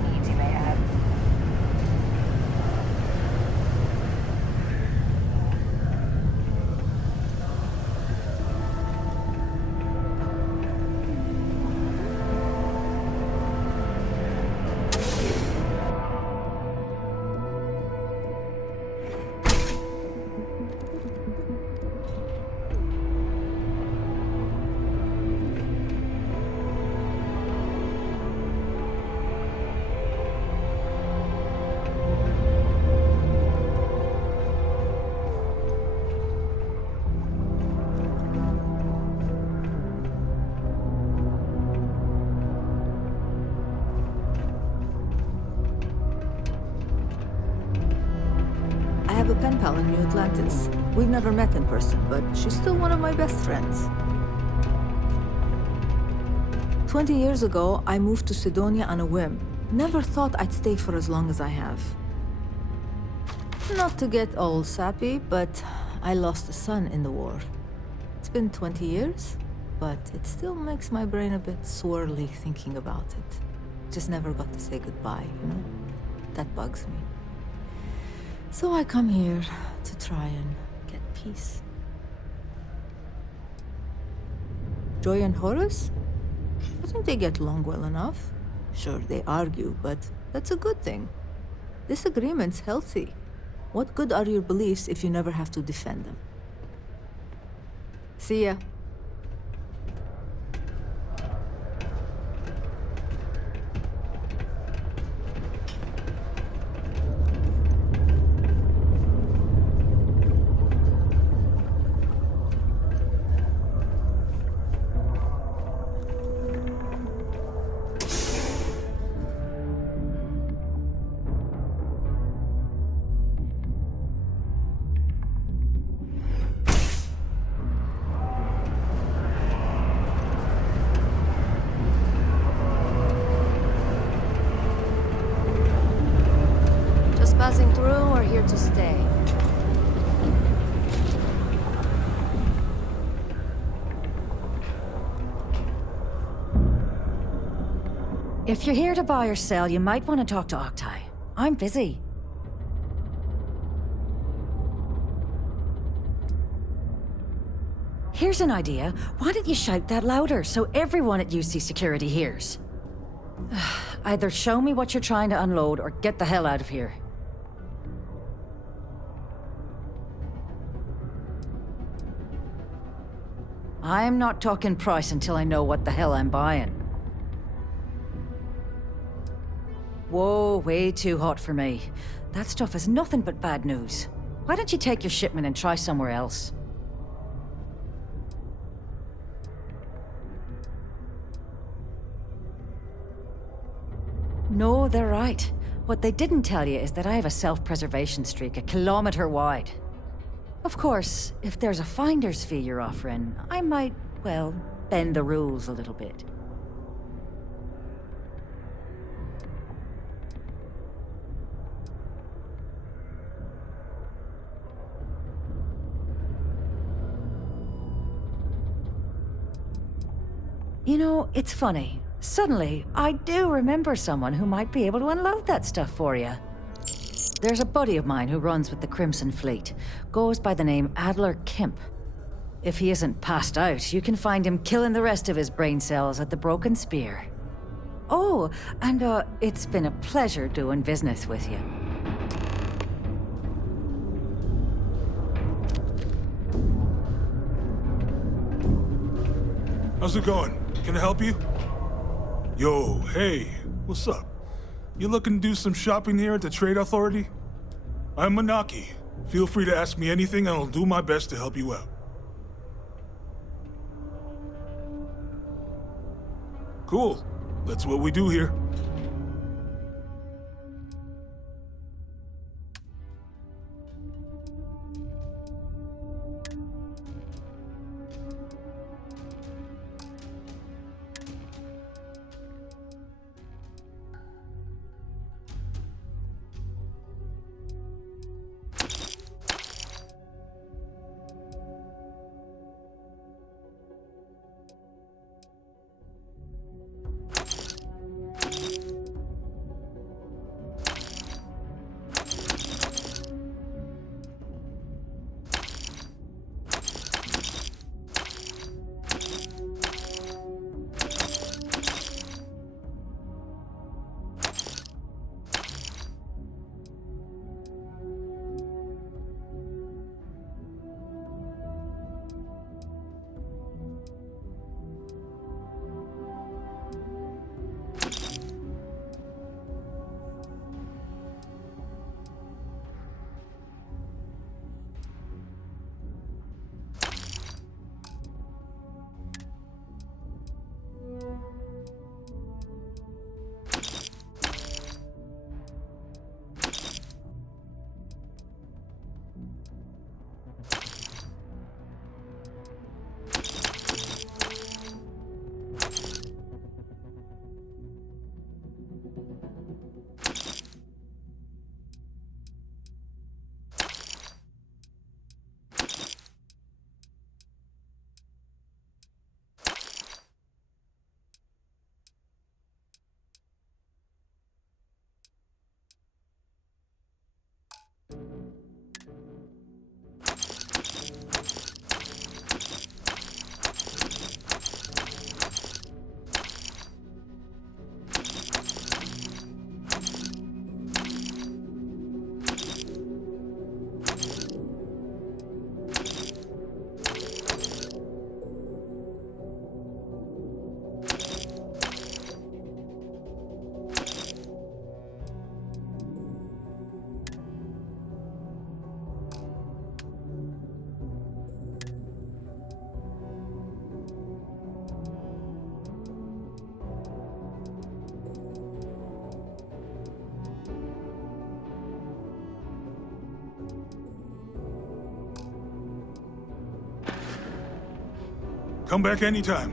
needs you may have. I have a pen pal in New Atlantis. We've never met in person, but she's still one of my best friends. 20 years ago, I moved to Sidonia on a whim. Never thought I'd stay for as long as I have. Not to get all sappy, but I lost a son in the war. It's been 20 years, but it still makes my brain a bit swirly thinking about it. Just never got to say goodbye, you know? That bugs me. So I come here to try and get peace. Joy and Horus? I think they get along well enough. Sure, they argue, but that's a good thing. Disagreement's healthy. What good are your beliefs if you never have to defend them? See ya. Passing through or here to stay? If you're here to buy or sell, you might want to talk to Octai. I'm busy. Here's an idea. Why don't you shout that louder so everyone at UC Security hears? Either show me what you're trying to unload or get the hell out of here. I'm not talking price until I know what the hell I'm buying. Whoa, way too hot for me. That stuff is nothing but bad news. Why don't you take your shipment and try somewhere else? No, they're right. What they didn't tell you is that I have a self-preservation streak a kilometer wide. Of course, if there's a finder's fee you're offering, I might, well, bend the rules a little bit. You know, it's funny. Suddenly, I do remember someone who might be able to unload that stuff for you. There's a buddy of mine who runs with the Crimson Fleet. Goes by the name Adler Kemp. If he isn't passed out, you can find him killing the rest of his brain cells at the Broken Spear. Oh, and it's been a pleasure doing business with you. How's it going? Can I help you? Yo, hey, what's up? You looking to do some shopping here at the Trade Authority? I'm Manaki. Feel free to ask me anything and I'll do my best to help you out. Cool. That's what we do here. Come back anytime.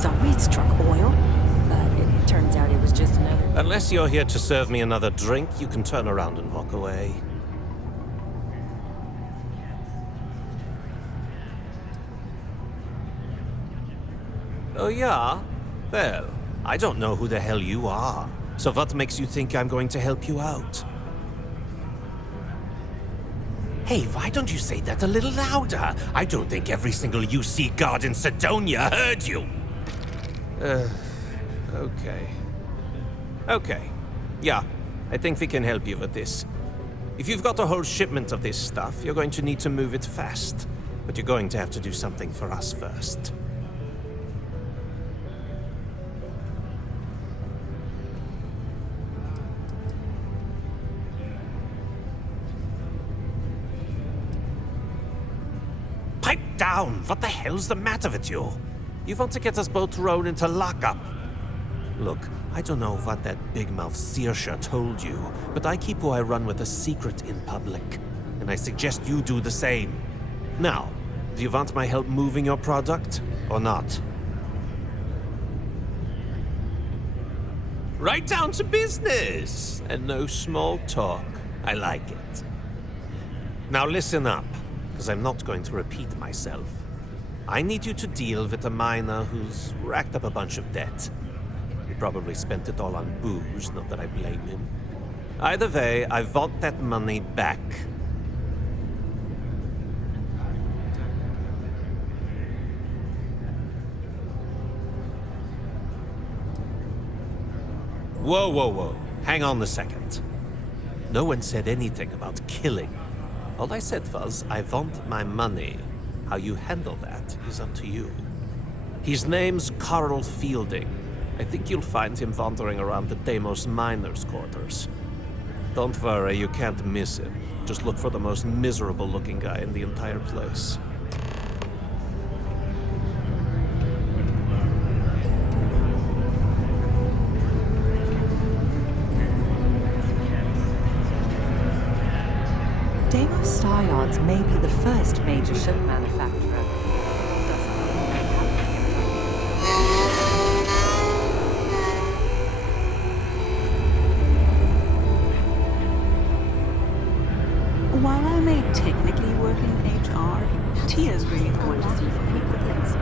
So we'd struck oil, but it turns out it was just another... Unless you're here to serve me another drink, you can turn around and walk away. Oh yeah? Well, I don't know who the hell you are. So what makes you think I'm going to help you out? Hey, why don't you say that a little louder? I don't think every single UC guard in Sidonia heard you. Okay. Okay. Yeah, I think we can help you with this. If you've got a whole shipment of this stuff, you're going to need to move it fast. But you're going to have to do something for us first. Pipe down! What the hell's the matter with you? You want to get us both thrown into lockup? Look, I don't know what that big-mouth Saoirse told you, but I keep who I run with a secret in public. And I suggest you do the same. Now, do you want my help moving your product, or not? Right down to business! And no small talk. I like it. Now listen up, because I'm not going to repeat myself. I need you to deal with a miner who's racked up a bunch of debt. He probably spent it all on booze, not that I blame him. Either way, I want that money back. Whoa, whoa, whoa. Hang on a second. No one said anything about killing. All I said was, I want my money. How you handle that is up to you. His name's Carl Fielding. I think you'll find him wandering around the Deimos miners' quarters. Don't worry, you can't miss him. Just look for the most miserable-looking guy in the entire place. Deimos Yards may be the first major ship manufacturer. While I may technically work in HR, Tia's really the one to see for any good things.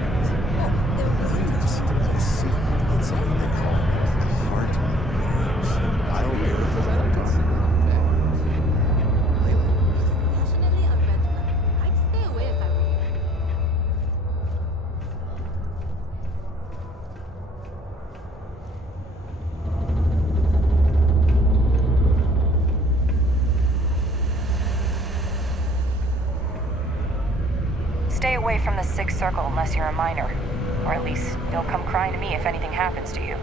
Stay away from the Sixth Circle unless you're a minor. Or at least, you'll come crying to me if anything happens to you.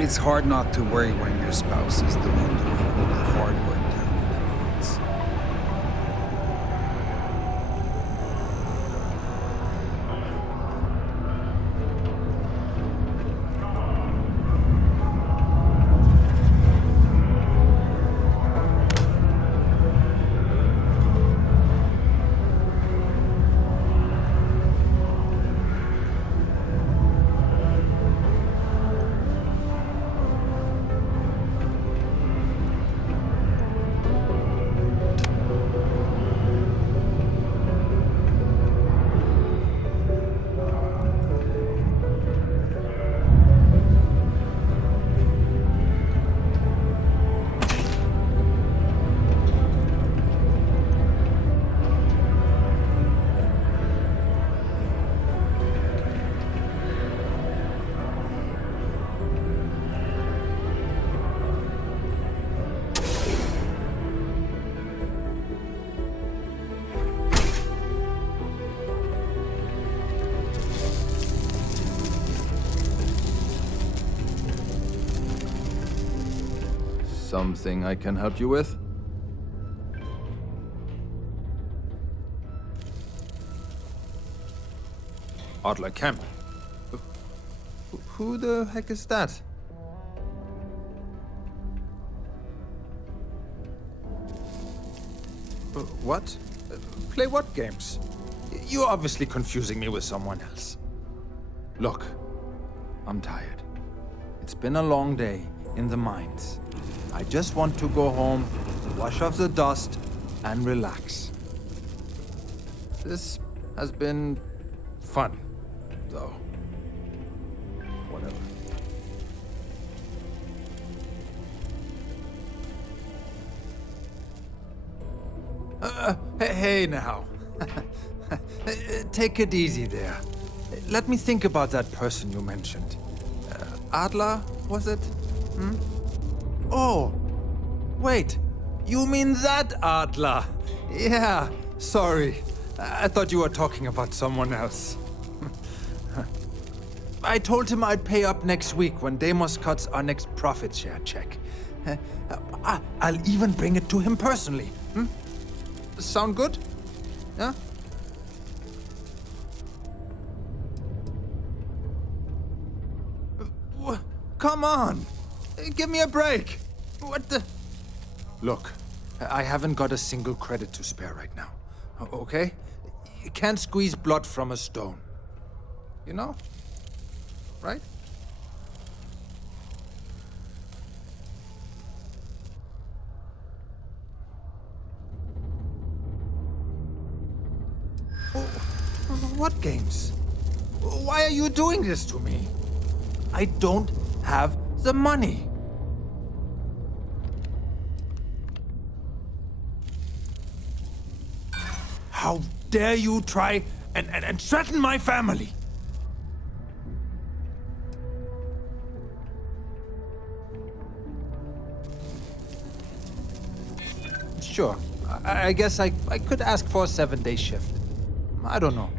It's hard not to worry when your spouse is the one doing all the hard work down in the mines. Something I can help you with? Adler Camp. Who the heck is that? What? Play what games? You're obviously confusing me with someone else. Look, I'm tired. It's been a long day in the mines. I just want to go home, wash off the dust, and relax. This has been fun, though. Whatever. Hey now. Take it easy there. Let me think about that person you mentioned. Adler, was it? Hmm? Oh, wait. You mean that Adler? Yeah, sorry. I thought you were talking about someone else. I told him I'd pay up next week when Deimos cuts our next profit share check. I'll even bring it to him personally. Hmm? Sound good? Yeah? Come on! Give me a break! What the... Look, I haven't got a single credit to spare right now. Okay? You can't squeeze blood from a stone. You know? Right? What games? Why are you doing this to me? I don't have the money. How dare you try and threaten my family? Sure. I guess I could ask for a 7-day shift. I don't know.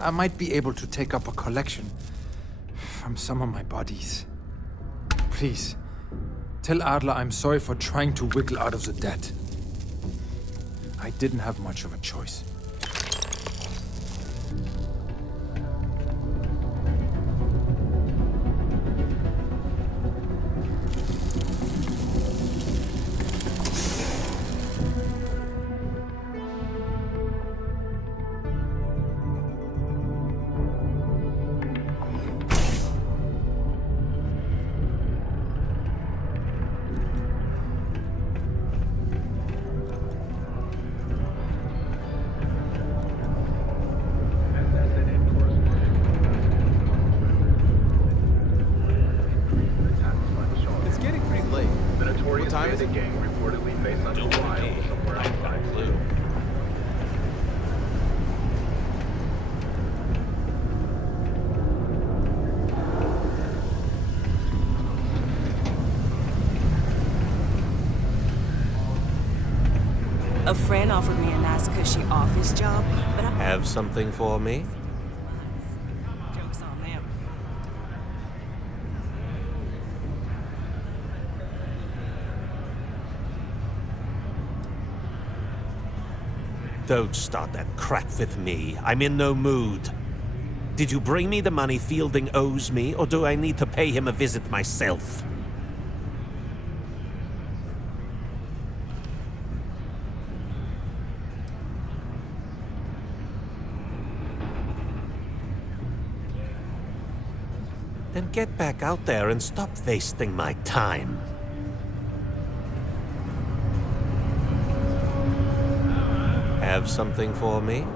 I might be able to take up a collection from some of my bodies. Please, tell Adler I'm sorry for trying to wiggle out of the debt. I didn't have much of a choice. A friend offered me a nice cushy office job, but I Have something for me? Joke's on them. Don't start that crap with me. I'm in no mood. Did you bring me the money Fielding owes me, or do I need to pay him a visit myself? Then get back out there and stop wasting my time. Have something for me?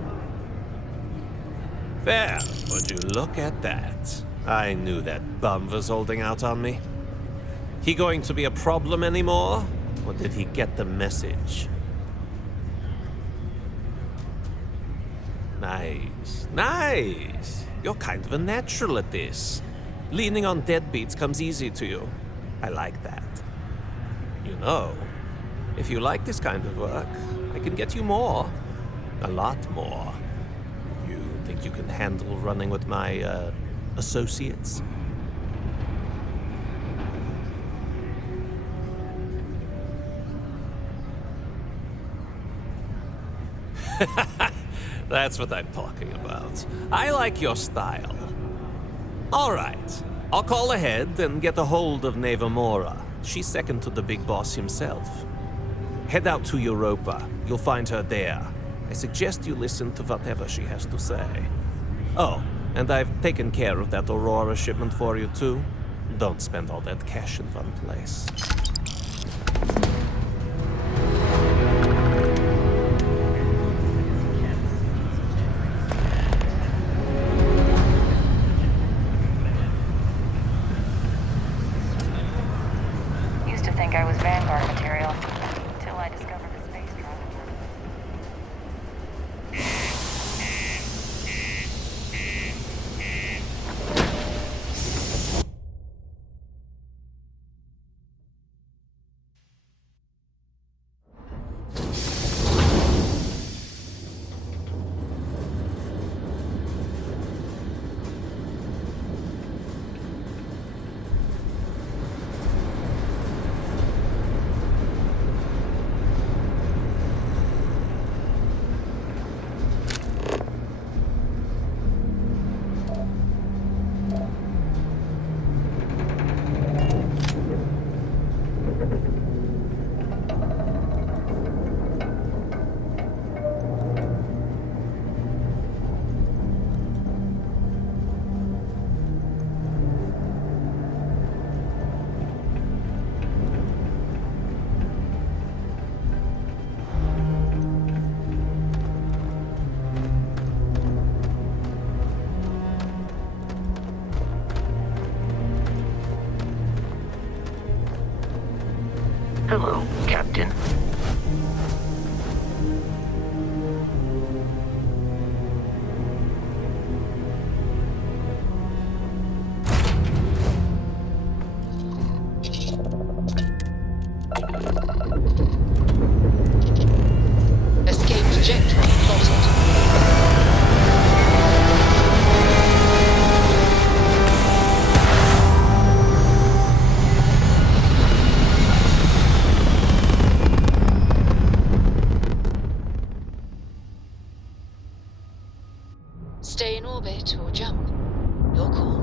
There, would you look at that? I knew that bum was holding out on me. He going to be a problem anymore? Or did he get the message? Nice, nice. You're kind of a natural at this. Leaning on deadbeats comes easy to you. I like that. You know, if you like this kind of work, I can get you more. A lot more. Think you can handle running with my, associates? That's what I'm talking about. I like your style. All right. I'll call ahead and get a hold of Nevamora. She's second to the big boss himself. Head out to Europa. You'll find her there. I suggest you listen to whatever she has to say. Oh, and I've taken care of that Aurora shipment for you too. Don't spend all that cash in one place. Used to think I was Vanguard material, till I discovered the space travel. Hello, Captain. Escape trajectory plotted. Stay in orbit or jump. Your call.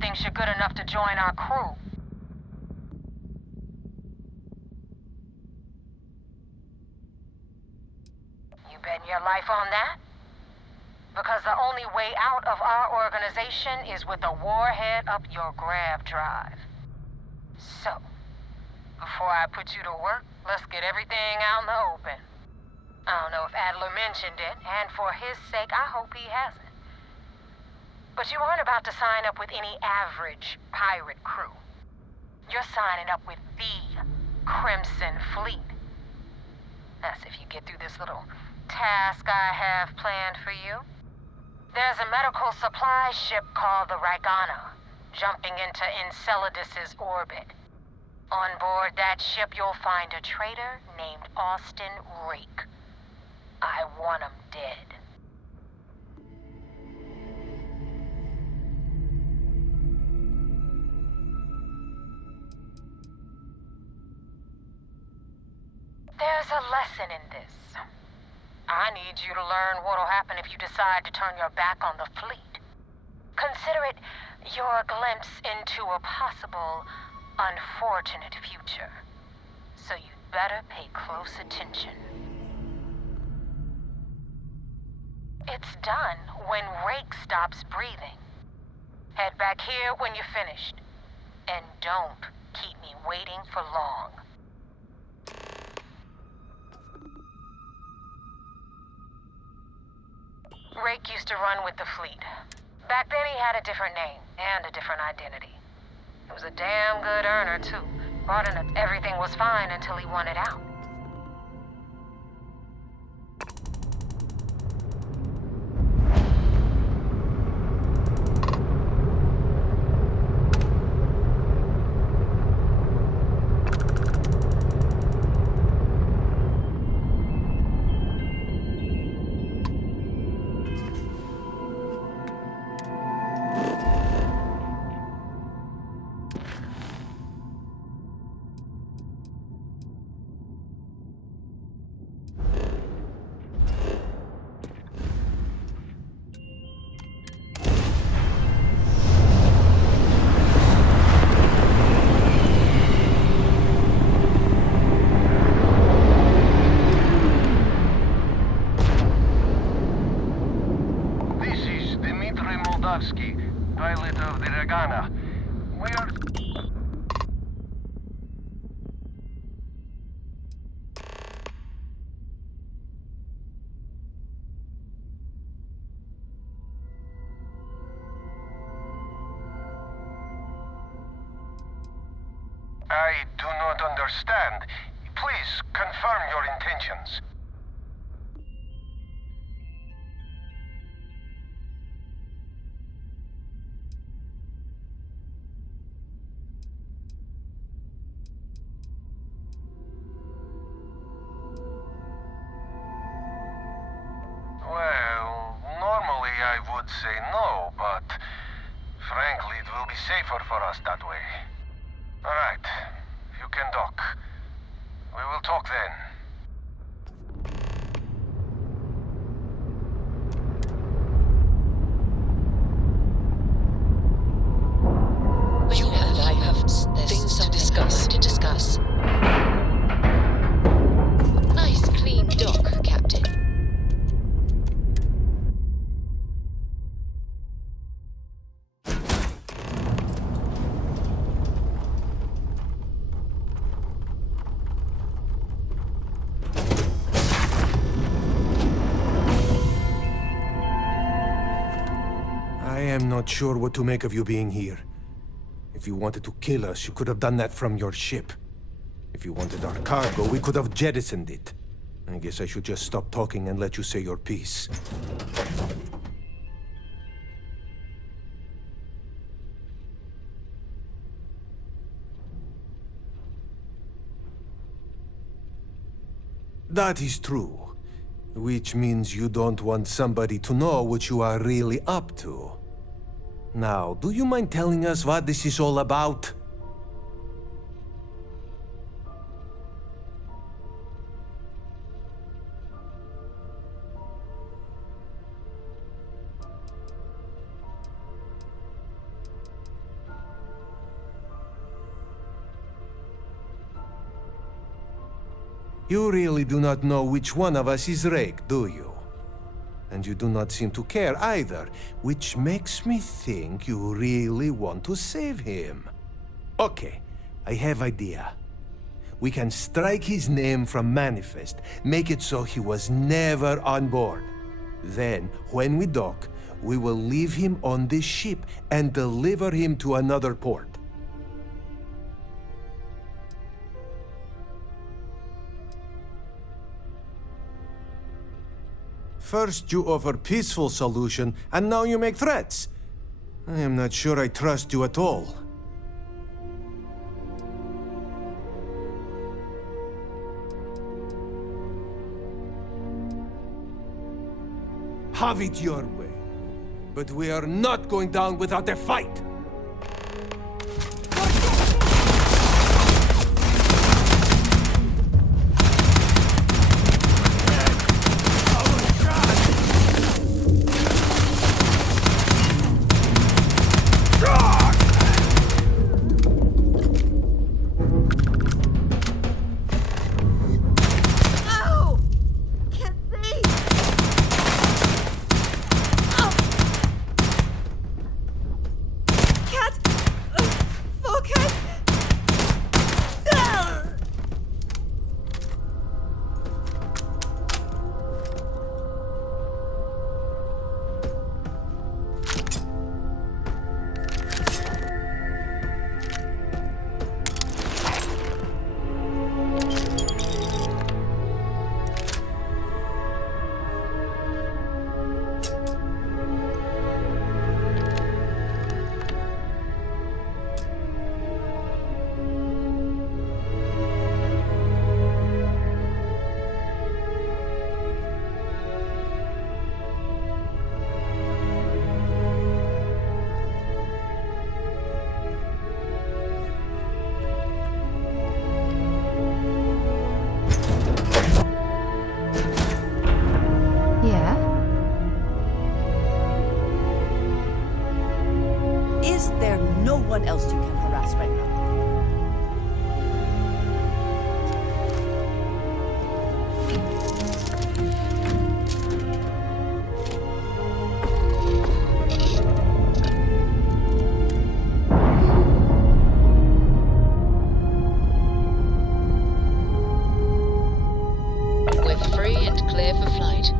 Thinks you're good enough to join our crew. You betting your life on that? Because the only way out of our organization is with a warhead up your grav drive. So, before I put you to work, let's get everything out in the open. I don't know if Adler mentioned it, and for his sake, I hope he hasn't. But you aren't about to sign up with any average pirate crew. You're signing up with the Crimson Fleet. That's if you get through this little task I have planned for you. There's a medical supply ship called the Ragana, jumping into Enceladus's orbit. On board that ship, you'll find a traitor named Austin Reek. I want him dead. There's a lesson in this. I need you to learn what'll happen if you decide to turn your back on the fleet. Consider it your glimpse into a possible unfortunate future. So you'd better pay close attention. It's done when Rake stops breathing. Head back here when you're finished. And don't keep me waiting for long. Rake used to run with the fleet. Back then he had a different name and a different identity. He was a damn good earner, too. Brought in that everything was fine until he wanted out. Pilot of the Regana. We are... I do not understand. Please confirm your intentions. Well, normally I would say no, but frankly it will be safer for us that way. Alright, you can dock. We will talk then. You and I have things to discuss. Nice clean dock, Captain. I am not sure what to make of you being here. If you wanted to kill us, you could have done that from your ship. If you wanted our cargo, we could have jettisoned it. I guess I should just stop talking and let you say your piece. That is true. Which means you don't want somebody to know what you are really up to. Now, do you mind telling us what this is all about? You really do not know which one of us is Rake, do you? And you do not seem to care either, which makes me think you really want to save him. Okay, I have idea. We can strike his name from Manifest, make it so he was never on board. Then, when we dock, we will leave him on this ship and deliver him to another port. First you offer peaceful solution, and now you make threats. I am not sure I trust you at all. Have it your way. But we are not going down without a fight! We're free and clear for flight.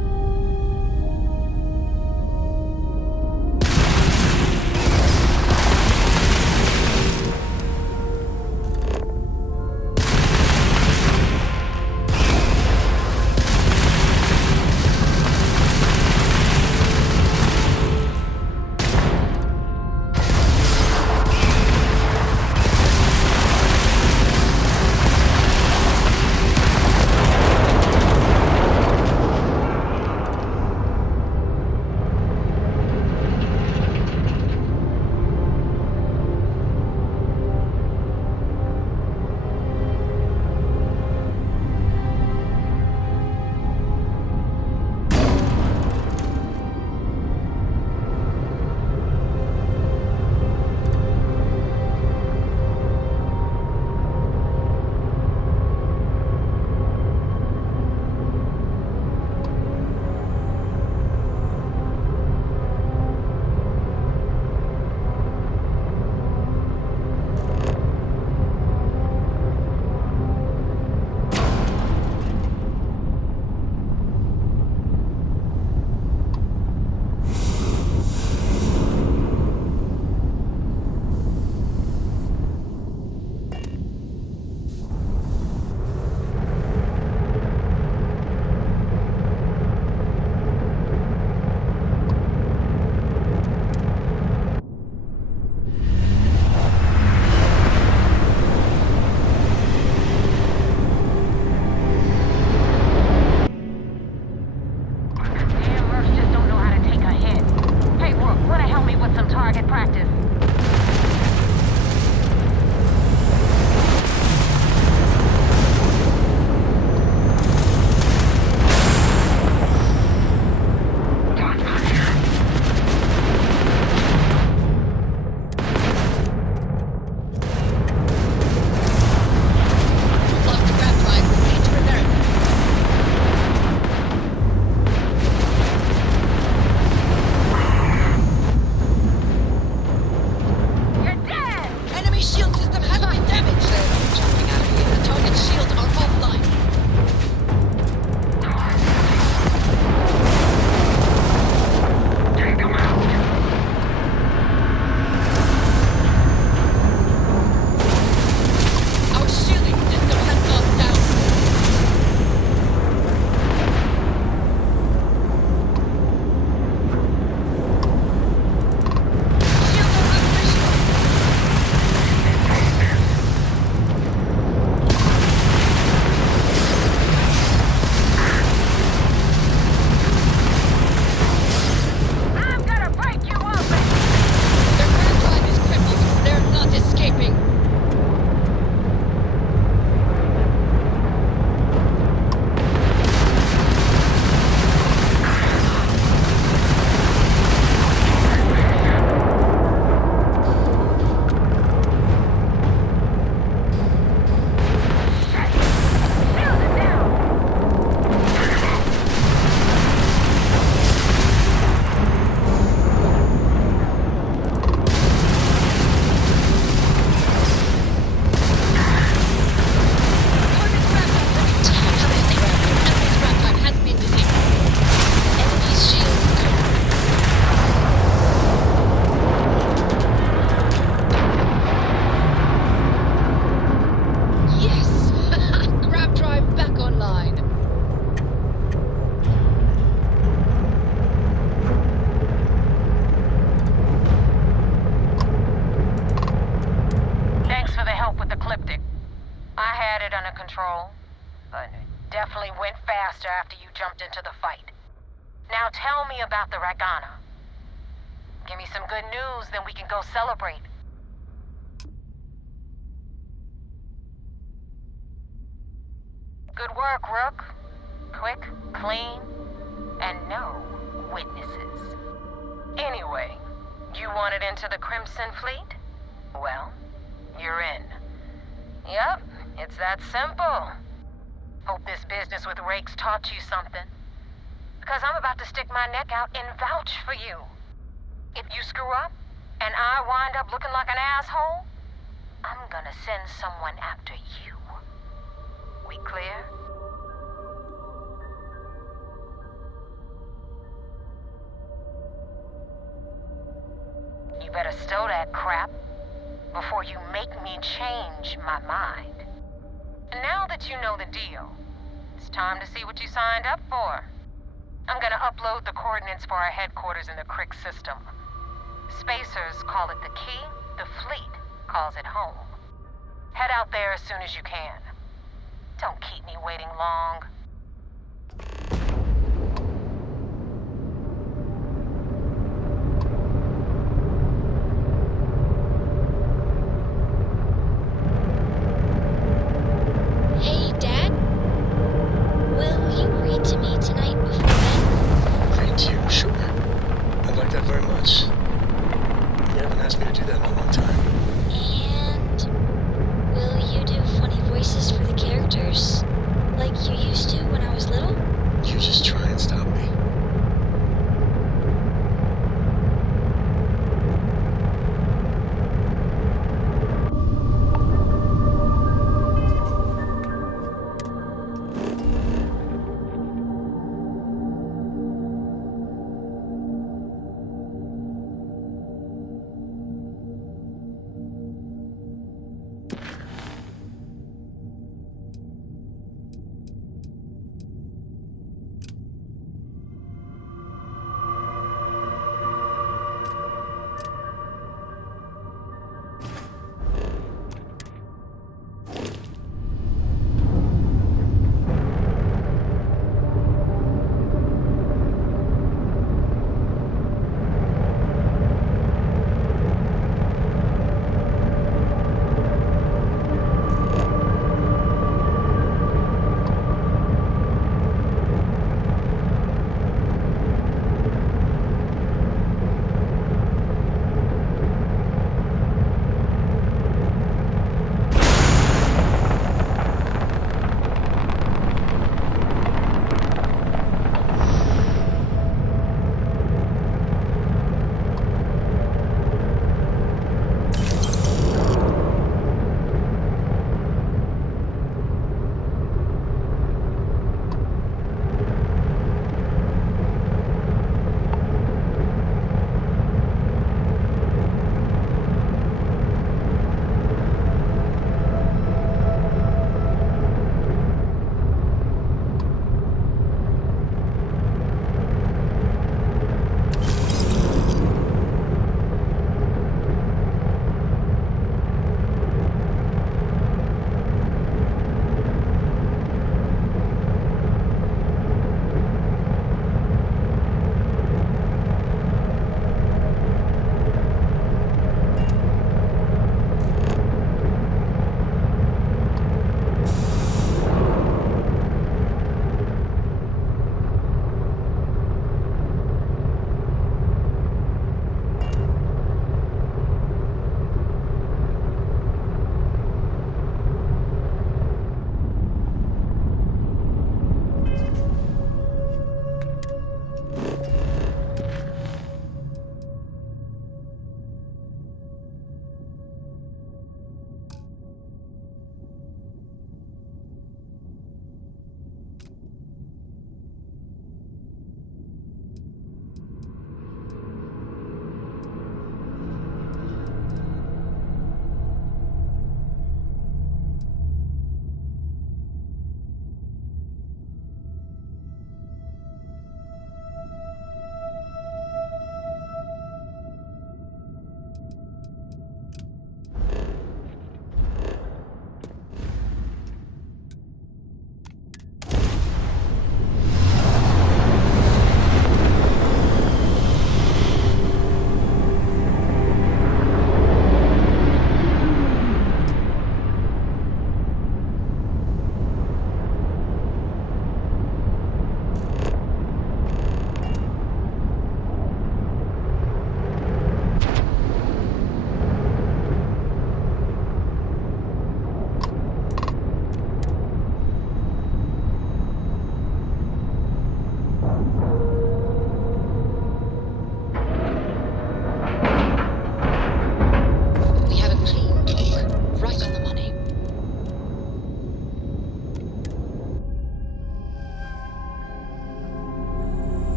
control, but it definitely went faster after you jumped into the fight. Now tell me about the Ragana. Give me some good news, then we can go celebrate. Good work, Rook. Quick, clean, and no witnesses. Anyway, you wanted into the Crimson Fleet? Well, you're in. Yep, it's that simple. Hope this business with Rakes taught you something. Because I'm about to stick my neck out and vouch for you. If you screw up, and I wind up looking like an asshole, I'm gonna send someone after you. We clear? better stow that crap before you make me change my mind. And now that you know the deal, it's time to see what you signed up for. I'm gonna upload the coordinates for our headquarters in the Crick system. Spacers call it the key, the fleet calls it home. Head out there as soon as you can. Don't keep me waiting long. Hey, Dad? Will you read to me tonight before bed? Read to you? Sure. I'd like that very much. You haven't asked me to do that in a long time. And will you do funny voices for the characters? Like you used to?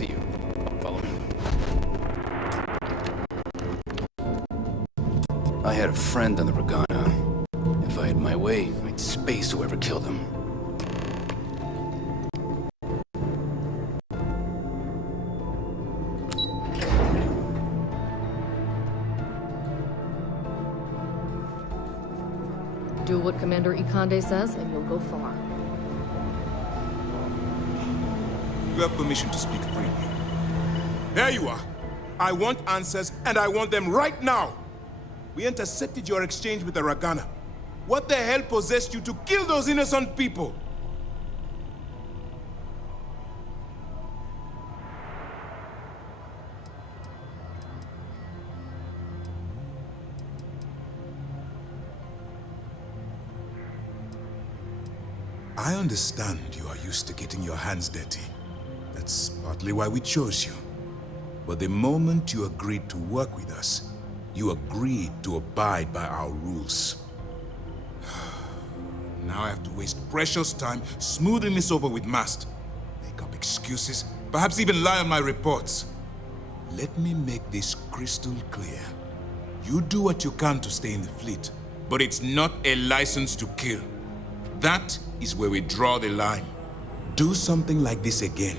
see you. Follow me. I had a friend on the Regana. If I had my way, I'd space whoever killed him. Do what Commander Ikande says, and you'll go far. You have permission to speak freely. There you are. I want answers, and I want them right now. We intercepted your exchange with the Regana. What the hell possessed you to kill those innocent people? I understand you are used to getting your hands dirty. That's partly why we chose you. But the moment you agreed to work with us, you agreed to abide by our rules. Now I have to waste precious time smoothing this over with Mast. Make up excuses, perhaps even lie on my reports. Let me make this crystal clear. You do what you can to stay in the fleet, but it's not a license to kill. That is where we draw the line. Do something like this again,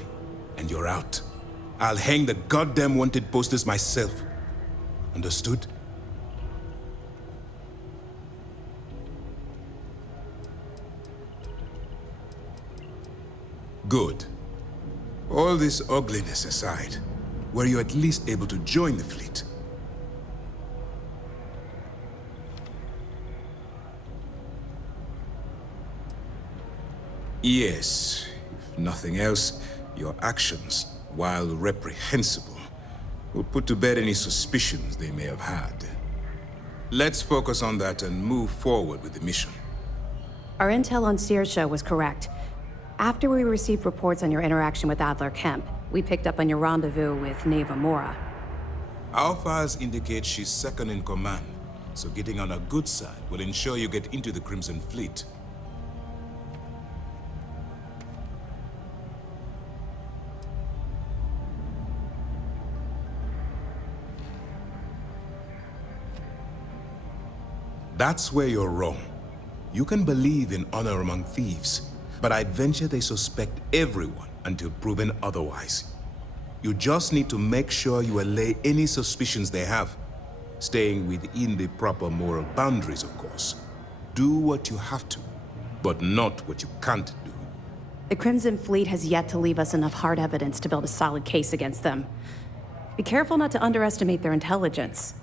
and you're out. I'll hang the goddamn wanted posters myself. Understood? Good. All this ugliness aside, were you at least able to join the fleet? Yes. If nothing else, your actions, while reprehensible, will put to bed any suspicions they may have had. Let's focus on that and move forward with the mission. Our intel on Saoirse was correct. After we received reports on your interaction with Adler Kemp, we picked up on your rendezvous with Neva Mora. Our files indicate she's second in command, so getting on her good side will ensure you get into the Crimson Fleet. That's where you're wrong. You can believe in honor among thieves, but I'd venture they suspect everyone until proven otherwise. You just need to make sure you allay any suspicions they have, staying within the proper moral boundaries, of course. Do what you have to, but not what you can't do. The Crimson Fleet has yet to leave us enough hard evidence to build a solid case against them. Be careful not to underestimate their intelligence.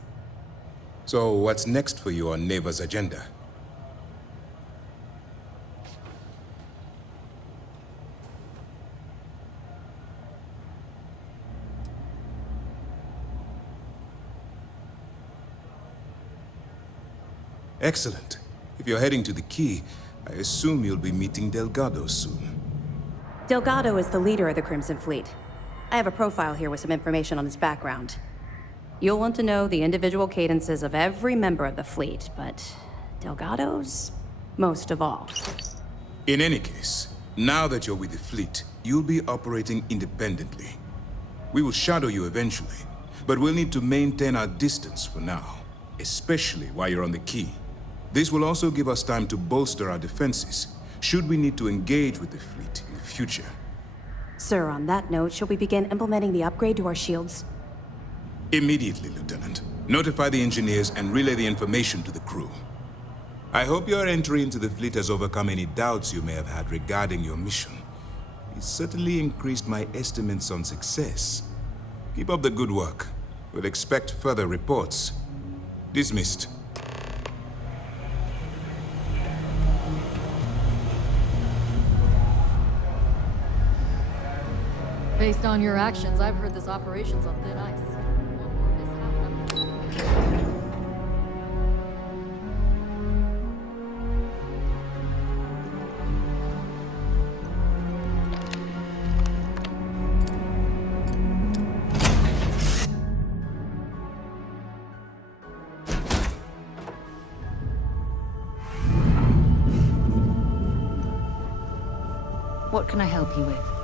So what's next for you on Neva's agenda? Excellent. If you're heading to the Key, I assume you'll be meeting Delgado soon. Delgado is the leader of the Crimson Fleet. I have a profile here with some information on his background. You'll want to know the individual cadences of every member of the fleet, but Delgado's most of all. In any case, now that you're with the fleet, you'll be operating independently. We will shadow you eventually, but we'll need to maintain our distance for now, especially while you're on the Key. This will also give us time to bolster our defenses, should we need to engage with the fleet in the future. Sir, on that note, shall we begin implementing the upgrade to our shields? Immediately, Lieutenant. Notify the engineers and relay the information to the crew. I hope your entry into the fleet has overcome any doubts you may have had regarding your mission. It certainly increased my estimates on success. Keep up the good work. We'll expect further reports. Dismissed. Based on your actions, I've heard this operation's on thin ice. What can I help you with?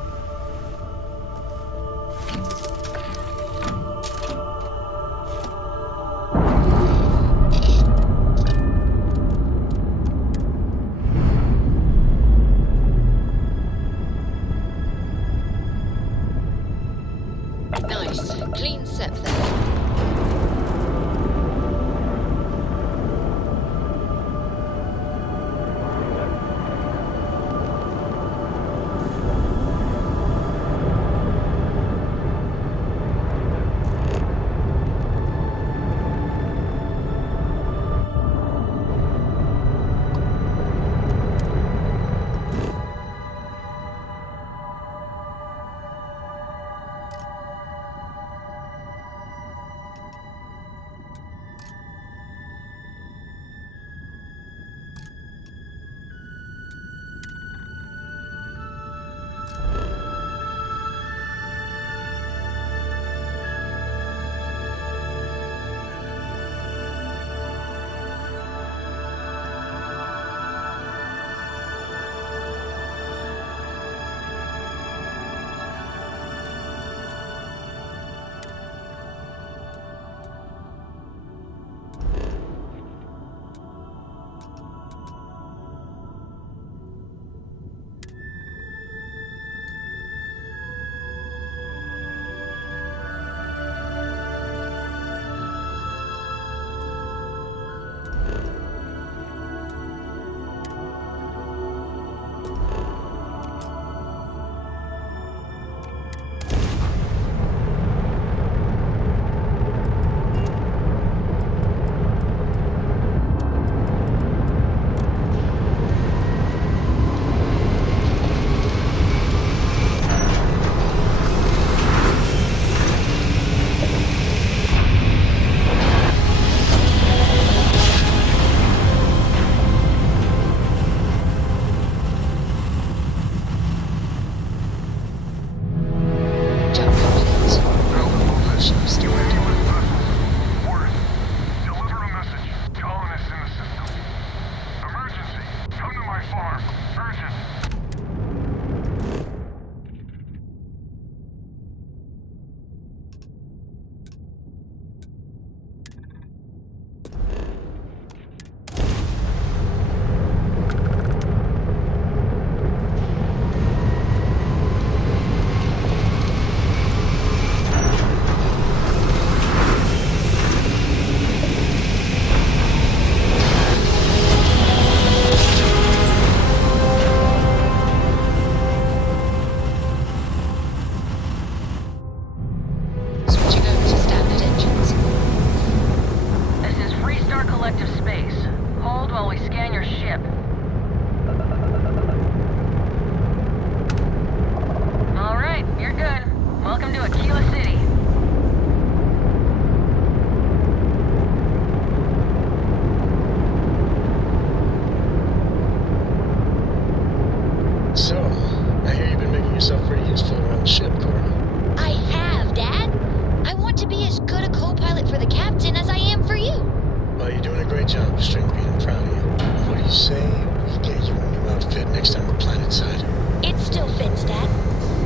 job, string being proud of you. What do you say we get you a new outfit next time we're planetside? It still fits, Dad.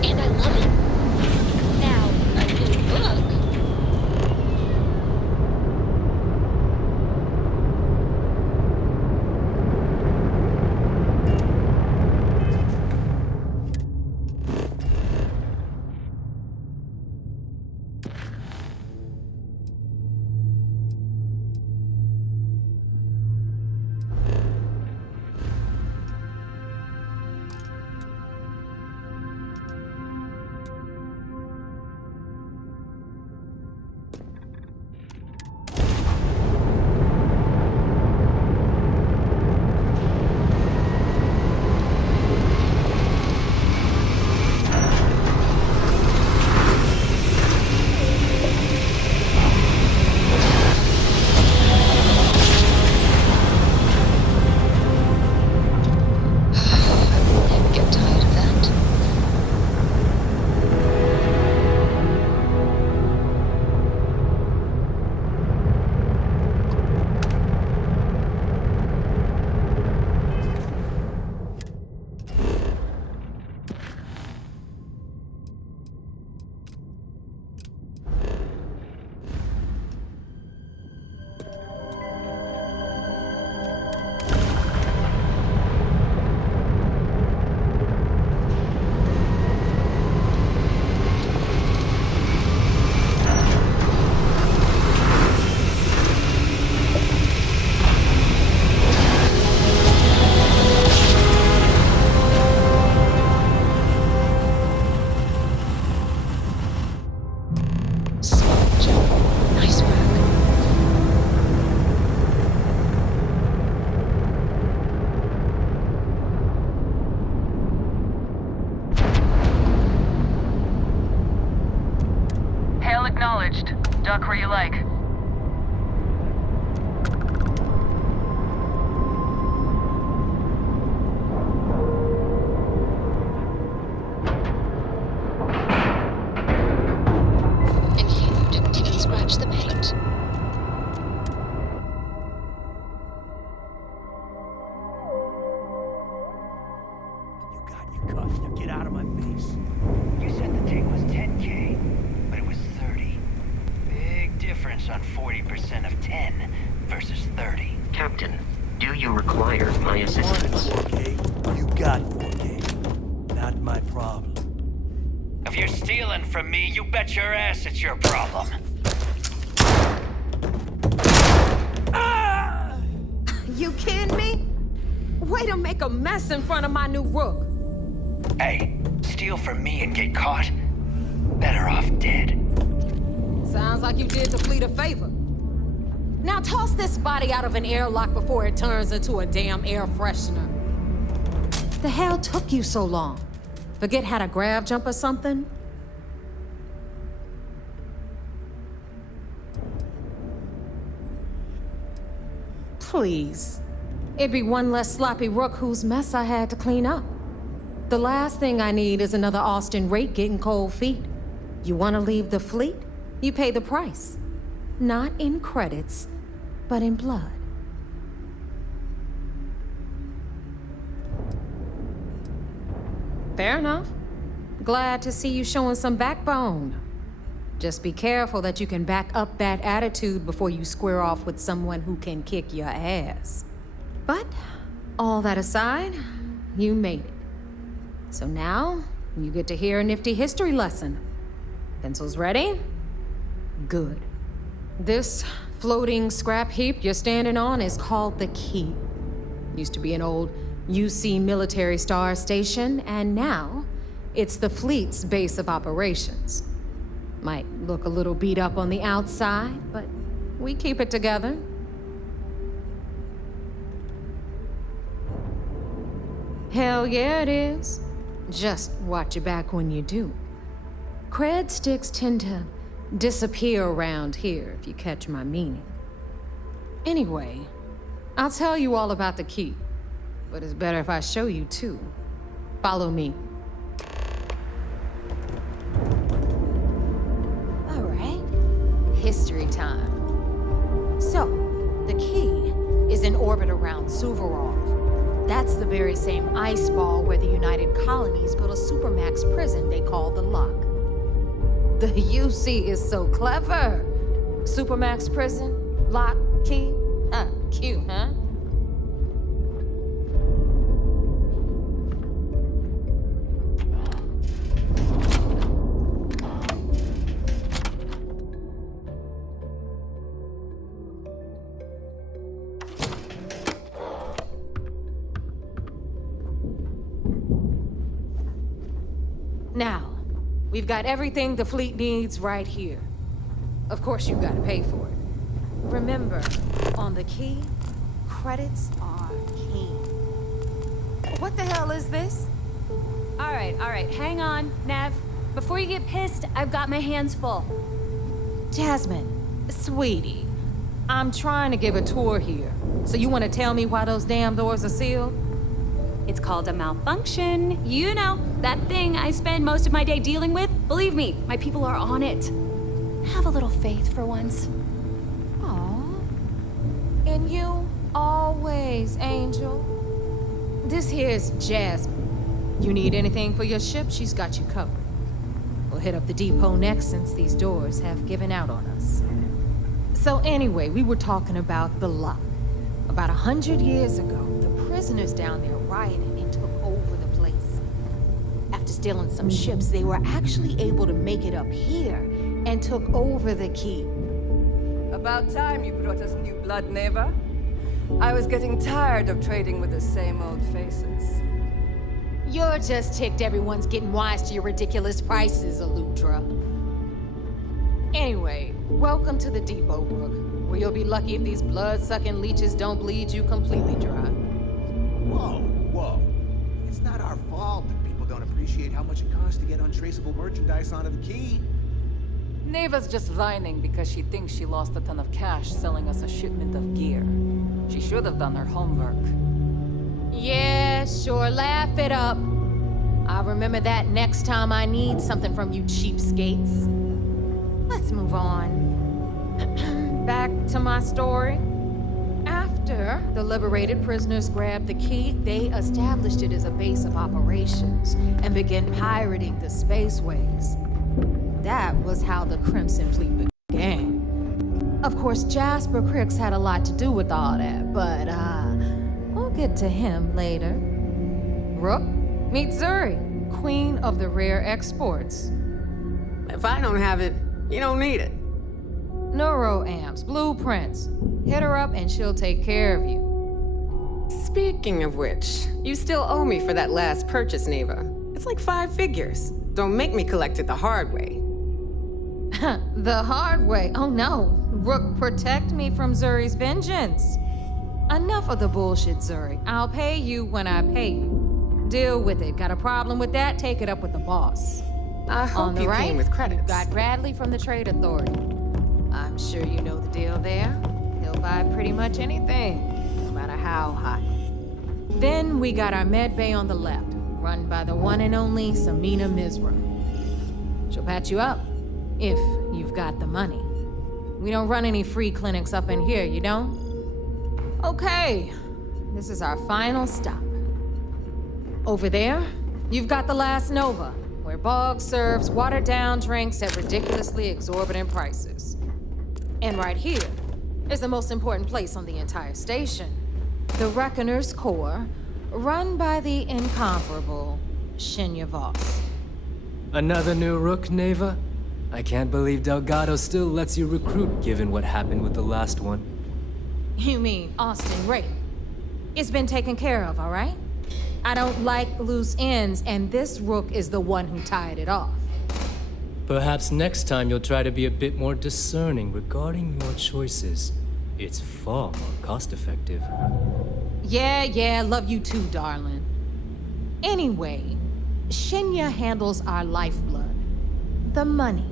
And I love it. Now, a new book. Duck where you like. And you didn't even scratch the paint. You got your cut. Now get out of my face. You said the take was 10K, but it was 30. Big difference on 40% of 10 versus 30. Captain, do you require my assistance? 4K, you got 4K. Not my problem. If you're stealing from me, you bet your ass it's your problem. You kidding me? Way to make a mess in front of my new rook. Hey, steal from me and get caught. Better off dead. Sounds like you did the fleet a favor. Now toss this body out of an airlock before it turns into a damn air freshener. The hell took you so long? Forget how to grav jump or something? Please. It'd be one less sloppy rook whose mess I had to clean up. The last thing I need is another Austin rake getting cold feet. You want to leave the fleet? You pay the price. Not in credits, but in blood. Fair enough. Glad to see you showing some backbone. Just be careful that you can back up that attitude before you square off with someone who can kick your ass. But, all that aside, you made it. So now, you get to hear a nifty history lesson. Pencils ready? Good. This floating scrap heap you're standing on is called the Key. Used to be an old UC military star station, and now it's the fleet's base of operations. Might look a little beat up on the outside, but we keep it together. Hell yeah, it is. Just watch your back when you do. Cred sticks tend to disappear around here, if you catch my meaning. Anyway, I'll tell you all about the Key, but it's better if I show you too. Follow me. All right, history time. So, the Key is in orbit around Suvorov. That's the very same ice ball where the United Colonies built a supermax prison they call the Lock. The UC is so clever. Supermax prison, lock, key. Cute, huh? Now, we've got everything the fleet needs right here. Of course, you've got to pay for it. Remember, on the key, credits are king. What the hell is this? All right, hang on, Nev. Before you get pissed, I've got my hands full. Jasmine, sweetie, I'm trying to give a tour here. So you want to tell me why those damn doors are sealed? It's called a malfunction. You know, that thing I spend most of my day dealing with. Believe me, my people are on it. Have a little faith for once. Aw. And you, always, Angel. This here's Jasmine. You need anything for your ship, she's got you covered. We'll hit up the depot next since these doors have given out on us. So anyway, we were talking about the Lock. About 100 years ago, the prisoners down there rioted and took over the place. After stealing some ships, they were actually able to make it up here and took over the key. About time you brought us new blood, Neva. I was getting tired of trading with the same old faces. You're just ticked everyone's getting wise to your ridiculous prices, Aludra. Anyway, welcome to the depot, Rook, where you'll be lucky if these blood-sucking leeches don't bleed you completely dry. Whoa. It's not our fault that people don't appreciate how much it costs to get untraceable merchandise onto the key. Neva's just whining because she thinks she lost a ton of cash selling us a shipment of gear. She should have done her homework. Yeah, sure, laugh it up. I'll remember that next time I need something from you cheapskates. Let's move on. Back to my story. After the liberated prisoners grabbed the key, they established it as a base of operations and began pirating the spaceways. That was how the Crimson Fleet began. Of course, Jasper Cricks had a lot to do with all that, but we'll get to him later. Rook, meet Zuri, queen of the rare exports. If I don't have it, you don't need it. Neuroamps, blueprints. Hit her up and she'll take care of you. Speaking of which, you still owe me for that last purchase, Neva. It's like 5 figures. Don't make me collect it the hard way. The hard way? Oh no. Rook, protect me from Zuri's vengeance. Enough of the bullshit, Zuri. I'll pay you when I pay you. Deal with it. Got a problem with that? Take it up with the boss. I hope you came with credits. Got Bradley from the Trade Authority. I'm sure you know the deal there. He'll buy pretty much anything, no matter how hot. Then we got our med bay on the left, run by the one and only Samina Mizra. She'll patch you up, if you've got the money. We don't run any free clinics up in here, you don't? Okay, this is our final stop. Over there, you've got the Last Nova, where Bog serves watered-down drinks at ridiculously exorbitant prices. And right here is the most important place on the entire station, the Reckoner's Core, run by the incomparable Shinya Voss. Another new Rook, Neva? I can't believe Delgado still lets you recruit, given what happened with the last one. You mean Austin Ray? It's been taken care of, all right? I don't like loose ends, and this Rook is the one who tied it off. Perhaps next time you'll try to be a bit more discerning regarding your choices. It's far more cost-effective. Yeah, love you too, darling. Anyway, Shinya handles our lifeblood. The money.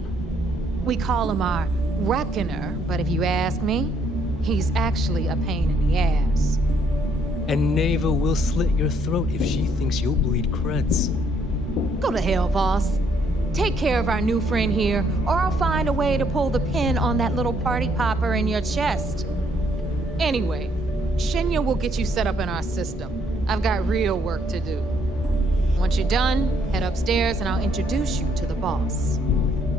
We call him our Reckoner, but if you ask me, he's actually a pain in the ass. And Neva will slit your throat if she thinks you'll bleed creds. Go to hell, boss. Take care of our new friend here, or I'll find a way to pull the pin on that little party popper in your chest. Anyway, Shinya will get you set up in our system. I've got real work to do. Once you're done, head upstairs and I'll introduce you to the boss.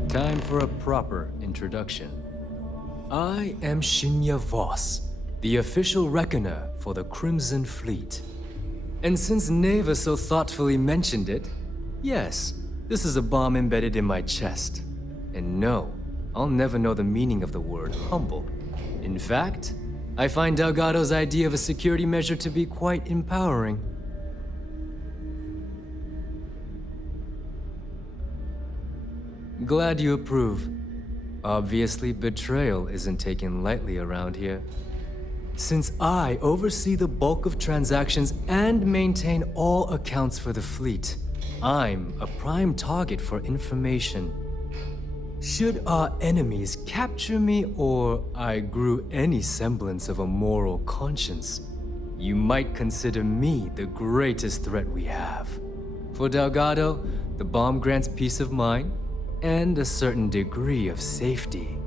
Time for a proper introduction. I am Shinya Voss, the official reckoner for the Crimson Fleet. And since Neva so thoughtfully mentioned it, yes, this is a bomb embedded in my chest. And no, I'll never know the meaning of the word humble. In fact, I find Delgado's idea of a security measure to be quite empowering. Glad you approve. Obviously, betrayal isn't taken lightly around here. Since I oversee the bulk of transactions and maintain all accounts for the fleet, I'm a prime target for information. Should our enemies capture me or I grew any semblance of a moral conscience, you might consider me the greatest threat we have. For Delgado, the bomb grants peace of mind and a certain degree of safety.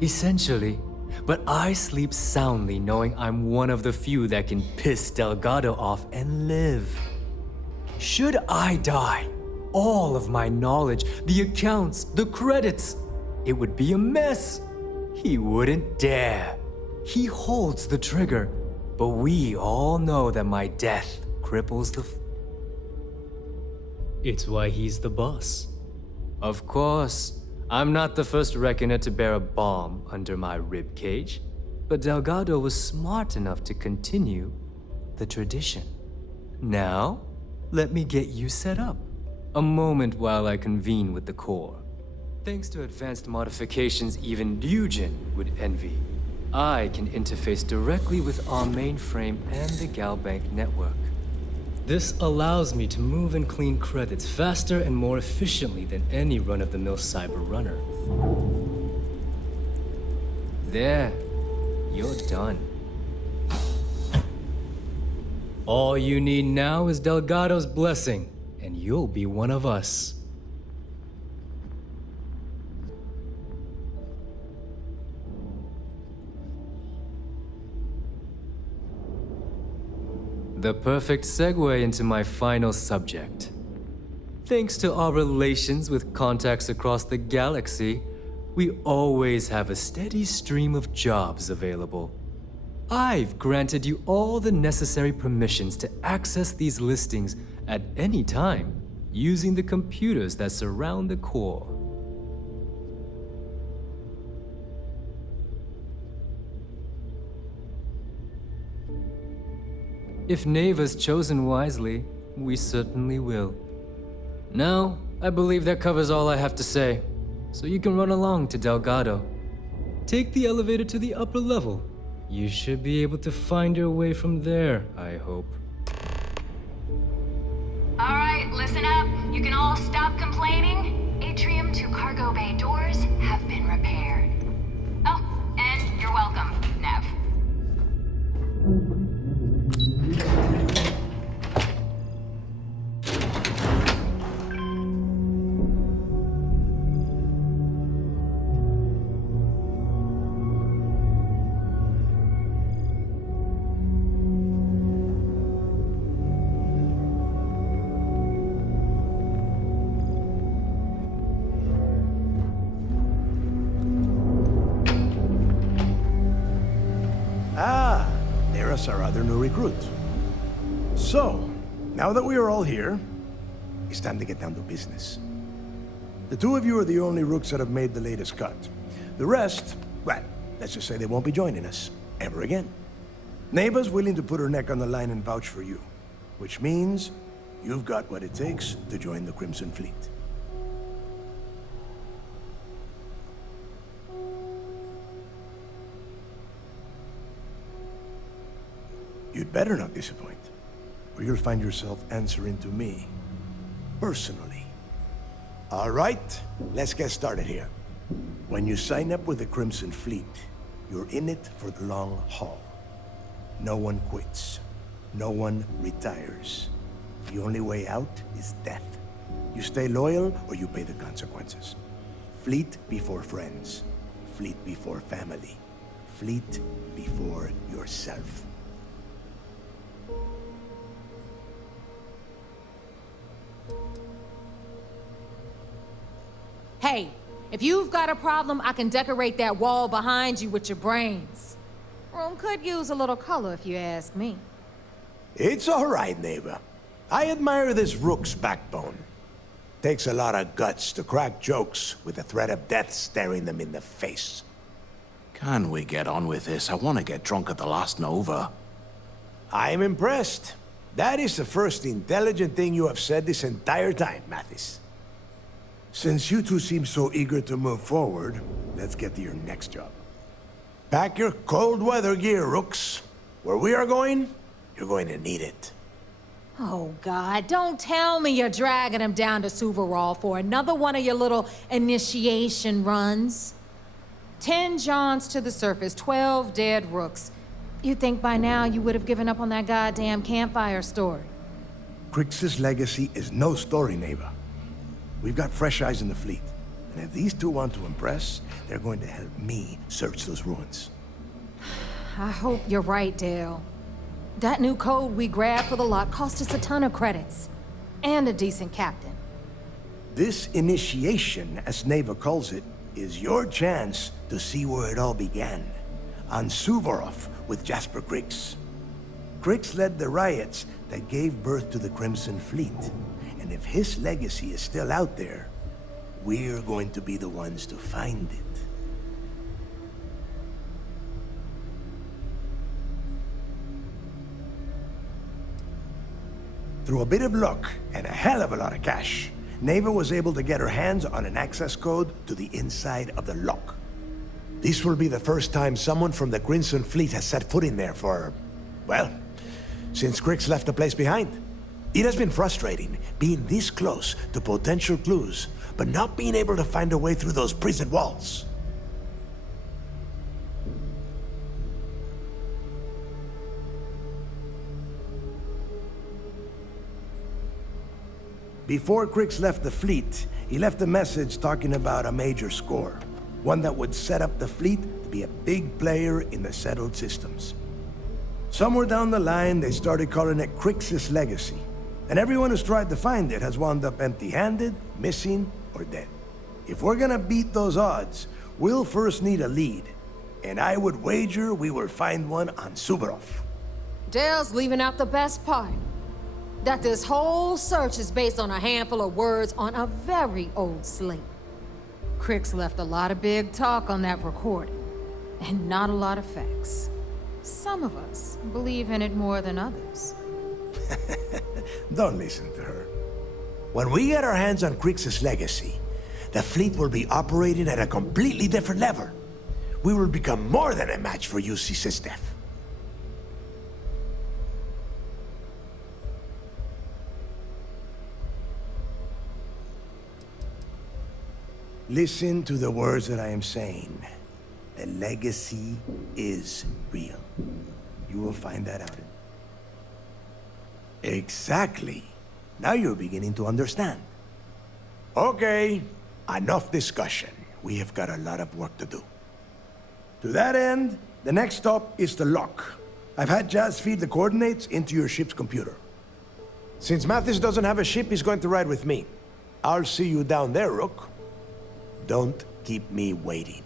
Essentially, but I sleep soundly knowing I'm one of the few that can piss Delgado off and live. Should I die, all of my knowledge, the accounts, the credits, it would be a mess. He wouldn't dare. He holds the trigger, but we all know that my death cripples the It's why he's the boss. Of course. I'm not the first reckoner to bear a bomb under my ribcage, but Delgado was smart enough to continue the tradition. Now, let me get you set up. A moment while I convene with the core. Thanks to advanced modifications even Ryujin would envy, I can interface directly with our mainframe and the Galbank network. This allows me to move and clean credits faster and more efficiently than any run-of-the-mill cyber runner. There, you're done. All you need now is Delgado's blessing, and you'll be one of us. The perfect segue into my final subject. Thanks to our relations with contacts across the galaxy, we always have a steady stream of jobs available. I've granted you all the necessary permissions to access these listings at any time, using the computers that surround the core. If Neva's chosen wisely, we certainly will. Now, I believe that covers all I have to say, so you can run along to Delgado. Take the elevator to the upper level. You should be able to find your way from there, I hope. All right, listen up. You can all stop complaining. Atrium to cargo bay doors have been repaired. Oh, and you're welcome, Nev. Our other new recruit. So, now that we are all here, it's time to get down to business. The two of you are the only rooks that have made the latest cut. The rest, well, let's just say they won't be joining us ever again. Neva's willing to put her neck on the line and vouch for you, which means you've got what it takes to join the Crimson Fleet. You'd better not disappoint, or you'll find yourself answering to me, personally. All right, let's get started here. When you sign up with the Crimson Fleet, you're in it for the long haul. No one quits. no one retires. The only way out is death. You stay loyal or you pay the consequences. Fleet before friends. Fleet before family. Fleet before yourself. Hey, if you've got a problem, I can decorate that wall behind you with your brains. Room could use a little color if you ask me. It's all right, neighbor. I admire this rook's backbone. Takes a lot of guts to crack jokes with the threat of death staring them in the face. Can we get on with this? I want to get drunk at the last Nova. I'm impressed. That is the first intelligent thing you have said this entire time, Mathis. Since you two seem so eager to move forward, let's get to your next job. Pack your cold weather gear, rooks. Where we are going, you're going to need it. Oh, God, don't tell me you're dragging him down to Suvarol for another one of your little initiation runs. 10 Johns to the surface, 12 dead rooks. You'd think by now you would have given up on that goddamn campfire story. Crix's legacy is no story, neighbor. We've got fresh eyes in the fleet. And if these two want to impress, they're going to help me search those ruins. I hope you're right, Dale. That new code we grabbed for the lot cost us a ton of credits. And a decent captain. This initiation, as Neva calls it, is your chance to see where it all began. On Suvorov with Jasper Crix. Crix led the riots that gave birth to the Crimson Fleet. And if his legacy is still out there, we're going to be the ones to find it. Through a bit of luck and a hell of a lot of cash, Neva was able to get her hands on an access code to the inside of the lock. This will be the first time someone from the Crimson Fleet has set foot in there for, well, since Crix left the place behind. It has been frustrating being this close to potential clues, but not being able to find a way through those prison walls. Before Crix left the fleet, he left a message talking about a major score. One that would set up the fleet to be a big player in the settled systems. Somewhere down the line, they started calling it Crix's legacy. And everyone who's tried to find it has wound up empty-handed, missing, or dead. If we're gonna beat those odds, we'll first need a lead. And I would wager we will find one on Suvorov. Dale's leaving out the best part. That this whole search is based on a handful of words on a very old slate. Crix left a lot of big talk on that recording, and not a lot of facts. Some of us believe in it more than others. Don't listen to her. When we get our hands on Crix's legacy, the fleet will be operating at a completely different level. We will become more than a match for UC Sistef. Listen to the words that I am saying. The legacy is real. You will find that out. Exactly. Now you're beginning to understand. Okay, enough discussion. We have got a lot of work to do. To that end, the next stop is the lock. I've had Jazz feed the coordinates into your ship's computer. Since Mathis doesn't have a ship, he's going to ride with me. I'll see you down there, Rook. Don't keep me waiting.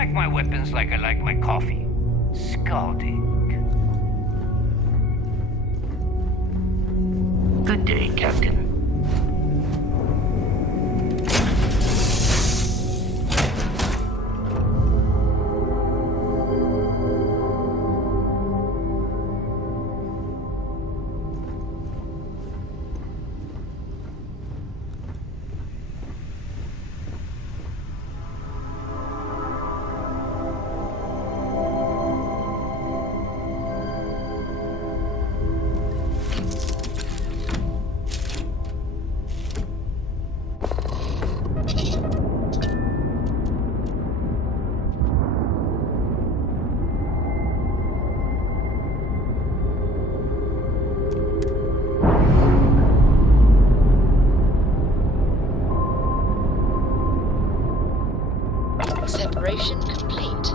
like my weapons like I like my coffee. Scalding. Good day, Captain. Separation complete.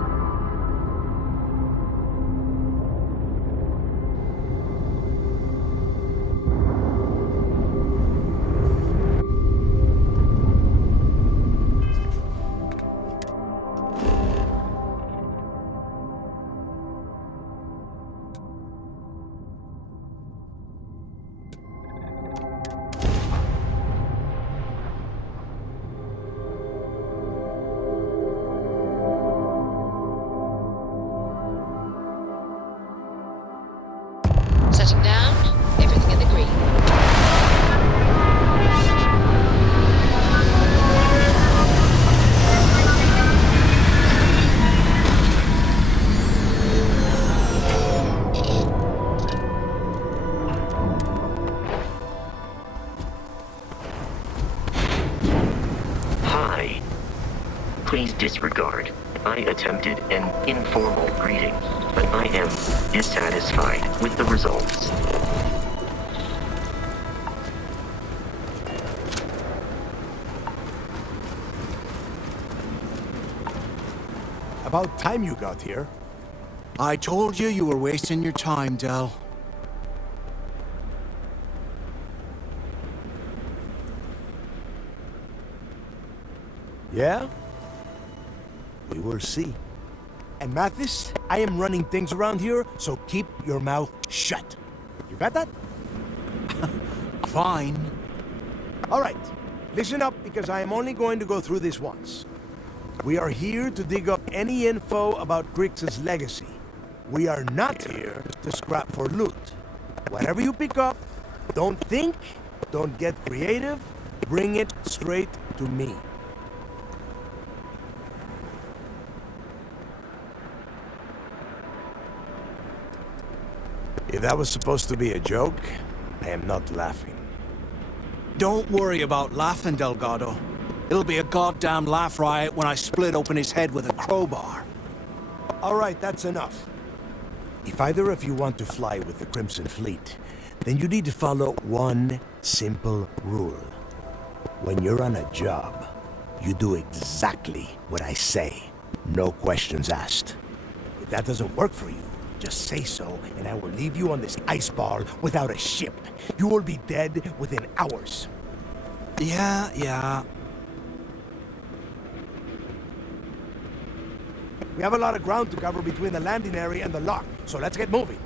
Setting down, everything in the green. Hi. Please disregard. I attempted an informal greeting, but I am dissatisfied with the results. About time you got here. I told you you were wasting your time, Del. Yeah? We will see. And Mathis, I am running things around here, so keep your mouth shut. You got that? Fine. All right. Listen up, because I am only going to go through this once. We are here to dig up any info about Grix's legacy. We are not here to scrap for loot. Whatever you pick up, don't think, don't get creative, bring it straight to me. If that was supposed to be a joke, I am not laughing. Don't worry about laughing, Delgado. It'll be a goddamn laugh riot when I split open his head with a crowbar. All right, that's enough. If either of you want to fly with the Crimson Fleet, then you need to follow one simple rule. When you're on a job, you do exactly what I say. No questions asked. If that doesn't work for you, just say so, and I will leave you on this ice ball without a ship. You will be dead within hours. Yeah. We have a lot of ground to cover between the landing area and the lock, so let's get moving.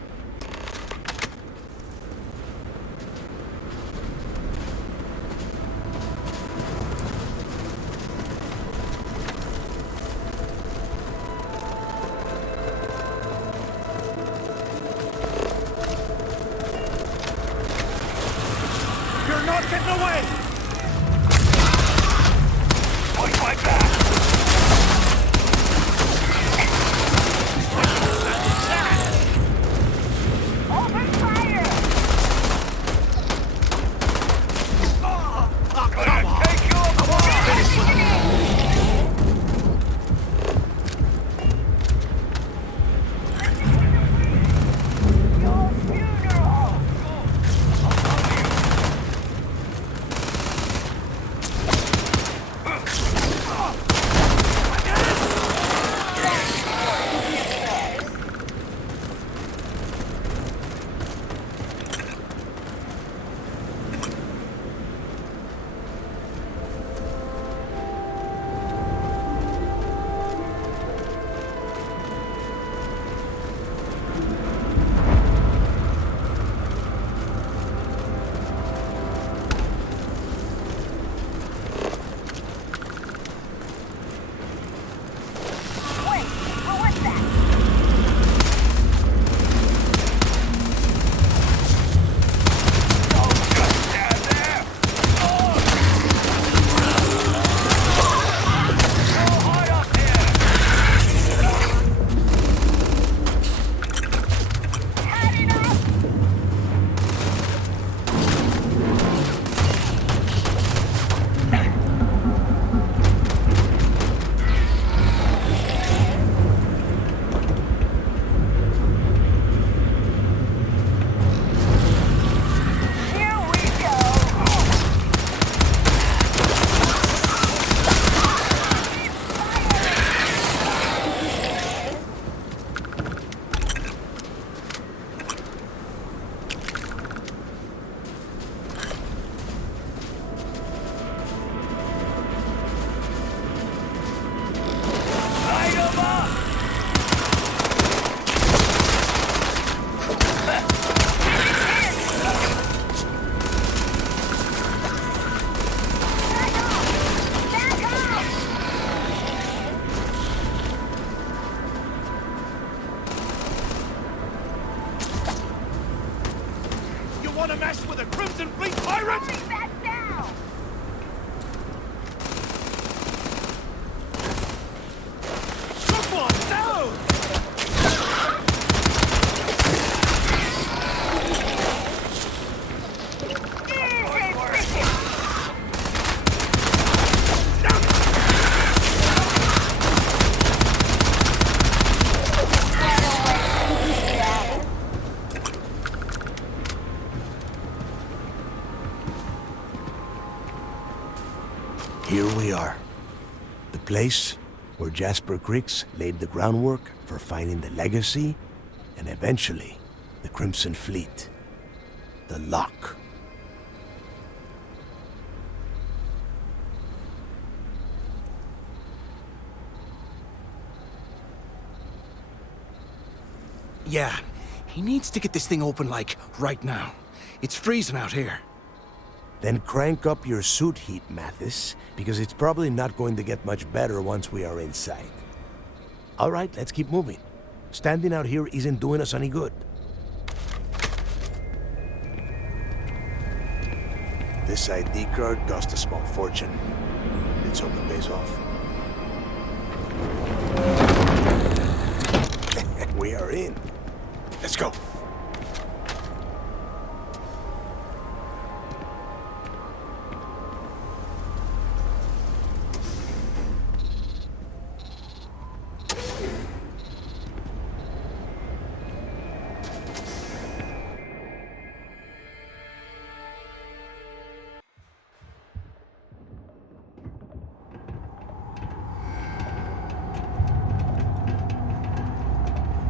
You're not getting away! Watch my back! mess with a Crimson Fleet pirate? Hurry back now! Someone down! Here we are. The place where Jasper Griggs laid the groundwork for finding the legacy and eventually the Crimson Fleet. The Lock. Yeah, he needs to get this thing open, like, right now. It's freezing out here. Then crank up your suit heat, Mathis, because it's probably not going to get much better once we are inside. All right, let's keep moving. Standing out here isn't doing us any good. This ID card cost a small fortune. Let's hope it pays off. We are in. Let's go.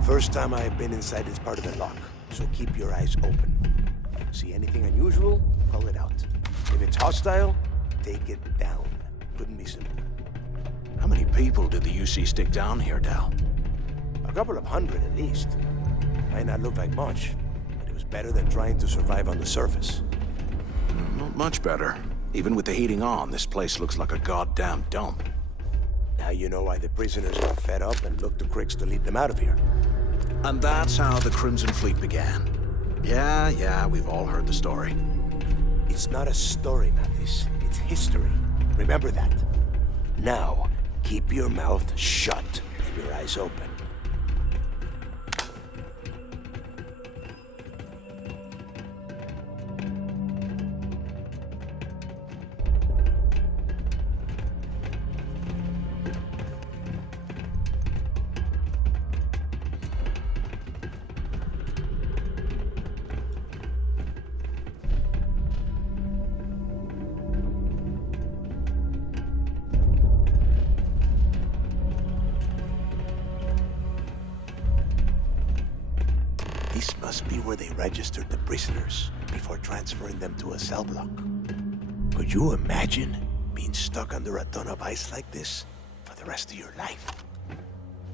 First time I have been inside this part of the lock, so keep your eyes open. See anything unusual, call it out. If it's hostile, take it down. Couldn't be simpler. How many people did the UC stick down here, Dal? A couple of hundred at least. Might not look like much, but it was better than trying to survive on the surface. Not much better. Even with the heating on, this place looks like a goddamn dump. Now you know why the prisoners got fed up and looked to Griggs to lead them out of here. And that's how the Crimson Fleet began. Yeah, we've all heard the story. It's not a story, Mathis. It's history. Remember that. Now, keep your mouth shut and your eyes open. This must be where they registered the prisoners before transferring them to a cell block. Could you imagine being stuck under a ton of ice like this for the rest of your life?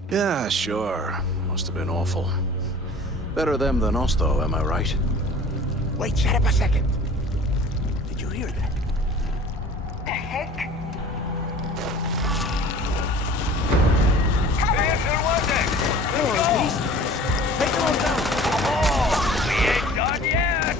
Yeah, sure. Must have been awful. Better them than us, though, am I right? Wait, shut up a second. Did you hear that? The heck? Take them all down. We ain't done yet!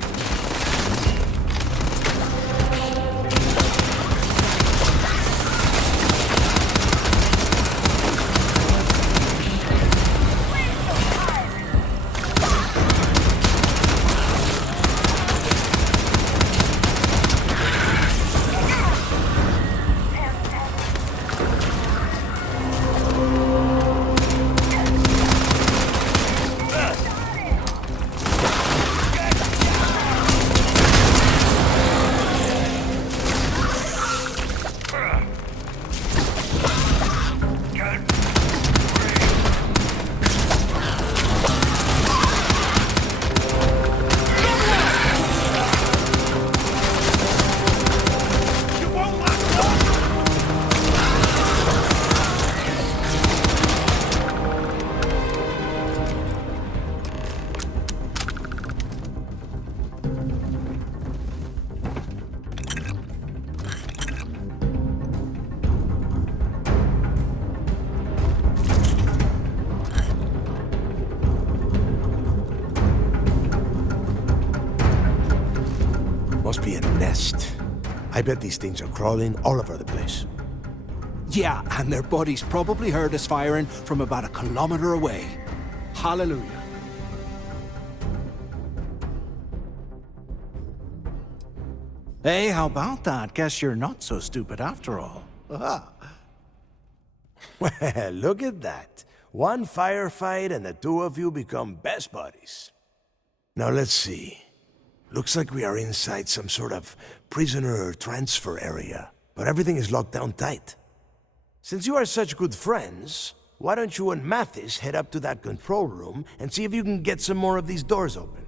I bet these things are crawling all over the place. Yeah, and their buddies probably heard us firing from about 1 kilometer away. Hallelujah. Hey, how about that? Guess you're not so stupid after all. Aha. Well, look at that. One firefight and the two of you become best buddies. Now let's see. Looks like we are inside some sort of prisoner transfer area, but everything is locked down tight. Since you are such good friends, why don't you and Mathis head up to that control room and see if you can get some more of these doors open?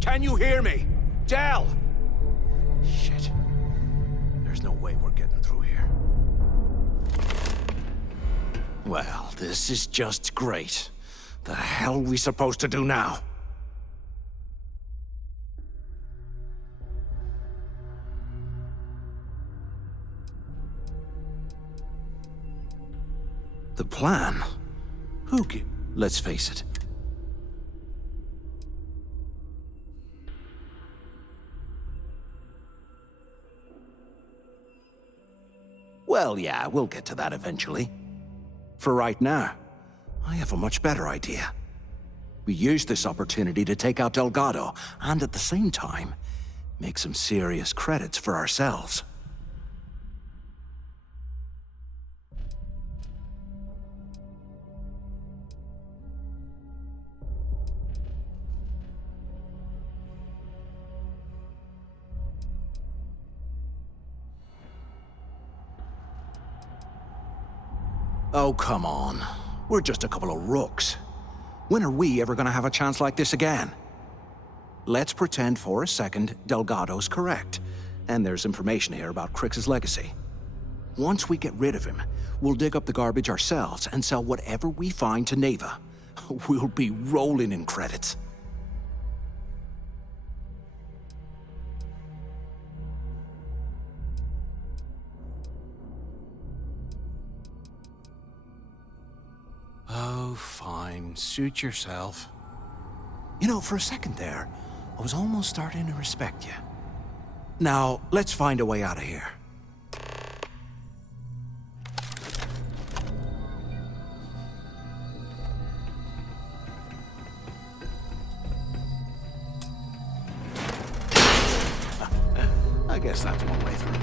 Can you hear me? Del! Shit. There's no way we're getting through here. Well, this is just great. The hell are we supposed to do now? The plan? Let's face it. Well, yeah, we'll get to that eventually. For right now, I have a much better idea. We use this opportunity to take out Delgado, and at the same time, make some serious credits for ourselves. Oh, come on. We're just a couple of rooks. When are we ever gonna have a chance like this again? Let's pretend for a second Delgado's correct, and there's information here about Crix's legacy. Once we get rid of him, we'll dig up the garbage ourselves and sell whatever we find to Neva. We'll be rolling in credits. Oh, fine. Suit yourself. You know, for a second there, I was almost starting to respect you. Now, let's find a way out of here. I guess that's one way through.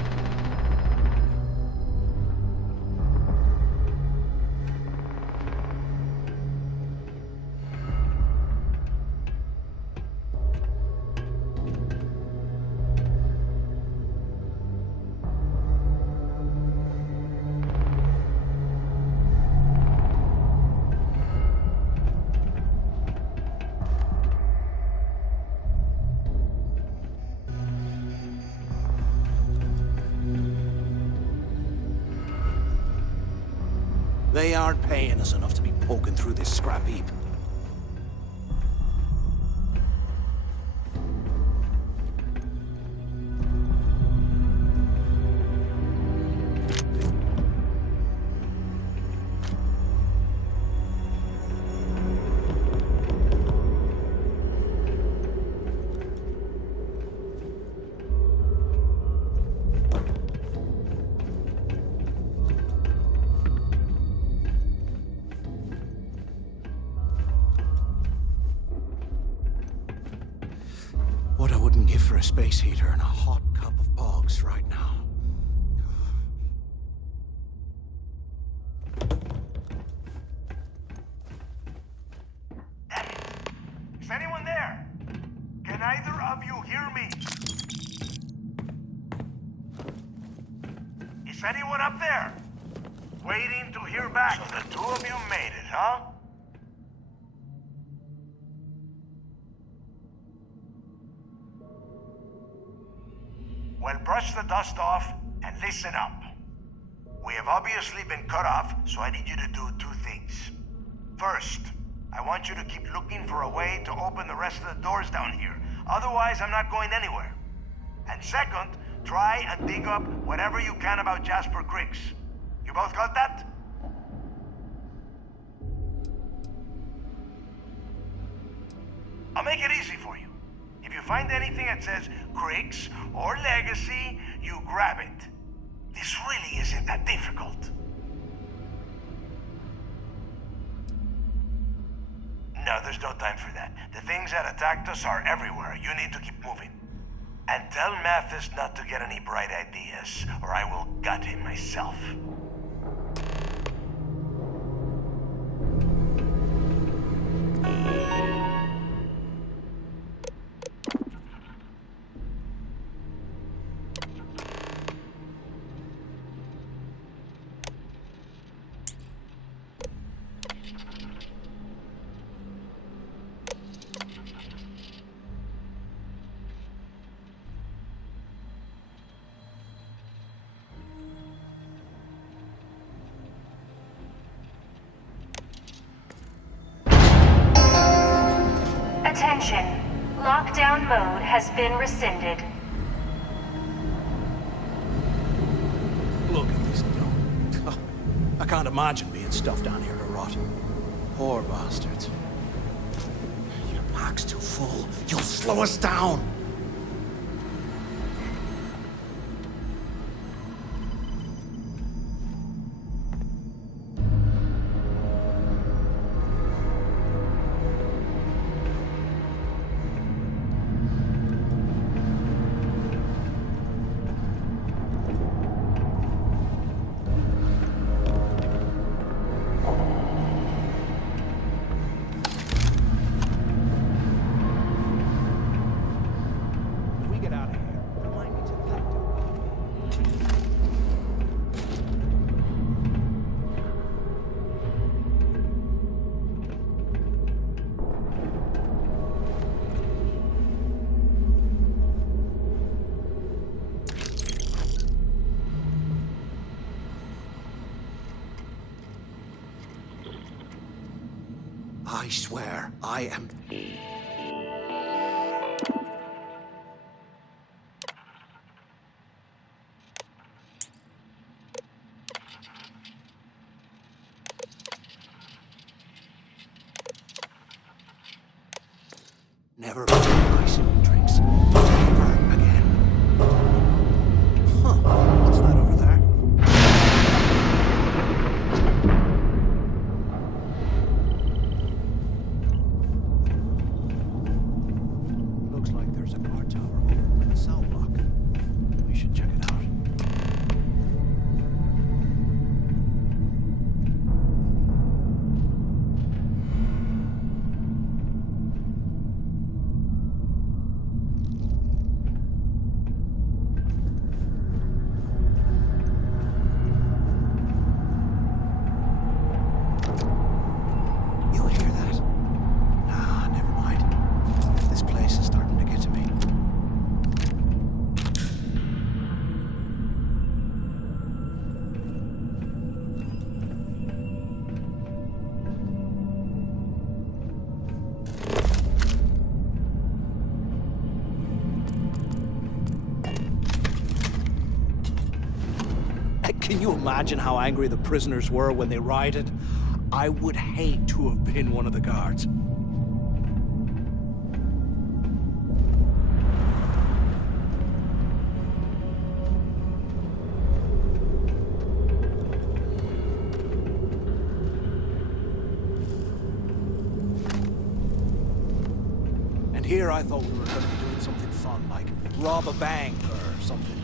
They aren't paying us enough to be poking through this scrap heap. What I wouldn't give for a space heater and a hot cup of bogs right now. Is anyone there? Can either of you hear me? Is anyone up there? Waiting to hear back. So the two of you made it, huh? Well, brush the dust off and listen up. We have obviously been cut off, so I need you to do two things. First, I want you to keep looking for a way to open the rest of the doors down here. Otherwise, I'm not going anywhere. And second, try and dig up whatever you can about Jasper Crix. You both got that? I'll make it easy for you. If you find anything that says Crix or Legacy, you grab it. This really isn't that difficult. No, there's no time for that. The things that attacked us are everywhere. You need to keep moving. And tell Mathis not to get any bright ideas, or I will gut him myself. Attention. Lockdown mode has been rescinded. Look at this dump. I can't imagine being stuffed down here to rot. Poor bastards. Your pack's too full. You'll slow us down. I swear, I am... Never buy swimming drinks. Never again. Huh, what's that over there? Looks like there's a bar tower over in the cell block. We should check it out. Can you imagine how angry the prisoners were when they rioted? I would hate to have been one of the guards. And here I thought we were going to be doing something fun, like rob a bank or something.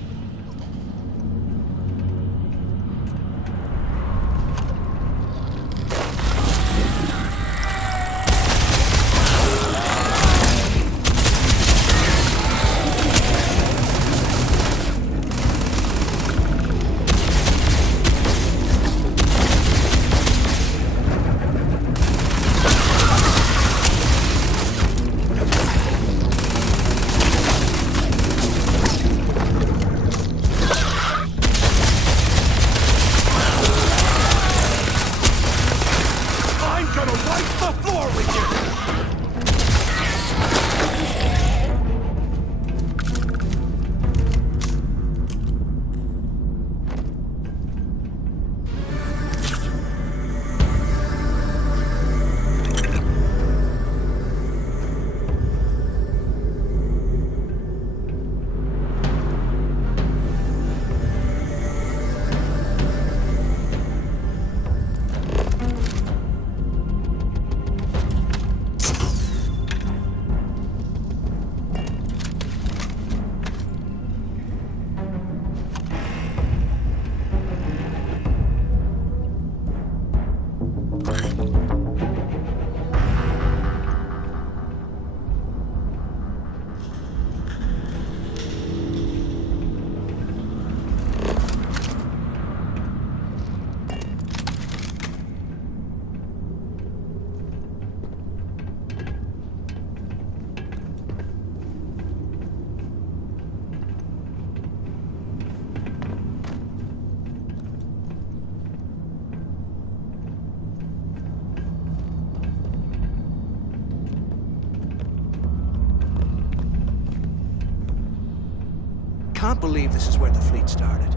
Can't believe this is where the fleet started.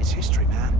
It's history, man.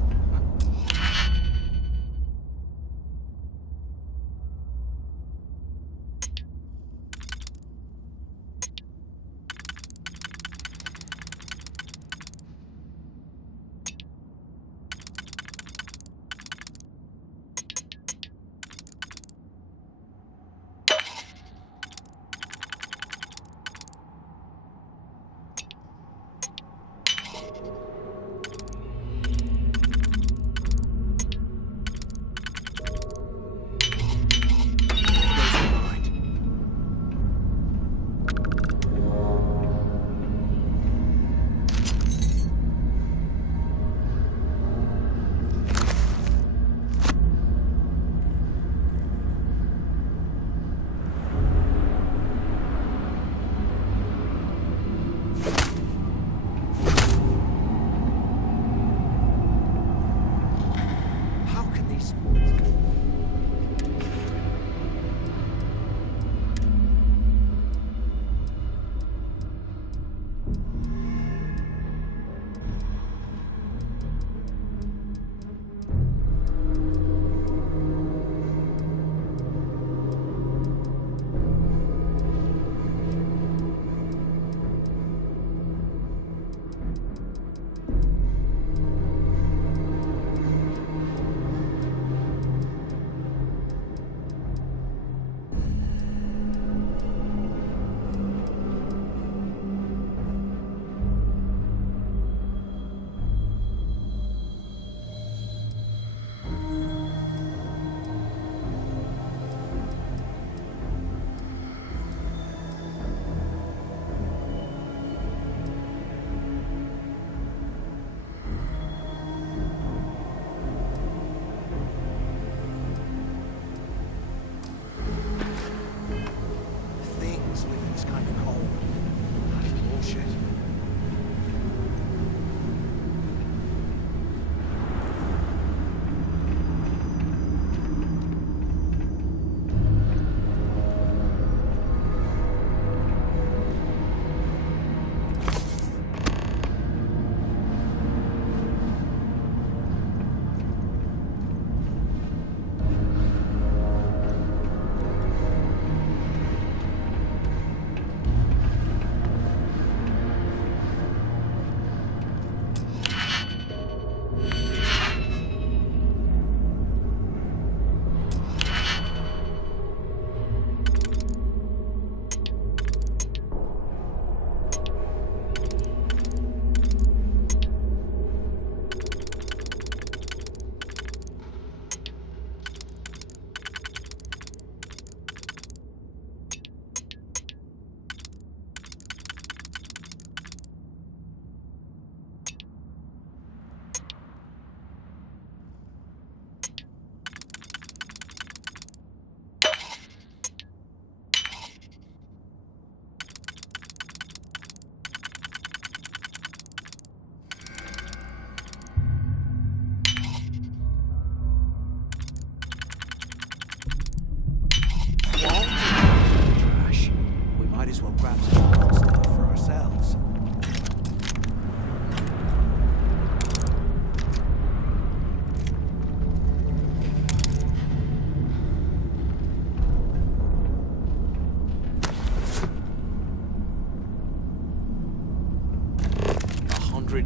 might as well grab some good stuff for ourselves.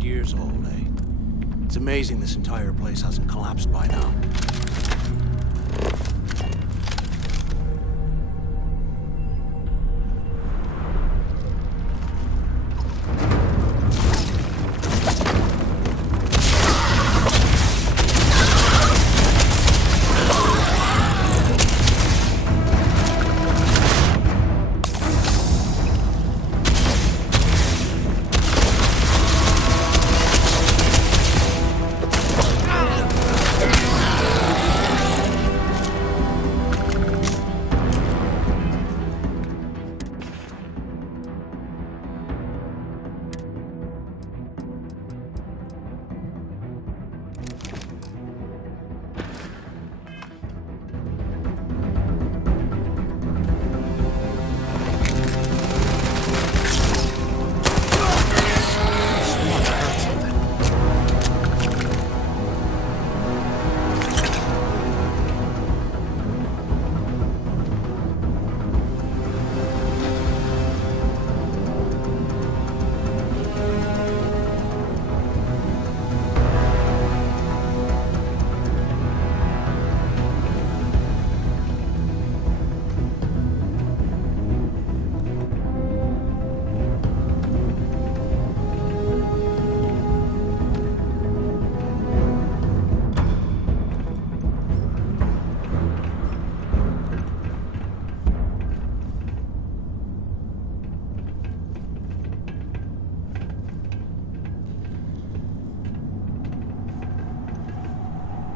Years old, eh? It's amazing this entire place hasn't collapsed by now.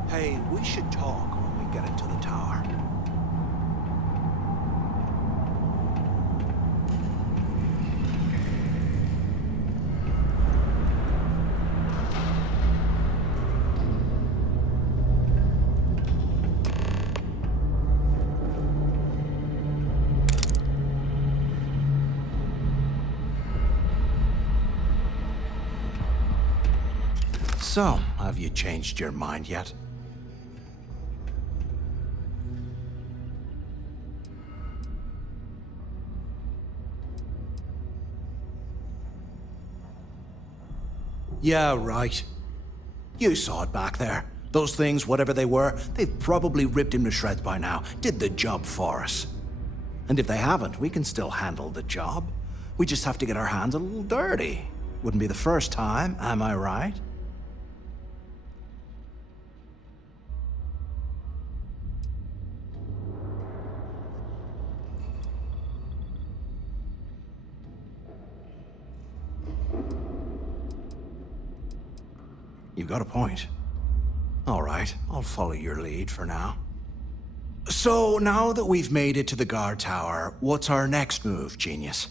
Hey, we should talk when we get into the tower. So, have you changed your mind yet? Yeah, right. You saw it back there. Those things, whatever they were, they've probably ripped him to shreds by now. Did the job for us. And if they haven't, we can still handle the job. We just have to get our hands a little dirty. Wouldn't be the first time, am I right? You got a point. All right, I'll follow your lead for now. So, now that we've made it to the guard tower, what's our next move, genius?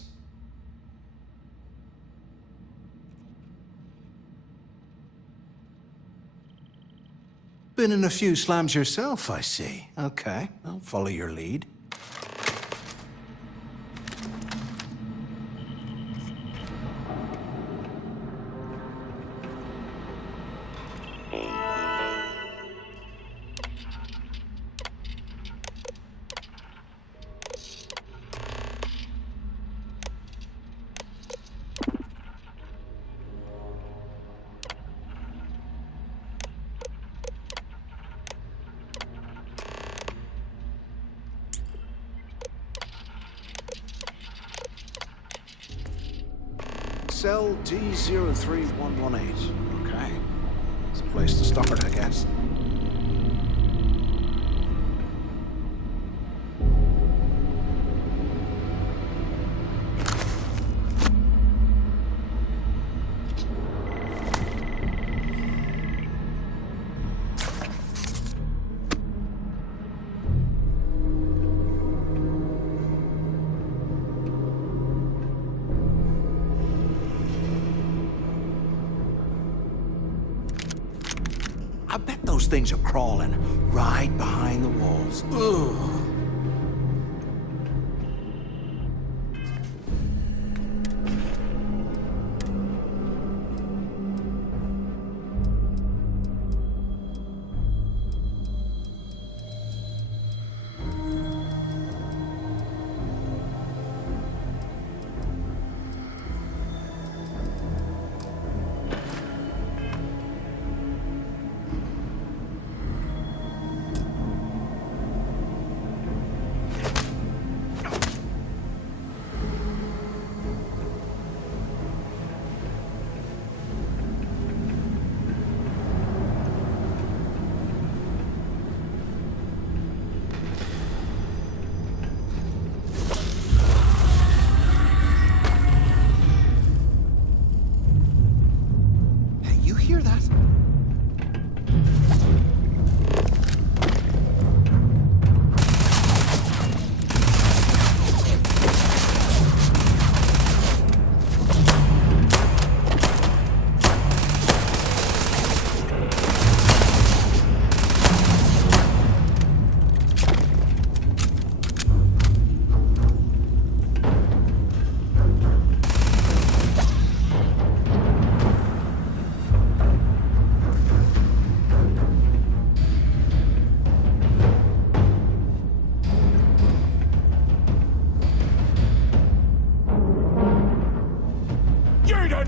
Been in a few slams yourself, I see. Okay, I'll follow your lead. Cell D03118. Okay. It's a place to start, I guess. I bet those things are crawling right behind the walls. Ugh.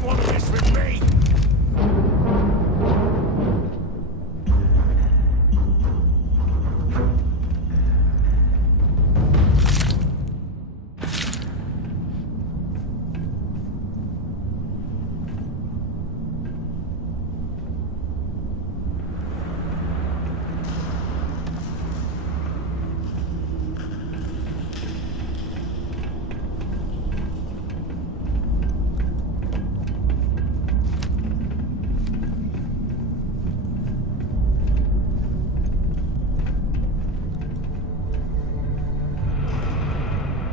want to mess with me!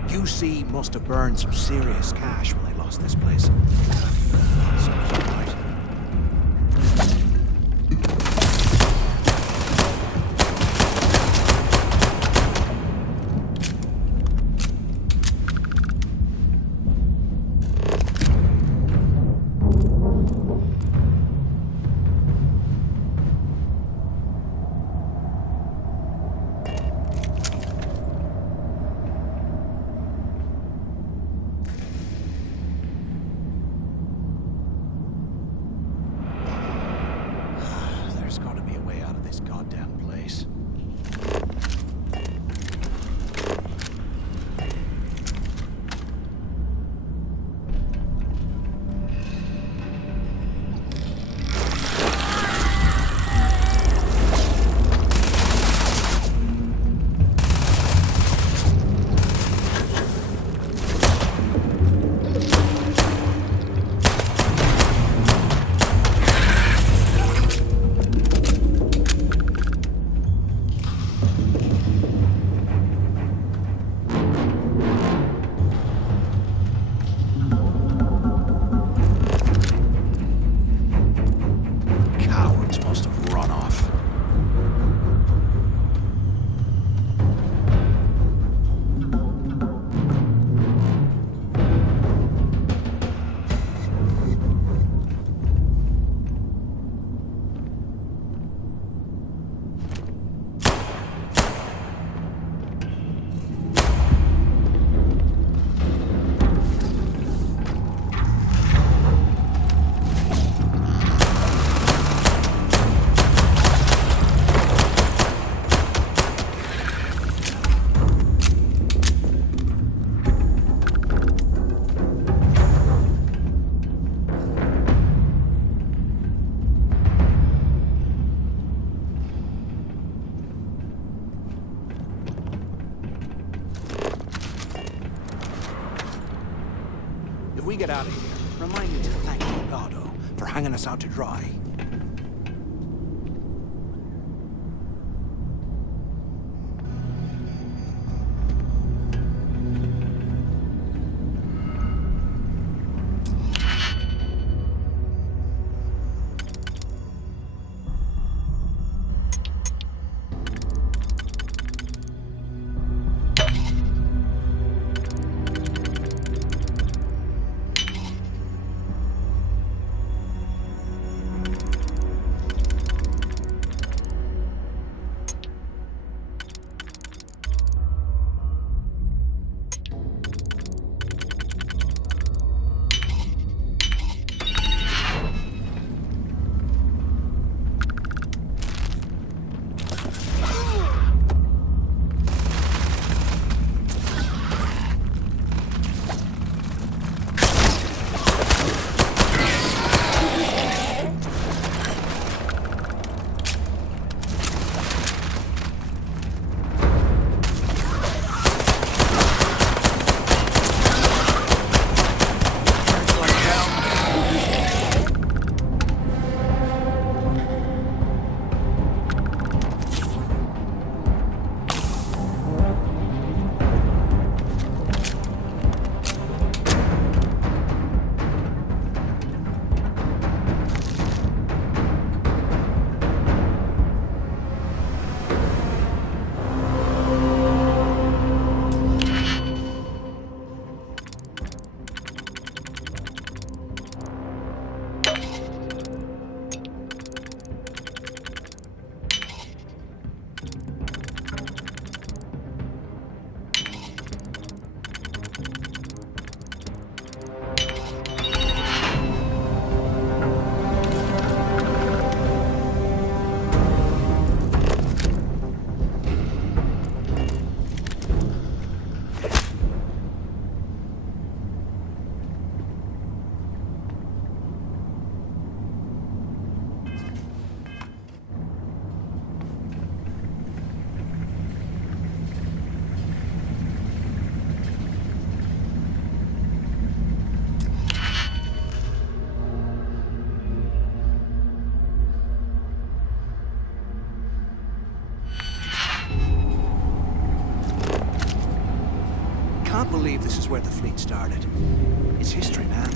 UC must have burned some serious cash when they lost this place. Sounds right. There's got to be a way out of this goddamn place. Cowards must have run off. If we get out of here, remind me to thank Delgado for hanging us out to dry. this is where the fleet started. It's history, man.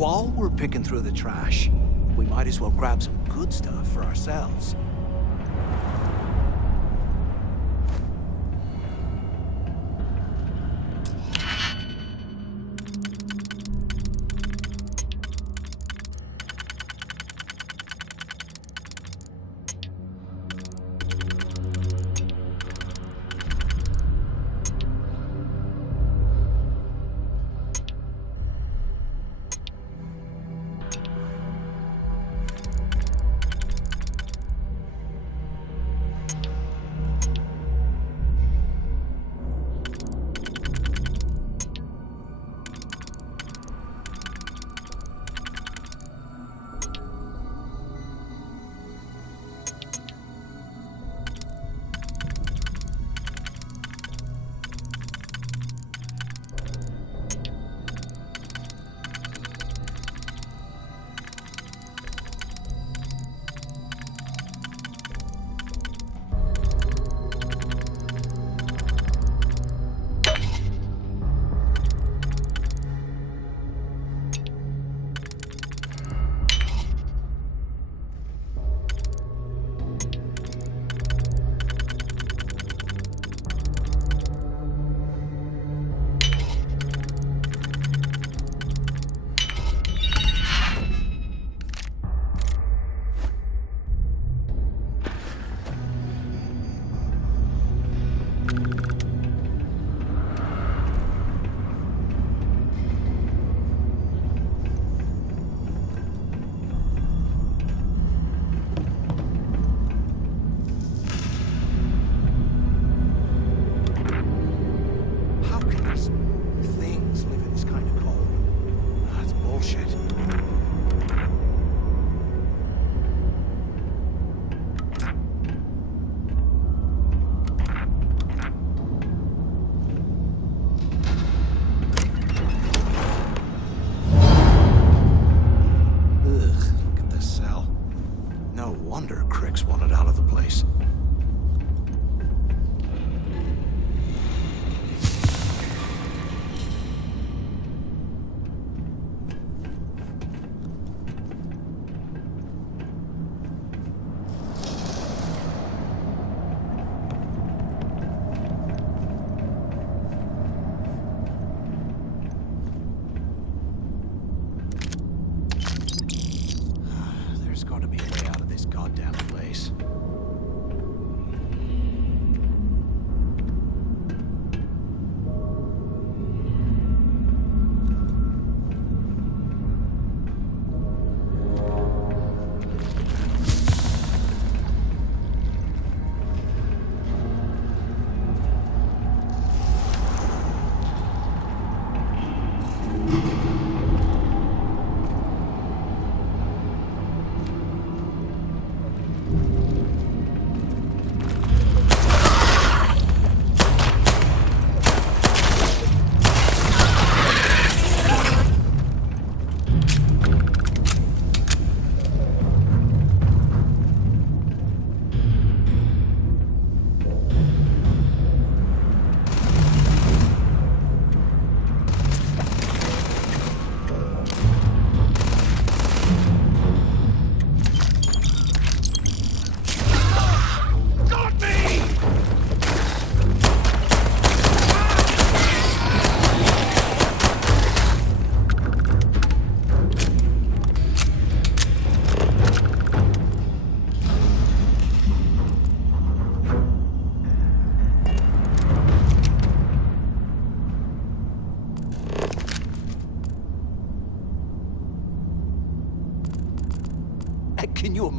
While we're picking through the trash, we might as well grab some good stuff for ourselves.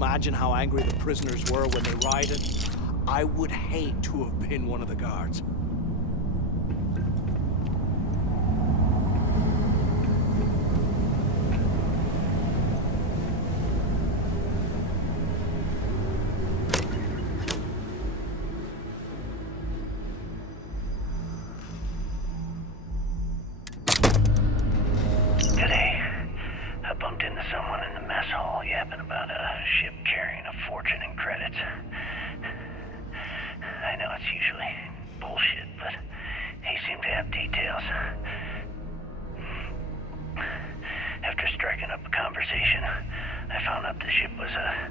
imagine how angry the prisoners were when they rioted? I would hate to have been one of the guards. Today, I bumped into someone in the mess hall yapping about a ship carrying a fortune in credits. I know it's usually bullshit, but he seemed to have details. After striking up a conversation, I found out the ship was a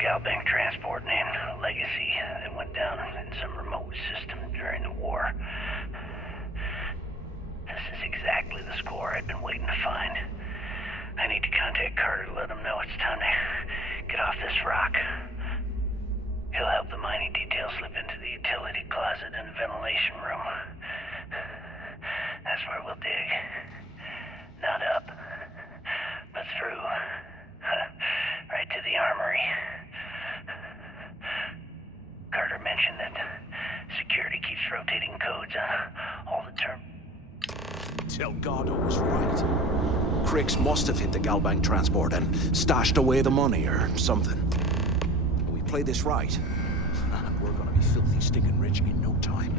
Galbank transport named Legacy that went down in some remote system during the war. This is exactly the score I'd been waiting to find. I need to contact Carter to let him know it's time to get off this rock. He'll help the mining details slip into the utility closet in the ventilation room. That's where we'll dig. Not up, but through. Right to the armory. Carter mentioned that security keeps rotating codes on all the Delgado was right. Cricks must have hit the Galbank transport and stashed away the money or something. We play this right, and we're gonna be filthy stinking rich in no time.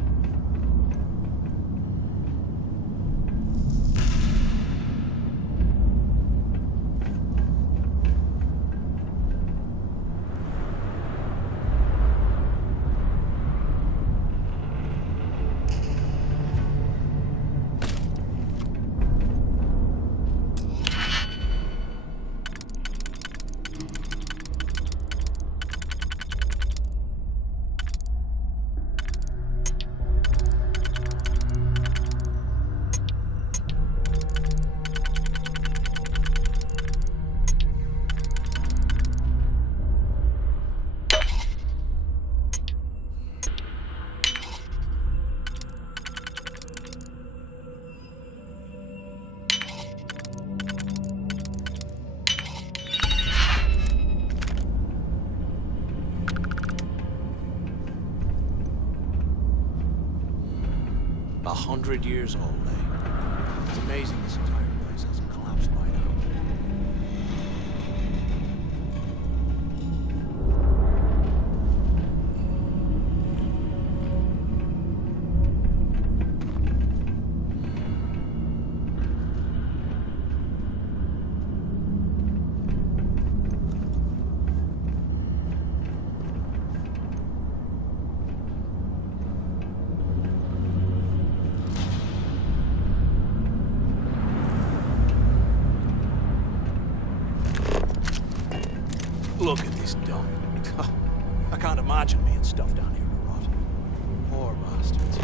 A 100 years old, eh? It's amazing this entire place hasn't collapsed by now. Look at this dump. I can't imagine being stuffed down here to rot. Poor bastards.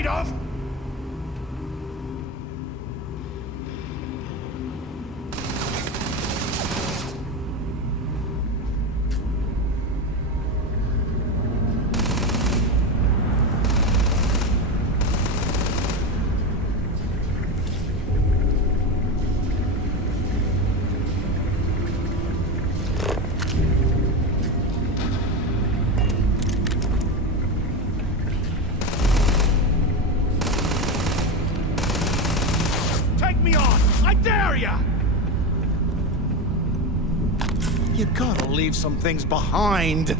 afraid of? You gotta leave some things behind.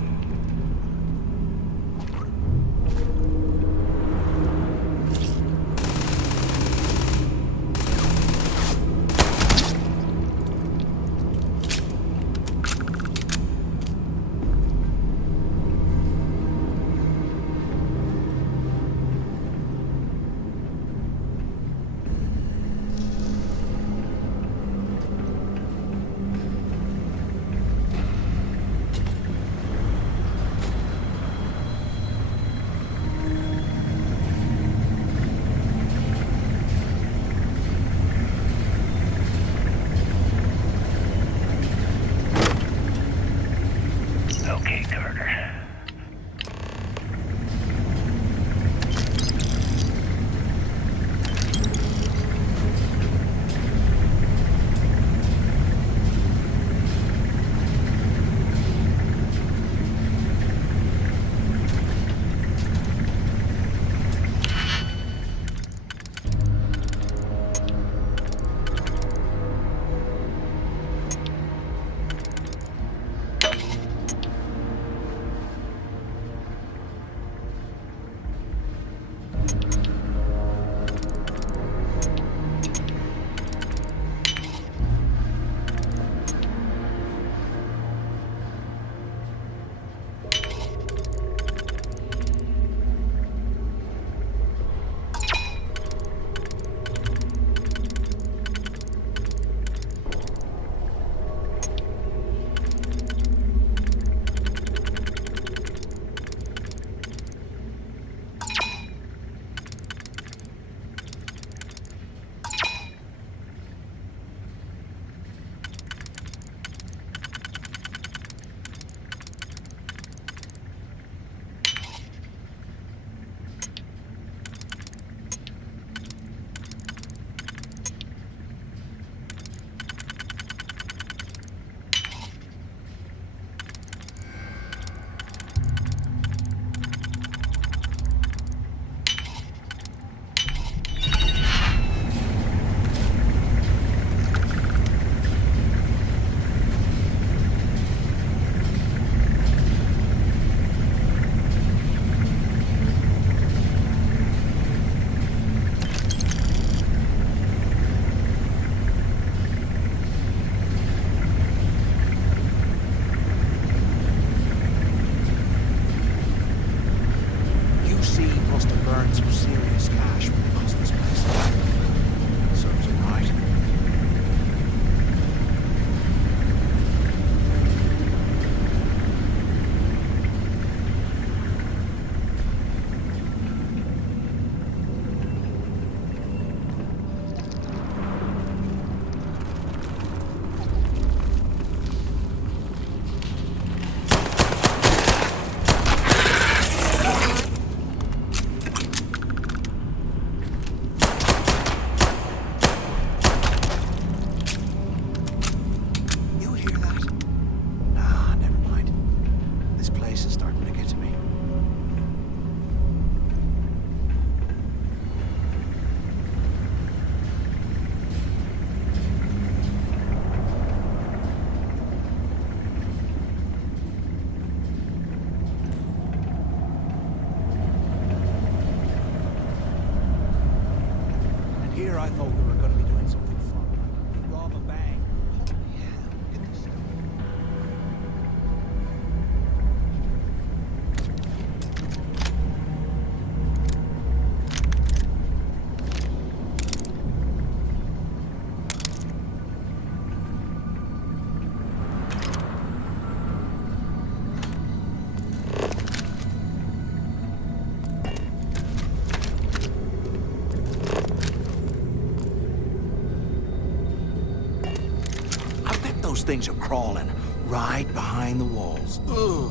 Okay, Carter. Some serious cash when we lost this place. Serves him right. Here I thought we were going to be doing something fun. Rob a bank. Holy hell, look at this stuff. things are crawling right behind the walls. Ugh.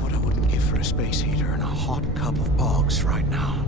What I wouldn't give for a space heater and a hot cup of bogs right now.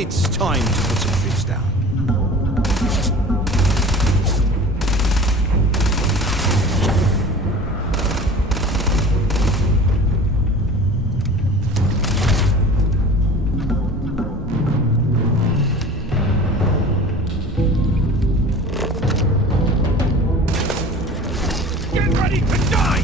It's time to put some bits down. Get ready to die!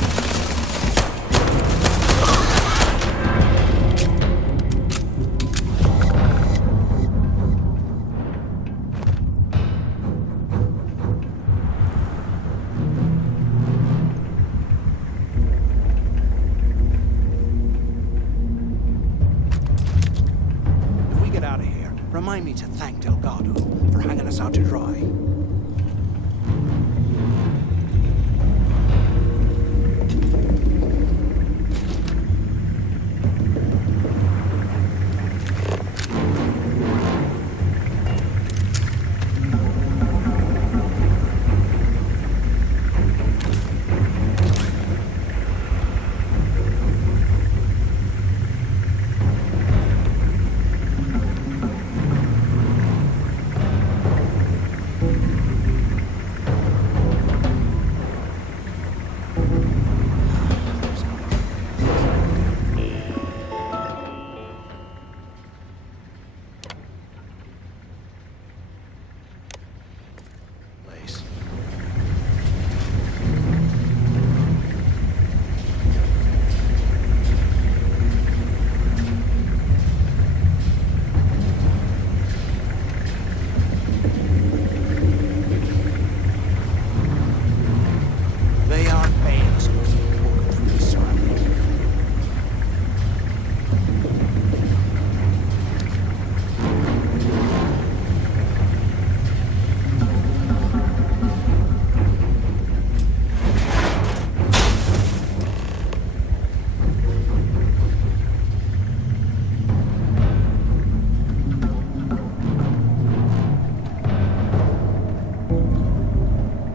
If we get out of here, remind me to thank Delgado for hanging us out to dry. Place. They aren't paying us walking through the surrounding.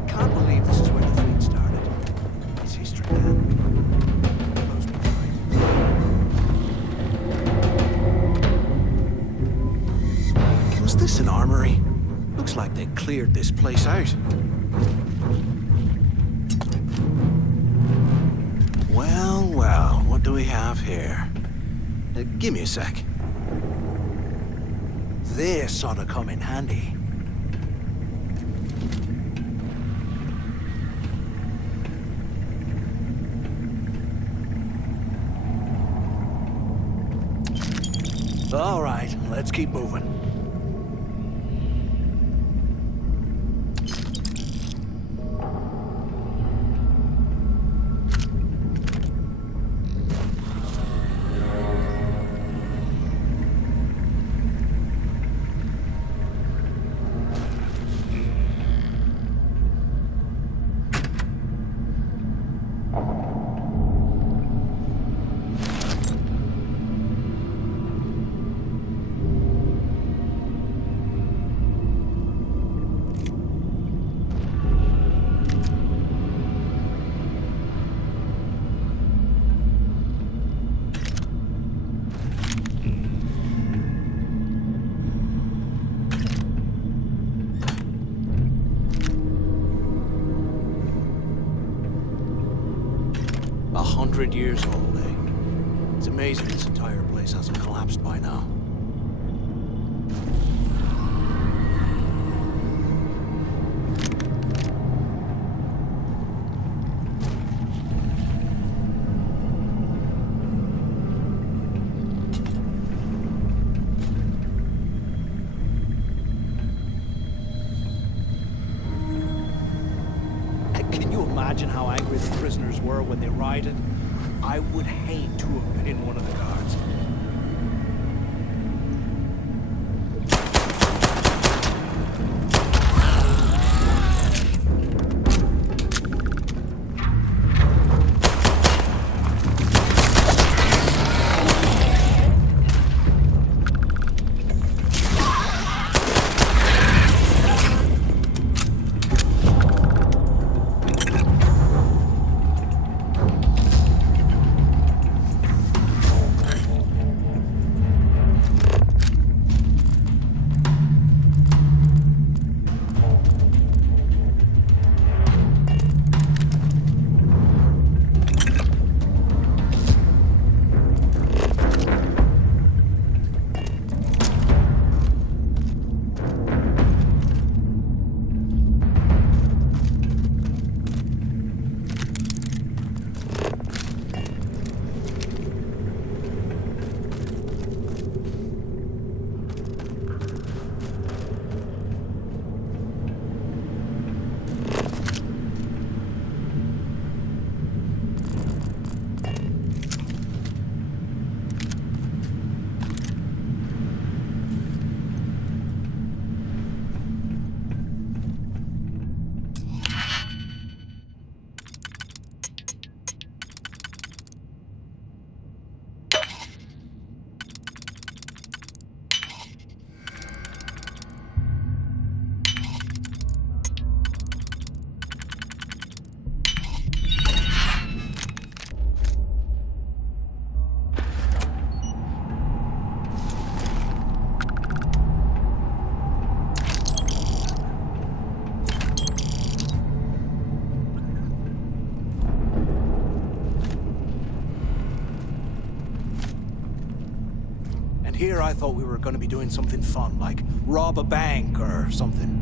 Can't believe this is where the fleet started. It's history, man. Blows me right. Was this an armory? Looks like they cleared this place out. Well, well, what do we have here? Give me a sec. This ought to come in handy. All right, let's keep moving. 100 years old, eh? It's amazing this entire place hasn't collapsed by now. Can you imagine how angry the prisoners were when they rioted? I would hate to have been one of the guards. Here I thought we were going to be doing something fun, like rob a bank or something.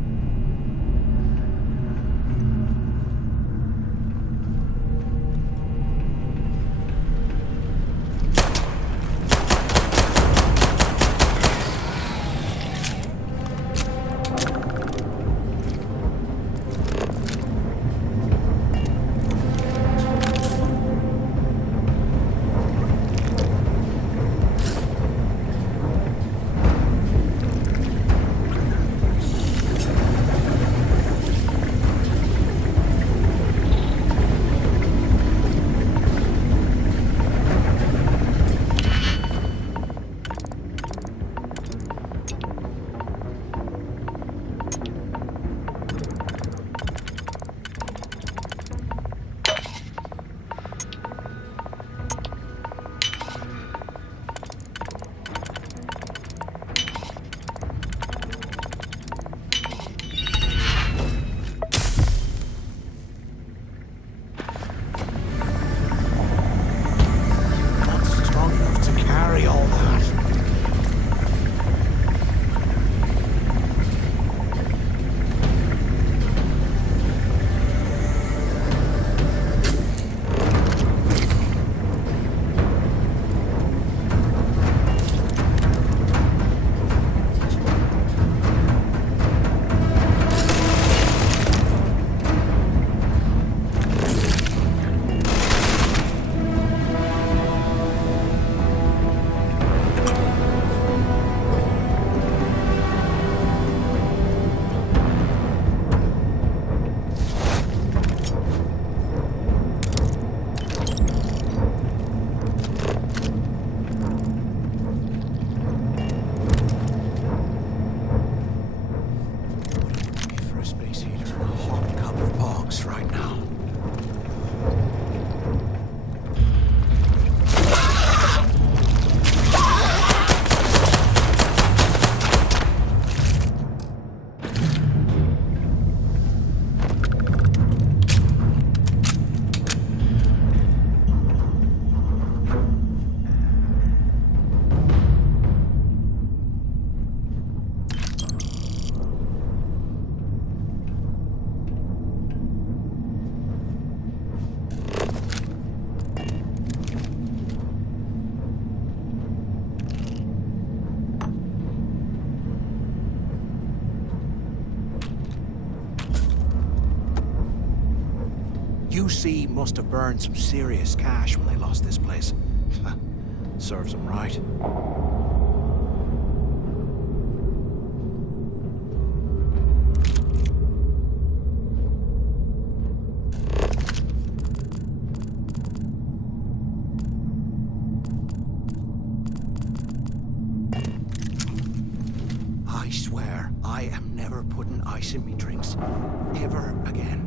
UC must have burned some serious cash when they lost this place. Serves them right. I swear, I am never putting ice in me drinks. Ever again.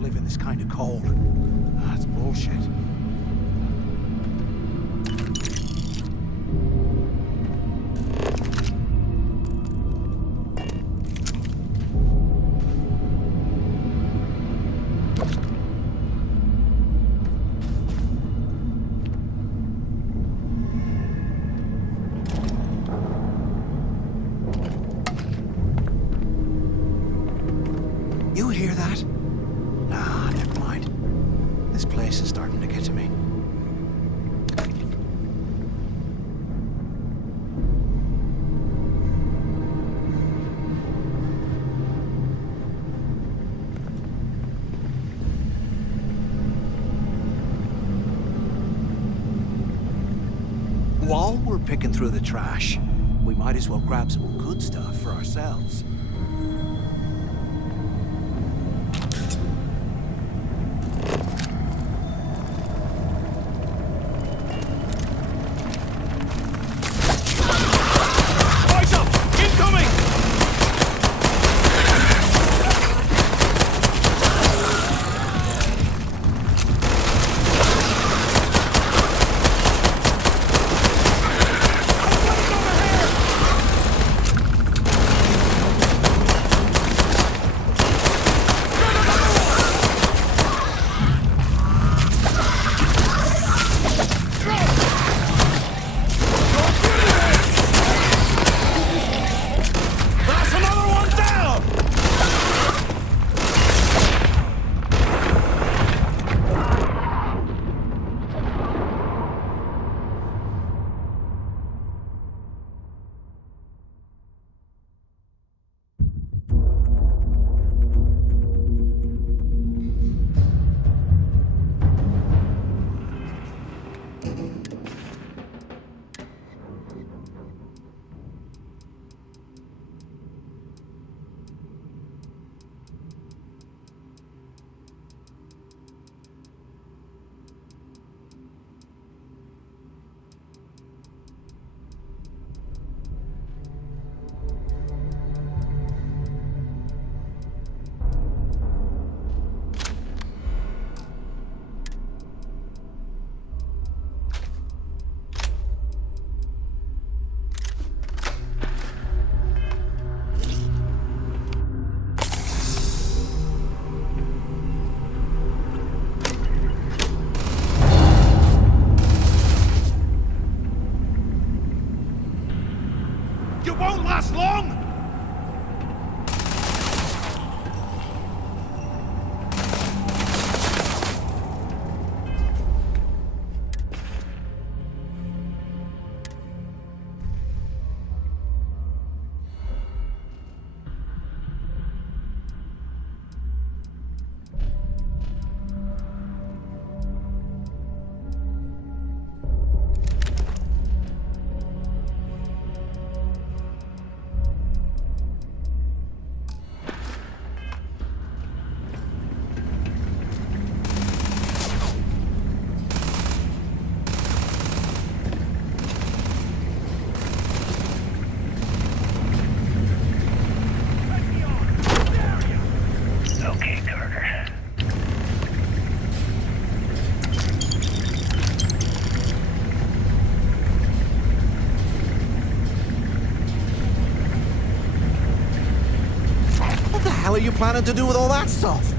Live in this kind of cold. That's bullshit. You hear that? Nah, never mind. This place is starting to get to me. While we're picking through the trash, we might as well grab some good stuff for ourselves. you planning to do with all that stuff?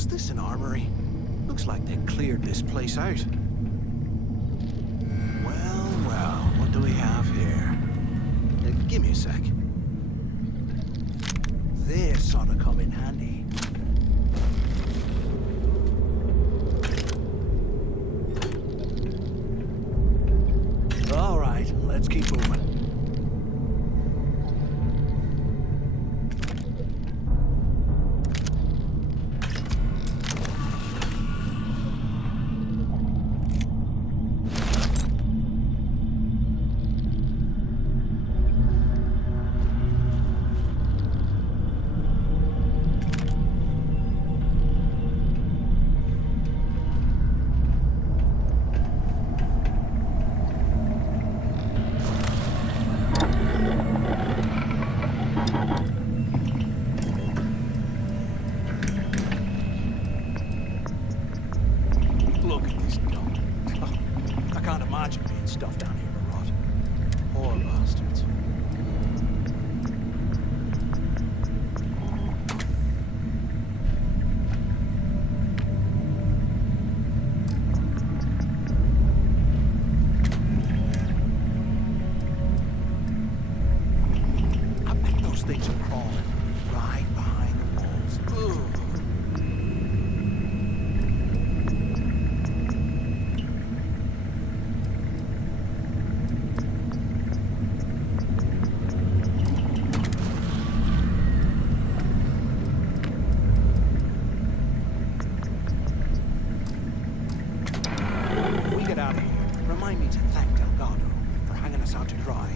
Was this an armory? Looks like they cleared this place out. Well, what do we have here? Give me a sec. This ought to come in handy. All right, let's keep moving. Look at this dump. I can't imagine being stuffed down here to rot. Poor bastards. I bet those things are crawling right behind the walls. Ugh. If we get out of here, remind me to thank Delgado for hanging us out to dry.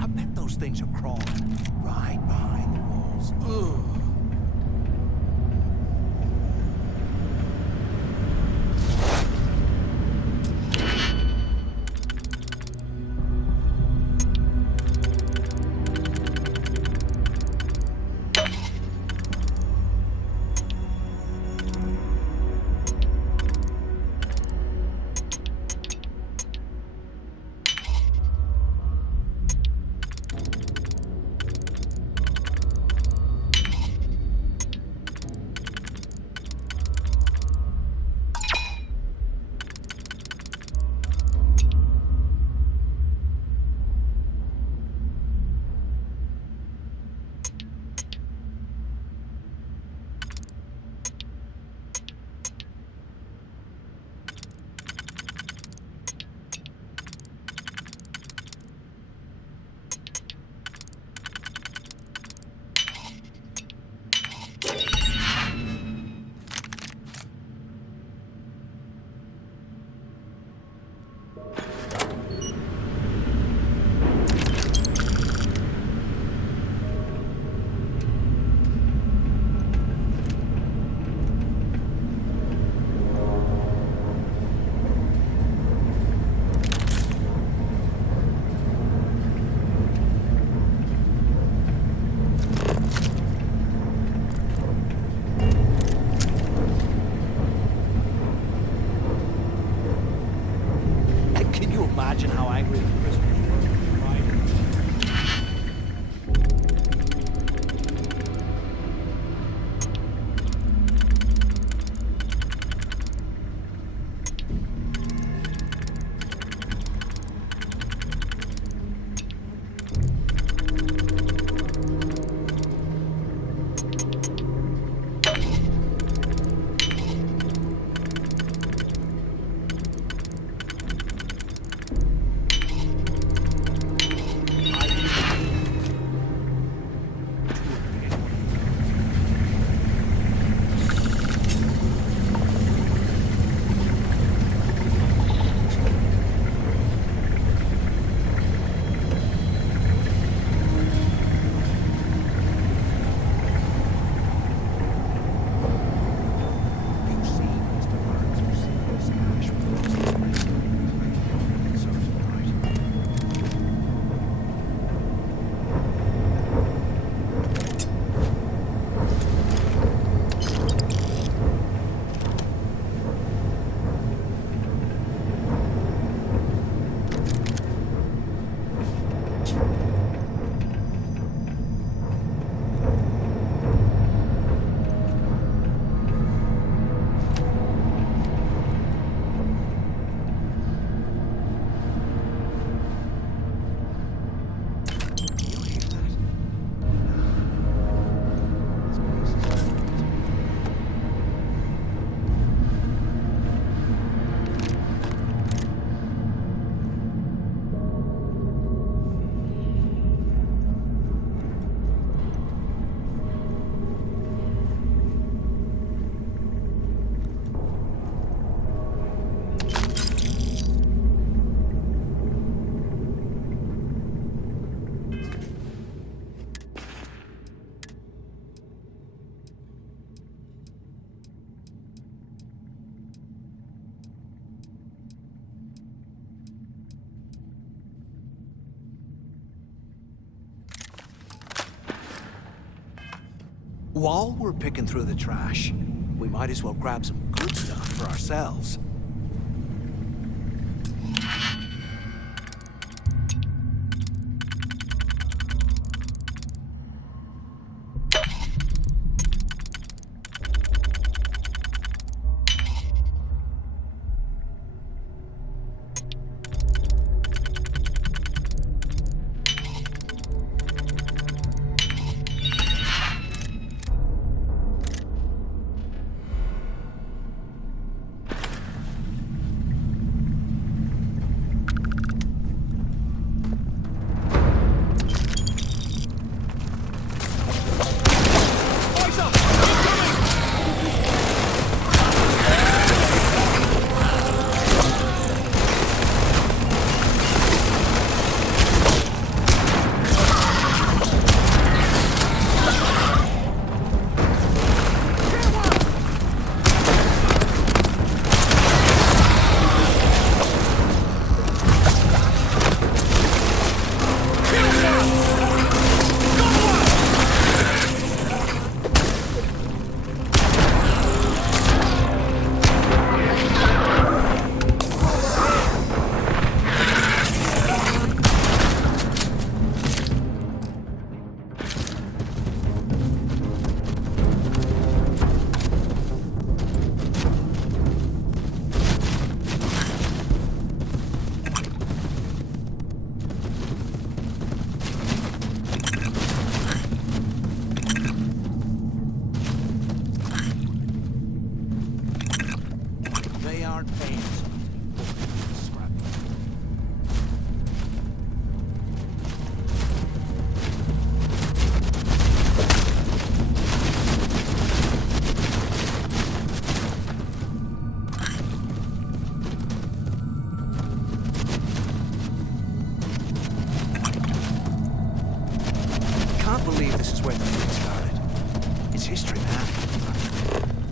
I bet those things are crawling right behind the walls. Ugh. While we're picking through the trash, we might as well grab some good stuff for ourselves.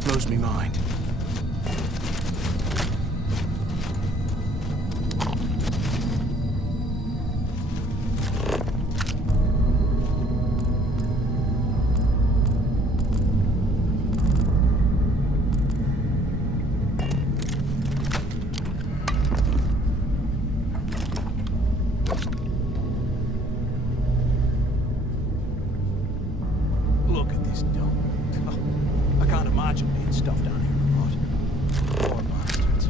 Blows me mind. Look at this dump. I can't imagine being stuffed down here a lot. Poor bastards.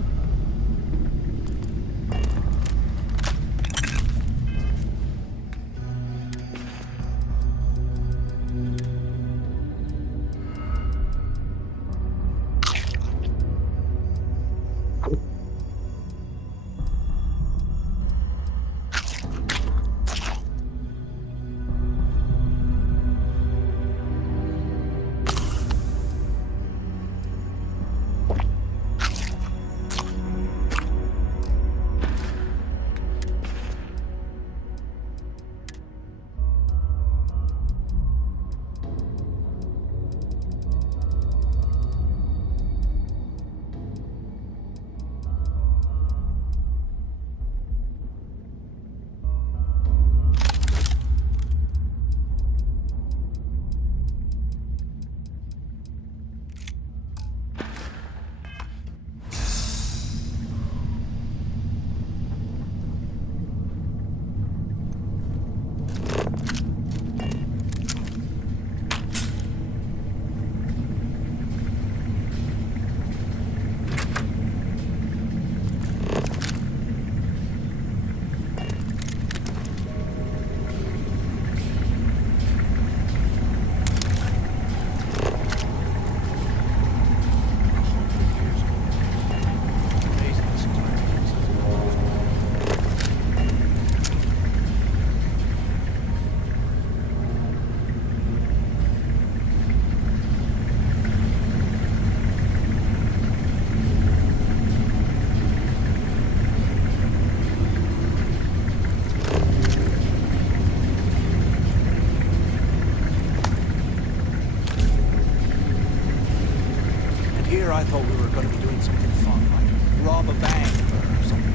Here I thought we were going to be doing something fun, like rob a bank or something.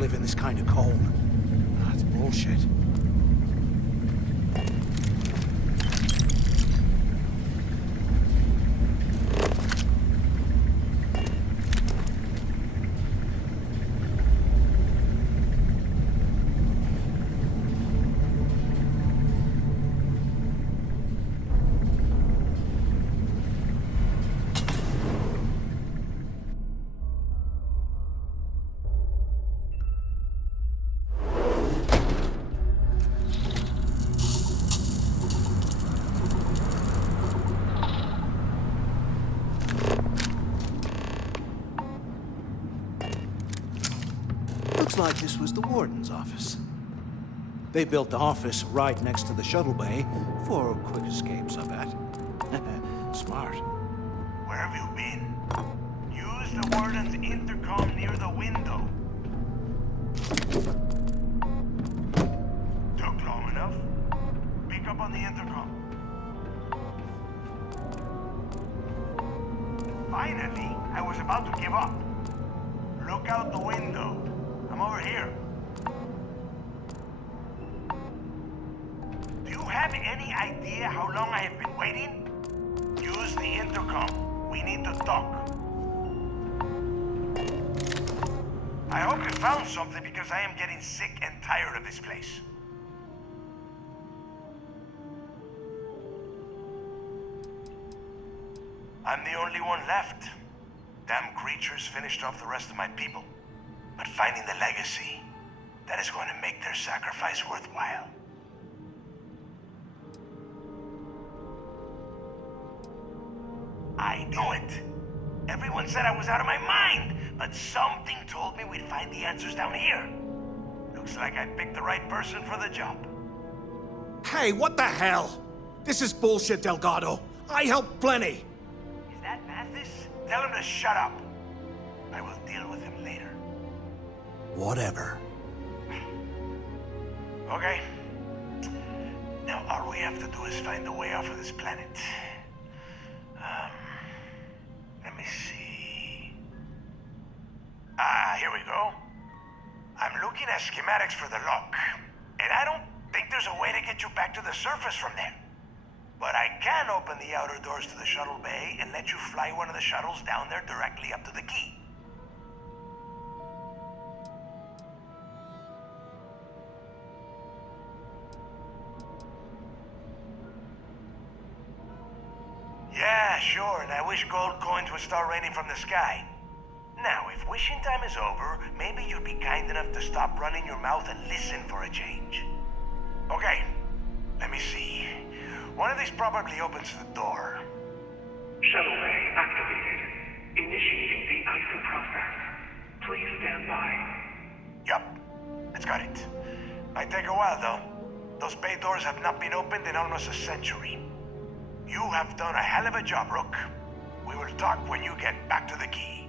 live in this kind of cold. That's bullshit. Looks like this was the warden's office. They built the office right next to the shuttle bay for quick escapes, I bet. Smart. Where have you been? Use the warden's intercom near the window. Took long enough? Pick up on the intercom. Finally, I was about to give up. Look out the window. I'm over here. Do you have any idea how long I have been waiting? Use the intercom. We need to talk. I hope you found something because I am getting sick and tired of this place. I'm the only one left. Damn creatures finished off the rest of my people. But finding the legacy, that is going to make their sacrifice worthwhile. I knew it. Everyone said I was out of my mind, but something told me we'd find the answers down here. Looks like I picked the right person for the job. Hey, what the hell? This is bullshit, Delgado. I helped plenty. Is that Mathis? Tell him to shut up. I will deal with him later. Whatever. Okay. Now all we have to do is find a way off of this planet. Let me see. Ah, here we go. I'm looking at schematics for the lock, and I don't think there's a way to get you back to the surface from there. But I can open the outer doors to the shuttle bay and let you fly one of the shuttles down there directly up to the key. Yeah, sure, and I wish gold coins would start raining from the sky. Now, if wishing time is over, maybe you'd be kind enough to stop running your mouth and listen for a change. Okay, let me see. One of these probably opens the door. Shuttle bay activated. Initiating the ISO process. Please stand by. Yup, that's got it. Might take a while, though. Those bay doors have not been opened in almost a century. You have done a hell of a job, Rook. We will talk when you get back to the key.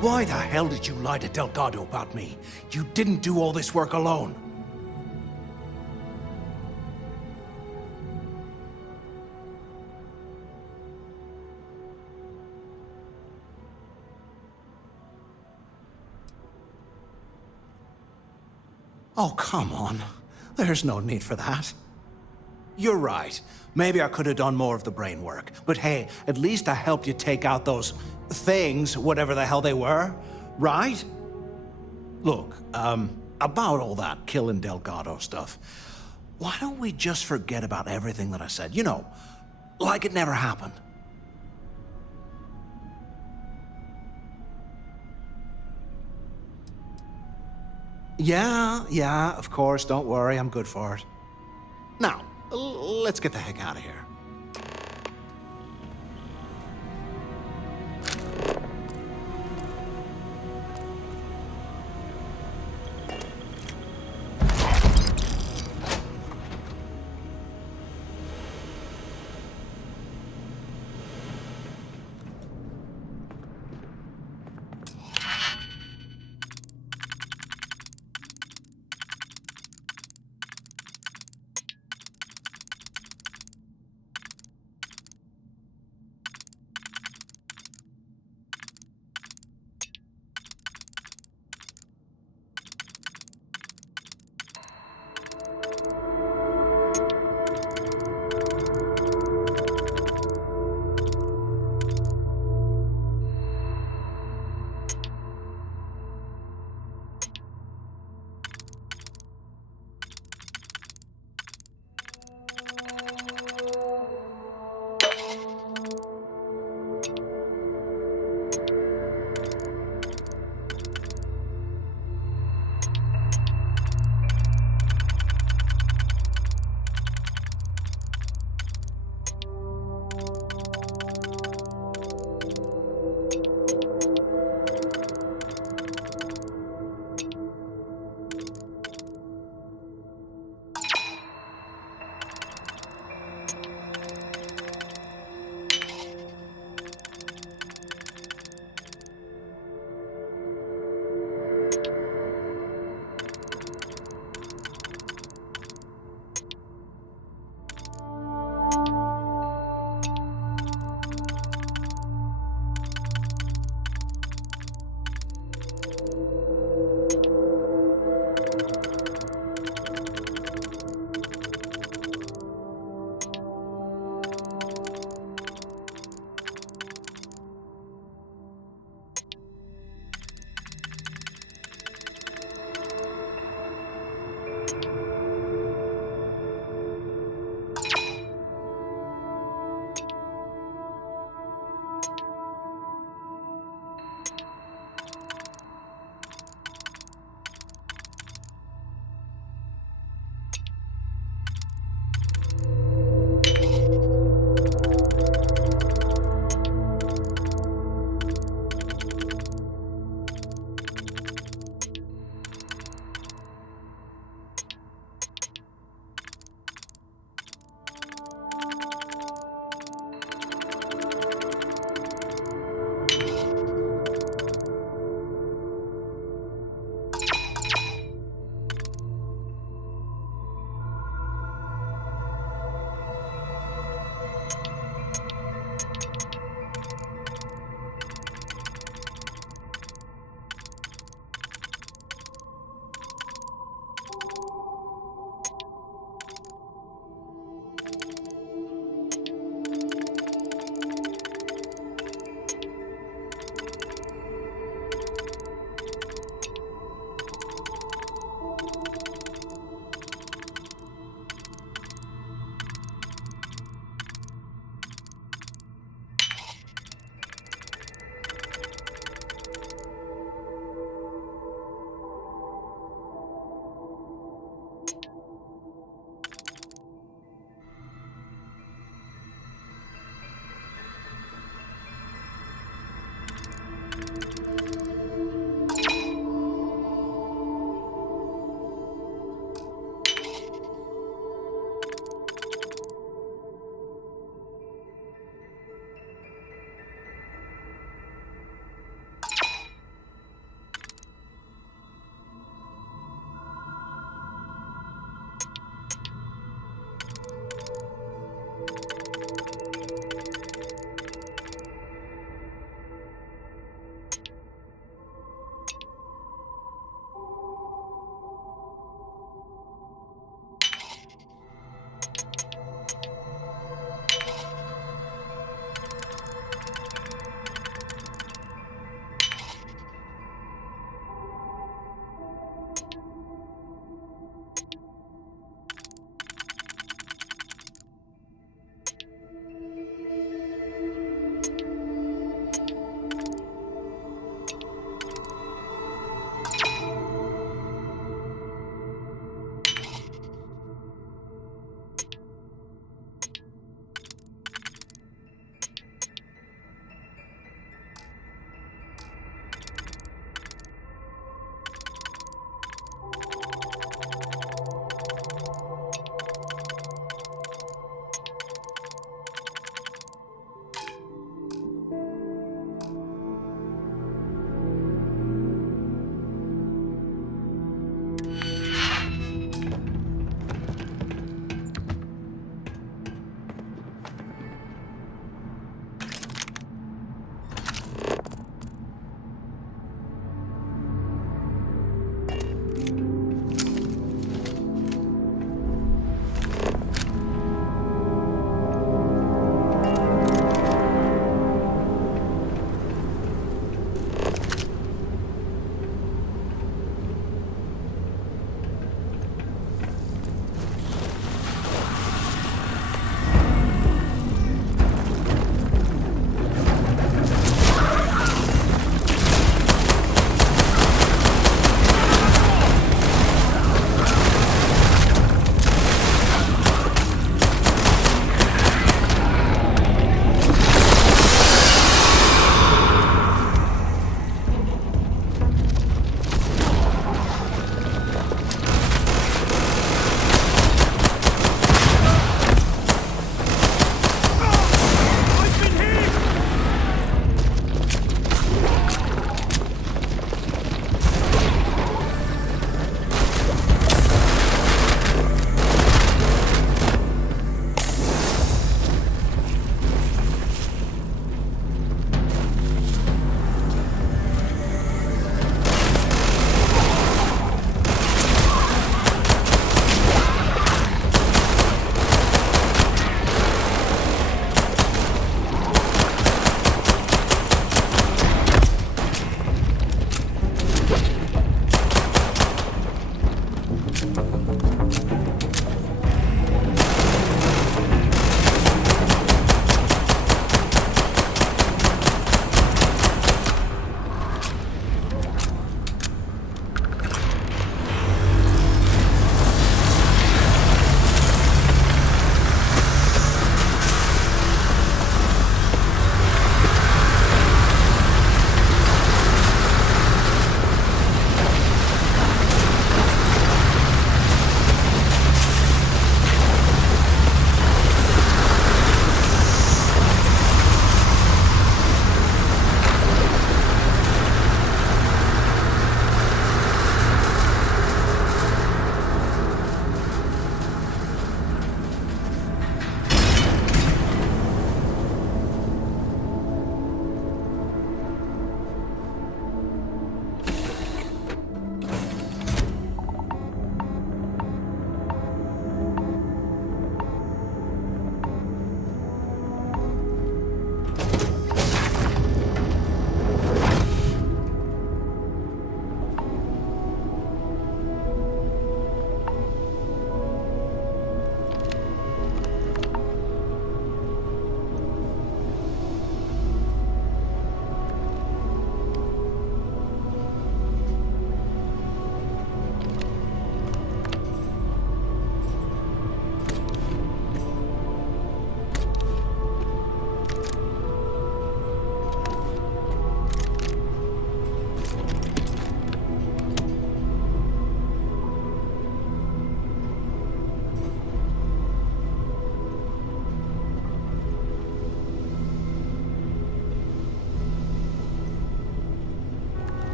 Why the hell did you lie to Delgado about me? You didn't do all this work alone. Oh, come on. There's no need for that. You're right. Maybe I could have done more of the brain work. But hey, at least I helped you take out those things, whatever the hell they were, right? Look, about all that killing Delgado stuff, why don't we just forget about everything that I said? You know, like it never happened. Yeah, of course, don't worry, I'm good for it. Now, let's get the heck out of here.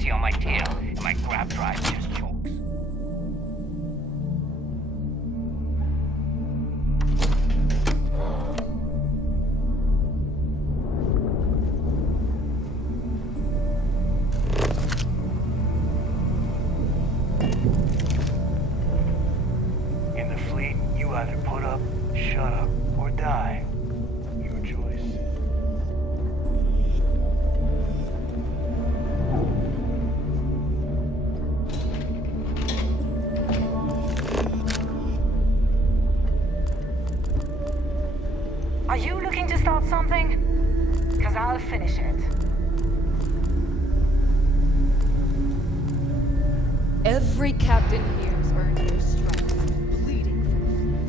warranty on my tail, and my grab drive just chokes. In the fleet, you either put up, shut up, or die. Your choice. Are you looking to start something? Because I'll finish it. Every captain here's earned their stripes, bleeding for the fleet.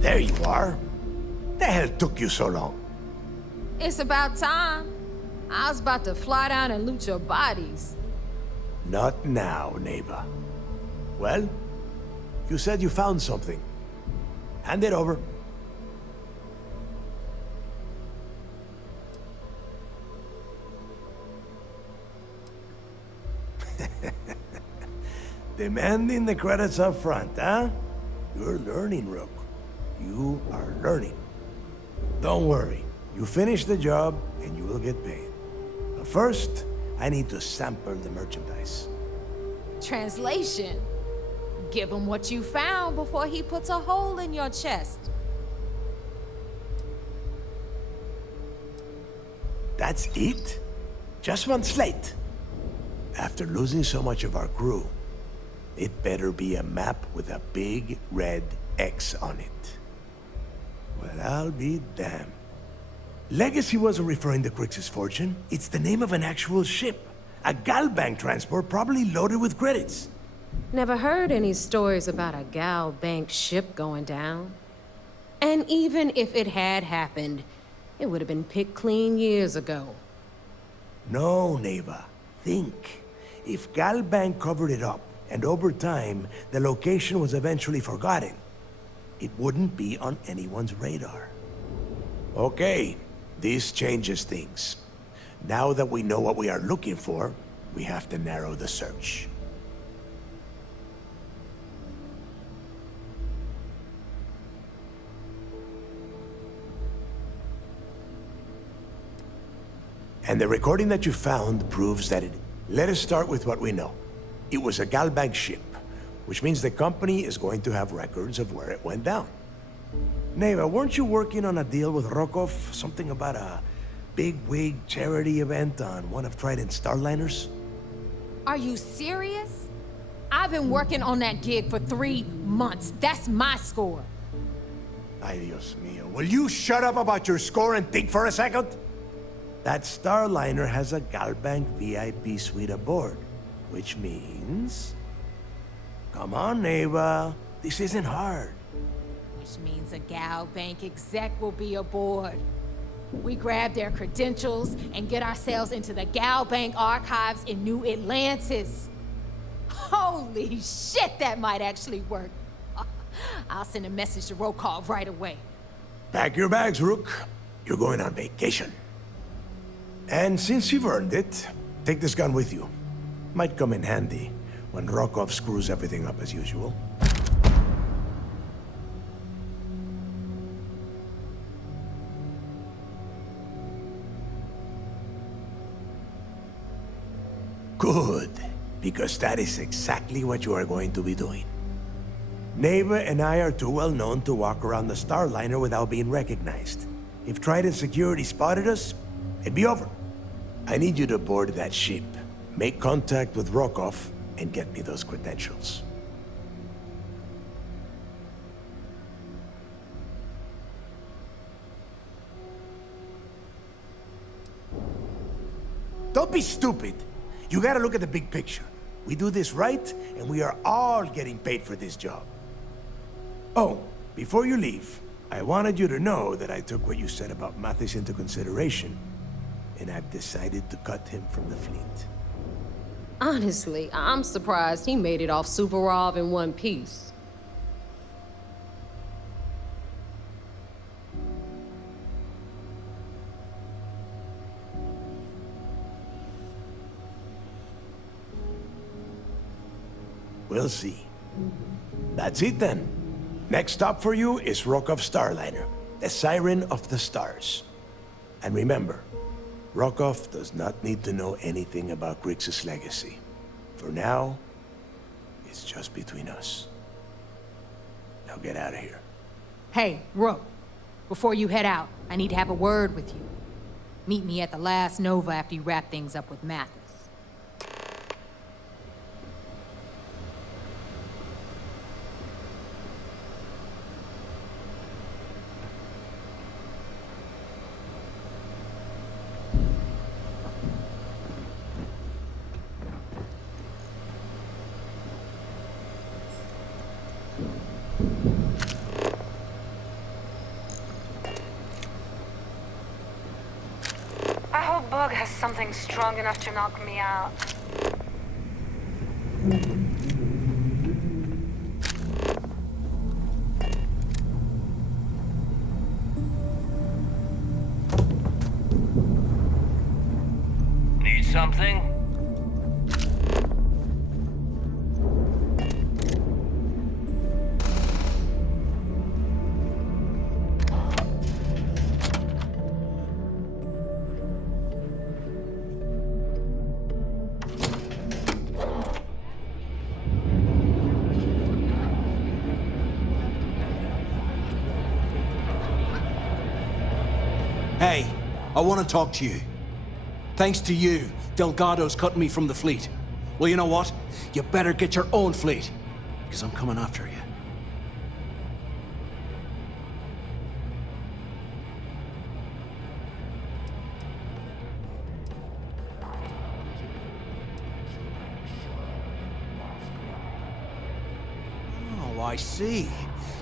There you are. The hell took you so long? It's about time. I was about to fly down and loot your bodies. Not now, neighbor. Well, you said you found something. Hand it over. Demanding the credits up front, huh? You're learning, Rook. You are learning. Don't worry. You finish the job, and you will get paid. But first, I need to sample the merchandise. Translation. Give him what you found before he puts a hole in your chest. That's it? Just one slate? After losing so much of our crew, it better be a map with a big red X on it. Well, I'll be damned. Legacy wasn't referring to Crix's fortune. It's the name of an actual ship. A Galbank transport probably loaded with credits. Never heard any stories about a Gal Bank ship going down. And even if it had happened, it would have been picked clean years ago. No, neighbor. Think. If Galbank covered it up, and over time, the location was eventually forgotten, it wouldn't be on anyone's radar. Okay, this changes things. Now that we know what we are looking for, we have to narrow the search. And the recording that you found proves that it... Let us start with what we know. It was a Galbank ship, which means the company is going to have records of where it went down. Neva, weren't you working on a deal with Rokov? Something about a big-wig charity event on one of Trident's starliners? Are you serious? I've been working on that gig for 3 months. That's my score. Ay, Dios mío. Will you shut up about your score and think for a second? That starliner has a Galbank VIP suite aboard, which means... Come on, Neva. This isn't hard. Which means a Gal Bank exec will be aboard. We grab their credentials and get ourselves into the Gal Bank archives in New Atlantis. Holy shit, that might actually work. I'll send a message to Rokov right away. Pack your bags, Rook. You're going on vacation. And since you've earned it, take this gun with you. Might come in handy when Rokov screws everything up as usual. Good, because that is exactly what you are going to be doing. Neva and I are too well known to walk around the starliner without being recognized. If Trident security spotted us, it'd be over. I need you to board that ship, make contact with Rokov, and get me those credentials. Don't be stupid. You gotta look at the big picture. We do this right, and we are all getting paid for this job. Oh, before you leave, I wanted you to know that I took what you said about Mathis into consideration, and I've decided to cut him from the fleet. Honestly, I'm surprised he made it off Suvorov in one piece. We'll see. That's it then. Next stop for you is Rokov Starliner, the Siren of the Stars. And remember, Rokov does not need to know anything about Grixis' legacy. For now, it's just between us. Now get out of here. Hey, Rook, before you head out, I need to have a word with you. Meet me at the last Nova after you wrap things up with Mathis. I hope Bug has something strong enough to knock me out. Need something? Hey, I want to talk to you. Thanks to you, Delgado's cutting me from the fleet. Well, you know what? You better get your own fleet, because I'm coming after you. Oh, I see.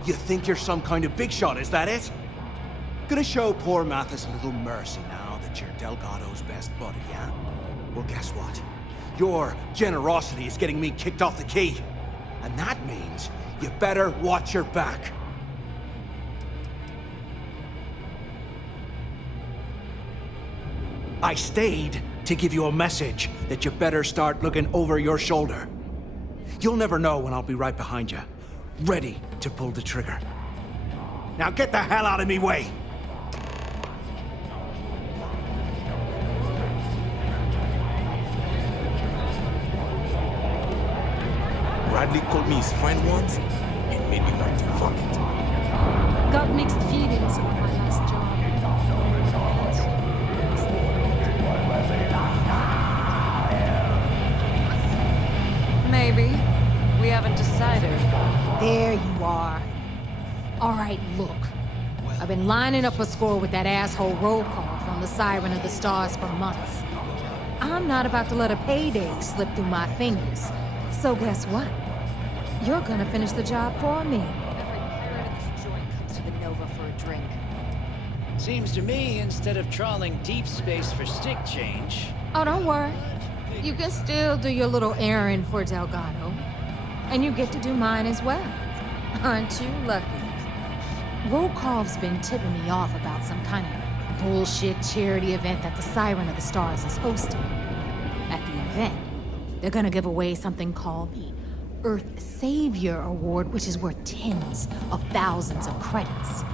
You think you're some kind of big shot, is that it? Gonna show poor Mathis a little mercy now that you're Delgado's best buddy, yeah? Well, guess what? Your generosity is getting me kicked off the key. And that means you better watch your back. I stayed to give you a message that you better start looking over your shoulder. You'll never know when I'll be right behind you, ready to pull the trigger. Now get the hell out of me way! Bradley called me his friend once, it made me want to vomit. Got mixed feelings about my last job. Maybe. We haven't decided. There you are. All right, look. I've been lining up a score with that asshole roll call from the Siren of the Stars for months. I'm not about to let a payday slip through my fingers. So guess what? You're gonna finish the job for me. Every pirate in this joint comes to the Nova for a drink. Seems to me, instead of trawling deep space for stick change... Oh, don't worry. You can still do your little errand for Delgado. And you get to do mine as well. Aren't you lucky? Rokov's been tipping me off about some kind of bullshit charity event that the Siren of the Stars is hosting. At the event, they're gonna give away something called the Earth Savior Award, which is worth tens of thousands of credits.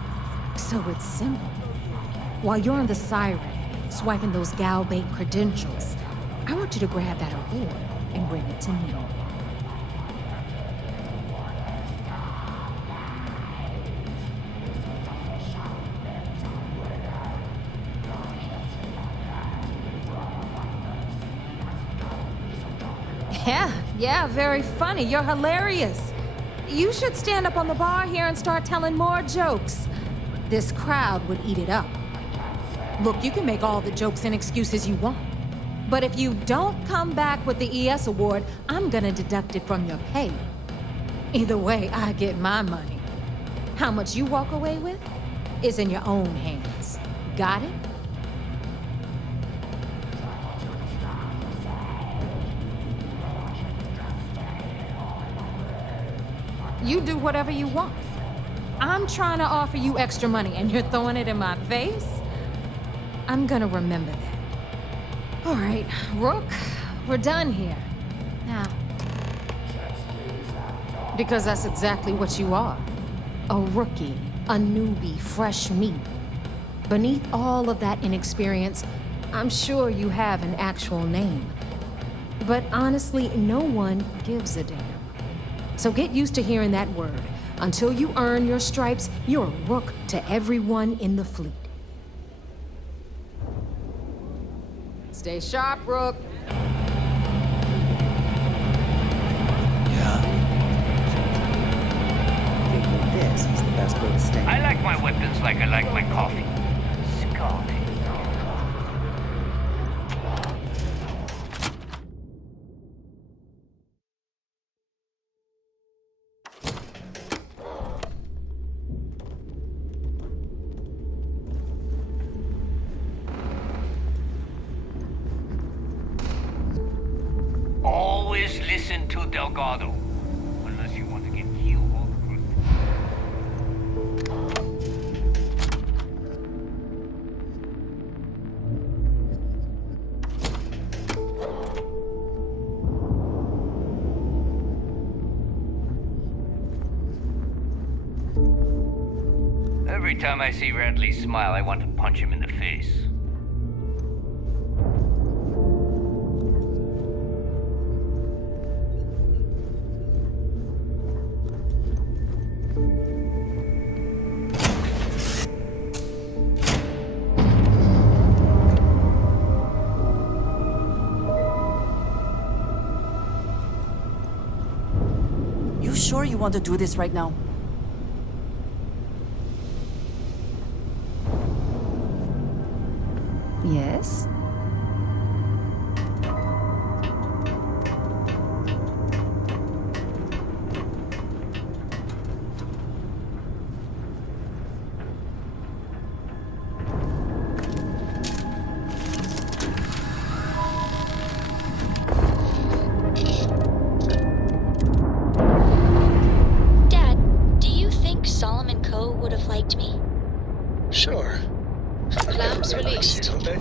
So it's simple. While you're on the Siren, swiping those gal-bait credentials, I want you to grab that award and bring it to me. Yeah, very funny. You're hilarious. You should stand up on the bar here and start telling more jokes. This crowd would eat it up. Look, you can make all the jokes and excuses you want, But if you don't come back with the ES award, I'm gonna deduct it from your pay. Either way, I get my money. How much you walk away with is in your own hands. Got it? You do whatever you want. I'm trying to offer you extra money and you're throwing it in my face? I'm gonna remember that. All right, Rook, we're done here. Now, because that's exactly what you are. A rookie, a newbie, fresh meat. Beneath all of that inexperience, I'm sure you have an actual name. But honestly, no one gives a damn. So get used to hearing that word. Until you earn your stripes, you're a rook to everyone in the fleet. Stay sharp, Rook. This is the best way to stay. I like my weapons like I like my coffee. Scalding. Always listen to Delgado, unless you want to get killed all the truth. Every time I see Radley smile, I want to punch him in the face. You sure you want to do this right now? Yes? Dad, do you think Solomon Coe would have liked me? Sure. Lamps released. Don't they?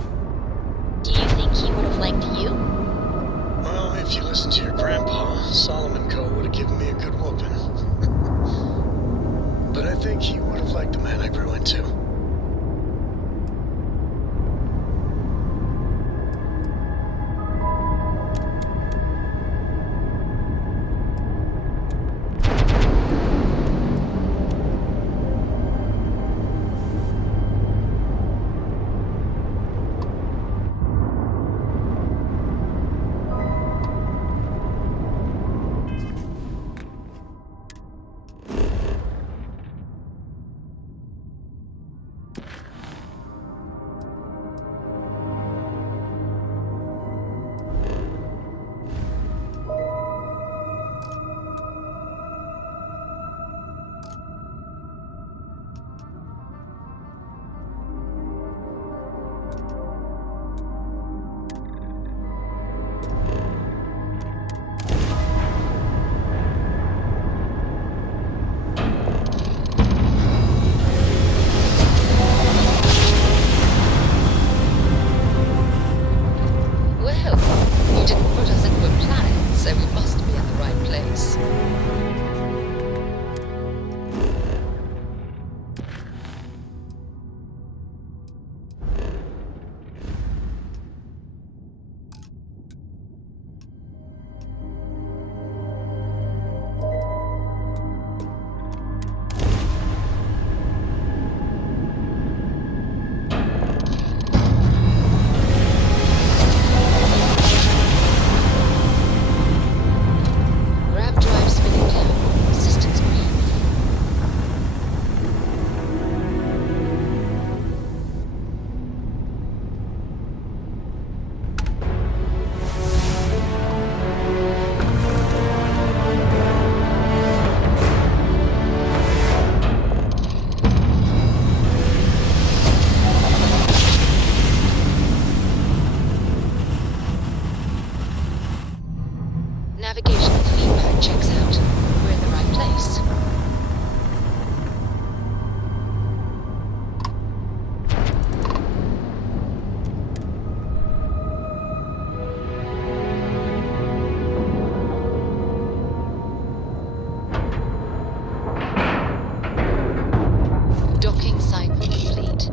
Do you think he would have liked you? Well, if you listen to your grandpa, Solomon Coe would have given me a good whooping. But I think he would have liked the man I grew into. Checks out. We're in the right place. Docking cycle complete.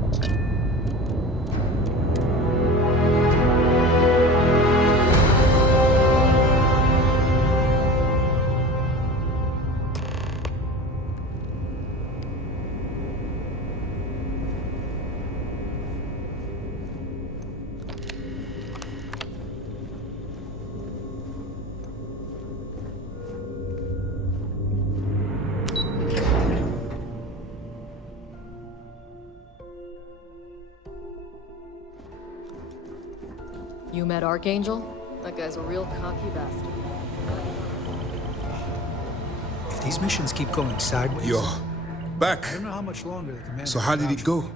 You met Archangel? That guy's a real cocky bastard. If these missions keep going sideways... You're back. I don't know how much longer the commander... So how did it go?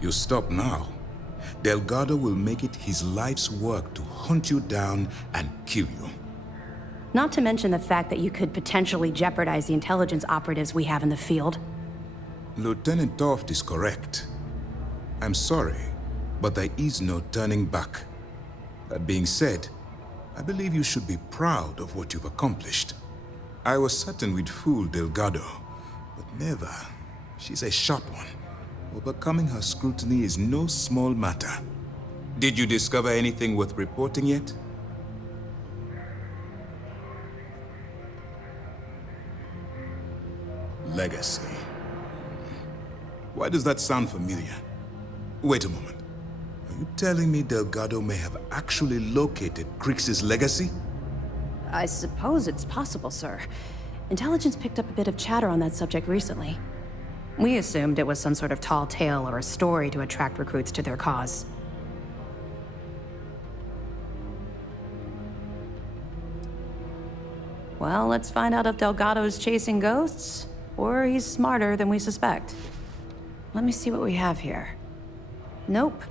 You stop now. Delgado will make it his life's work to hunt you down and kill you. Not to mention the fact that you could potentially jeopardize the intelligence operatives we have in the field. Lieutenant Toft is correct. I'm sorry, but there is no turning back. That being said, I believe you should be proud of what you've accomplished. I was certain we'd fool Delgado, but never. She's a sharp one. Overcoming her scrutiny is no small matter. Did you discover anything worth reporting yet? Legacy. Why does that sound familiar? Wait a moment. Are you telling me Delgado may have actually located Crix's legacy? I suppose it's possible, sir. Intelligence picked up a bit of chatter on that subject recently. We assumed it was some sort of tall tale or a story to attract recruits to their cause. Well, let's find out if Delgado's chasing ghosts, or he's smarter than we suspect. Let me see what we have here. Nope.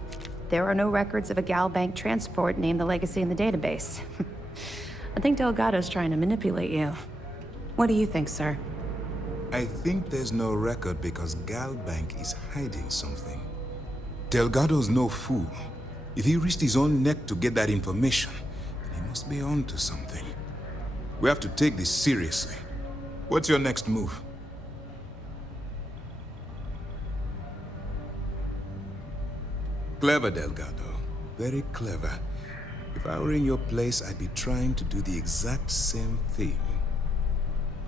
There are no records of a Gal Bank transport named the Legacy in the database. I think Delgado's trying to manipulate you. What do you think, sir? I think there's no record because Gal Bank is hiding something. Delgado's no fool. If he risked his own neck to get that information, then he must be on to something. We have to take this seriously. What's your next move? Clever, Delgado. Very clever. If I were in your place, I'd be trying to do the exact same thing.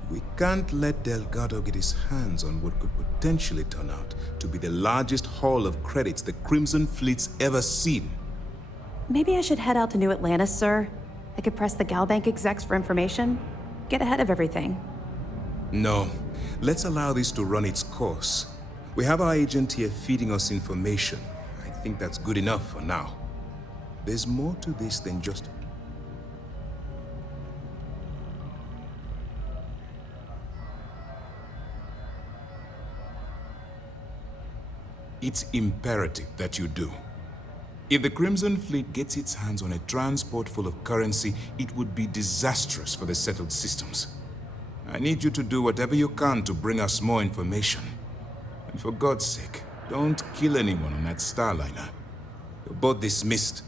We can't let Delgado get his hands on what could potentially turn out to be the largest haul of credits the Crimson Fleet's ever seen. Maybe I should head out to New Atlantis, sir. I could press the Gal Bank execs for information. Get ahead of everything. No. Let's allow this to run its course. We have our agent here feeding us information. I think that's good enough for now. There's more to this than just... It's imperative that you do. If the Crimson Fleet gets its hands on a transport full of currency, it would be disastrous for the settled systems. I need you to do whatever you can to bring us more information. And for God's sake, don't kill anyone on that Starliner. You're both dismissed.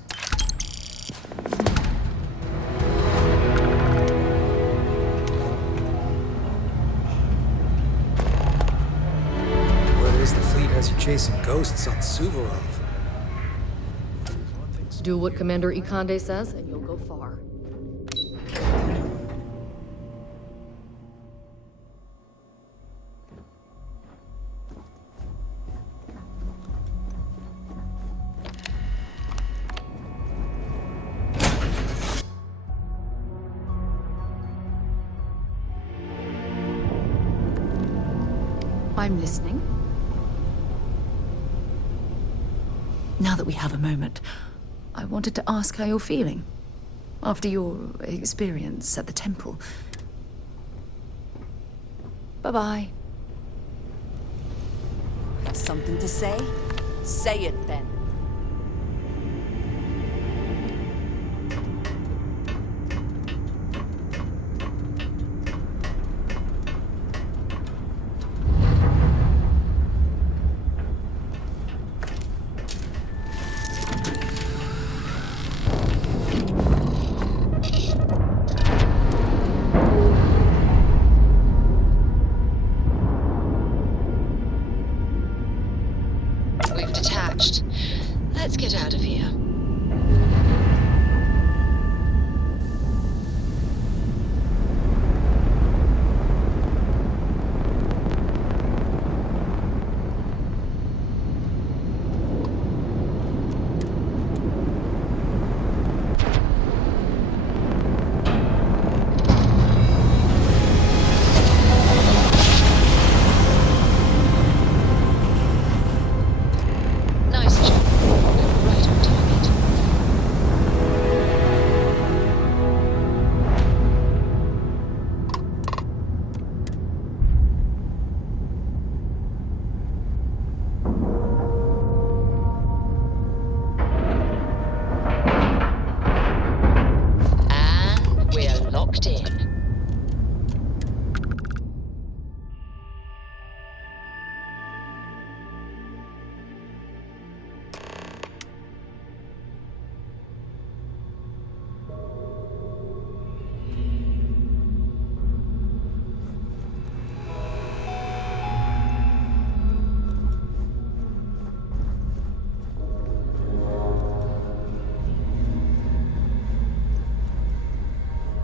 Word is the fleet has you chasing ghosts on Suvorov. Do what Commander Ikande says, and you'll go far. I'm listening. Now that we have a moment, I wanted to ask how you're feeling after your experience at the temple. Bye-bye. Something to say? Say it then. We've detached. Let's get out of here. Nice job. Right on target. And we're locked in.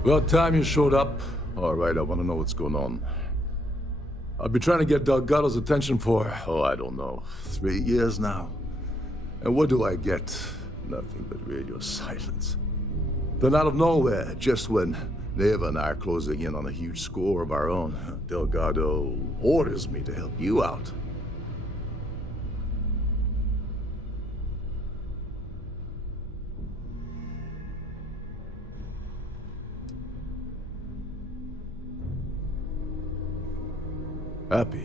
About time you showed up. All right, I want to know what's going on. I've been trying to get Delgado's attention for, I don't know, 3 years now. And what do I get? Nothing but radio silence. Then out of nowhere, just when Neva and I are closing in on a huge score of our own, Delgado orders me to help you out. Happy?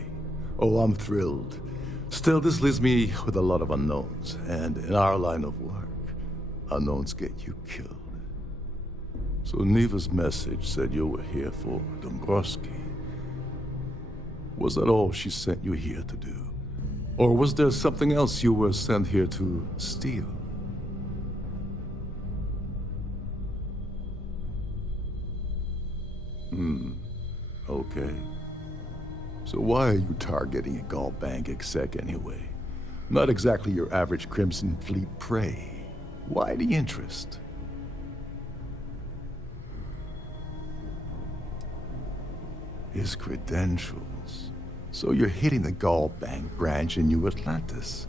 Oh, I'm thrilled. Still, this leaves me with a lot of unknowns, and in our line of work, unknowns get you killed. So Neva's message said you were here for Dombrowski. Was that all she sent you here to do? Or was there something else you were sent here to steal? Okay. So why are you targeting a Gall Bank exec anyway? Not exactly your average Crimson Fleet prey. Why the interest? His credentials. So you're hitting the Gall Bank branch in New Atlantis.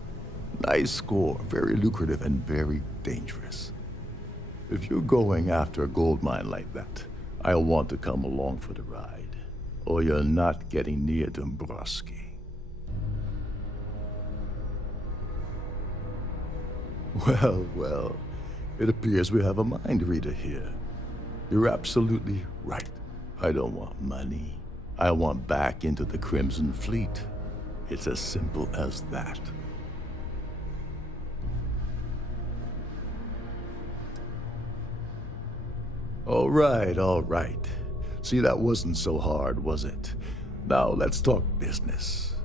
Nice score, very lucrative and very dangerous. If you're going after a gold mine like that, I'll want to come along for the ride. Or you're not getting near Dombrowski. Well, it appears we have a mind reader here. You're absolutely right. I don't want money. I want back into the Crimson Fleet. It's as simple as that. All right. See, that wasn't so hard, was it? Now, let's talk business.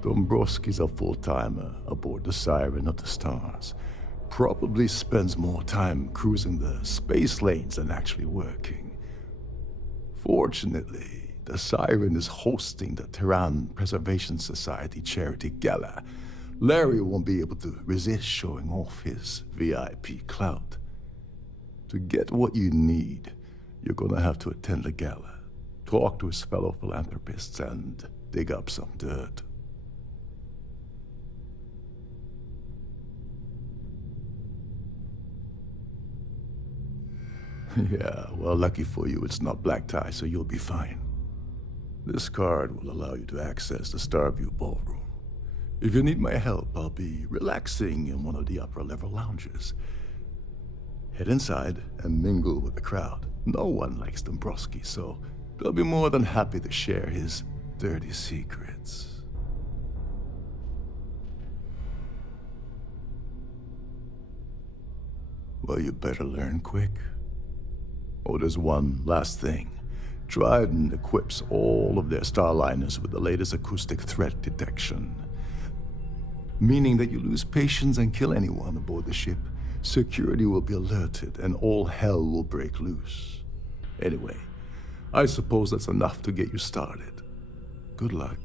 Dombrowski's a full-timer aboard the Siren of the Stars. Probably spends more time cruising the space lanes than actually working. Fortunately, the Siren is hosting the Tehran Preservation Society charity gala. Larry won't be able to resist showing off his VIP clout. To get what you need, you're gonna have to attend the gala, talk to his fellow philanthropists, and dig up some dirt. Yeah, well, lucky for you, it's not black tie, so you'll be fine. This card will allow you to access the Starview ballroom. If you need my help, I'll be relaxing in one of the upper-level lounges. Head inside and mingle with the crowd. No one likes Dombrowski, so they'll be more than happy to share his dirty secrets. Well, you better learn quick. Oh, there's one last thing. Trident equips all of their starliners with the latest acoustic threat detection. Meaning that you lose patience and kill anyone aboard the ship, security will be alerted and all hell will break loose. Anyway, I suppose that's enough to get you started. Good luck.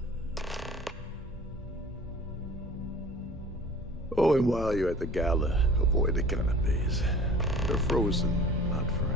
Oh, and while you're at the gala, avoid the canapes. They're frozen, not fresh.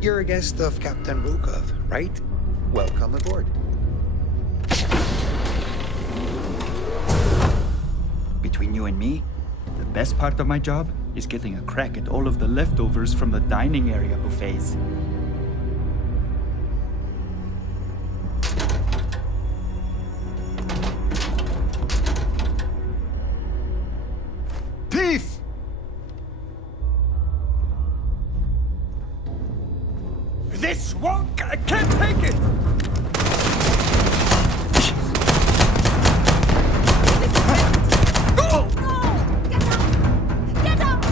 You're a guest of Captain Volkov, right? Welcome aboard. Between you and me, the best part of my job is getting a crack at all of the leftovers from the dining area buffets. Thief! This won't... I can't take it! Go! Get out!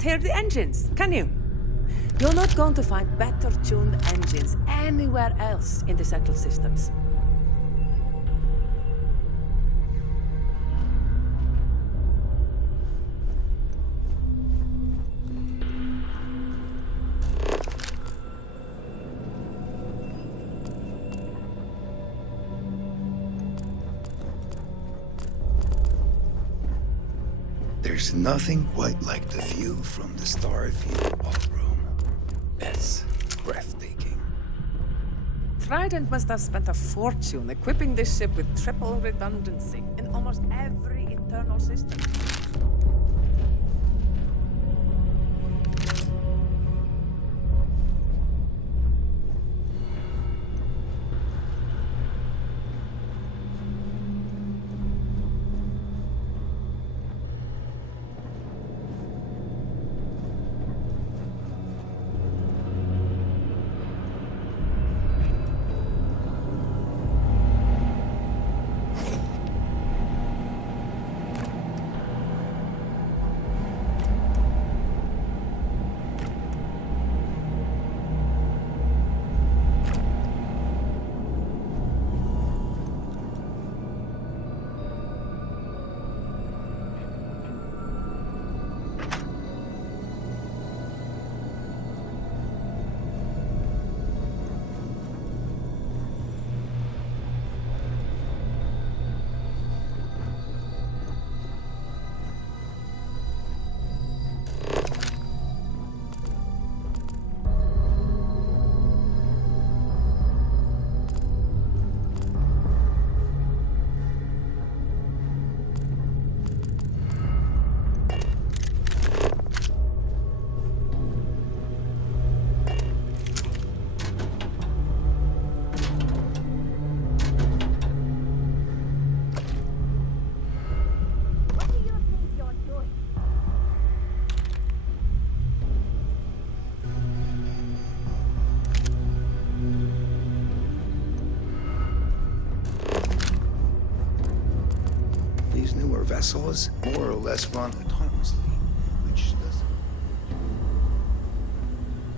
can't hear the engines, can you? You're not going to find better tuned engines anywhere else in the Central Systems. There's nothing quite like the view from the Starfield ballroom. It's breathtaking. Trident must have spent a fortune equipping this ship with triple redundancy in almost every internal system. These newer vessels more or less run autonomously, which doesn't...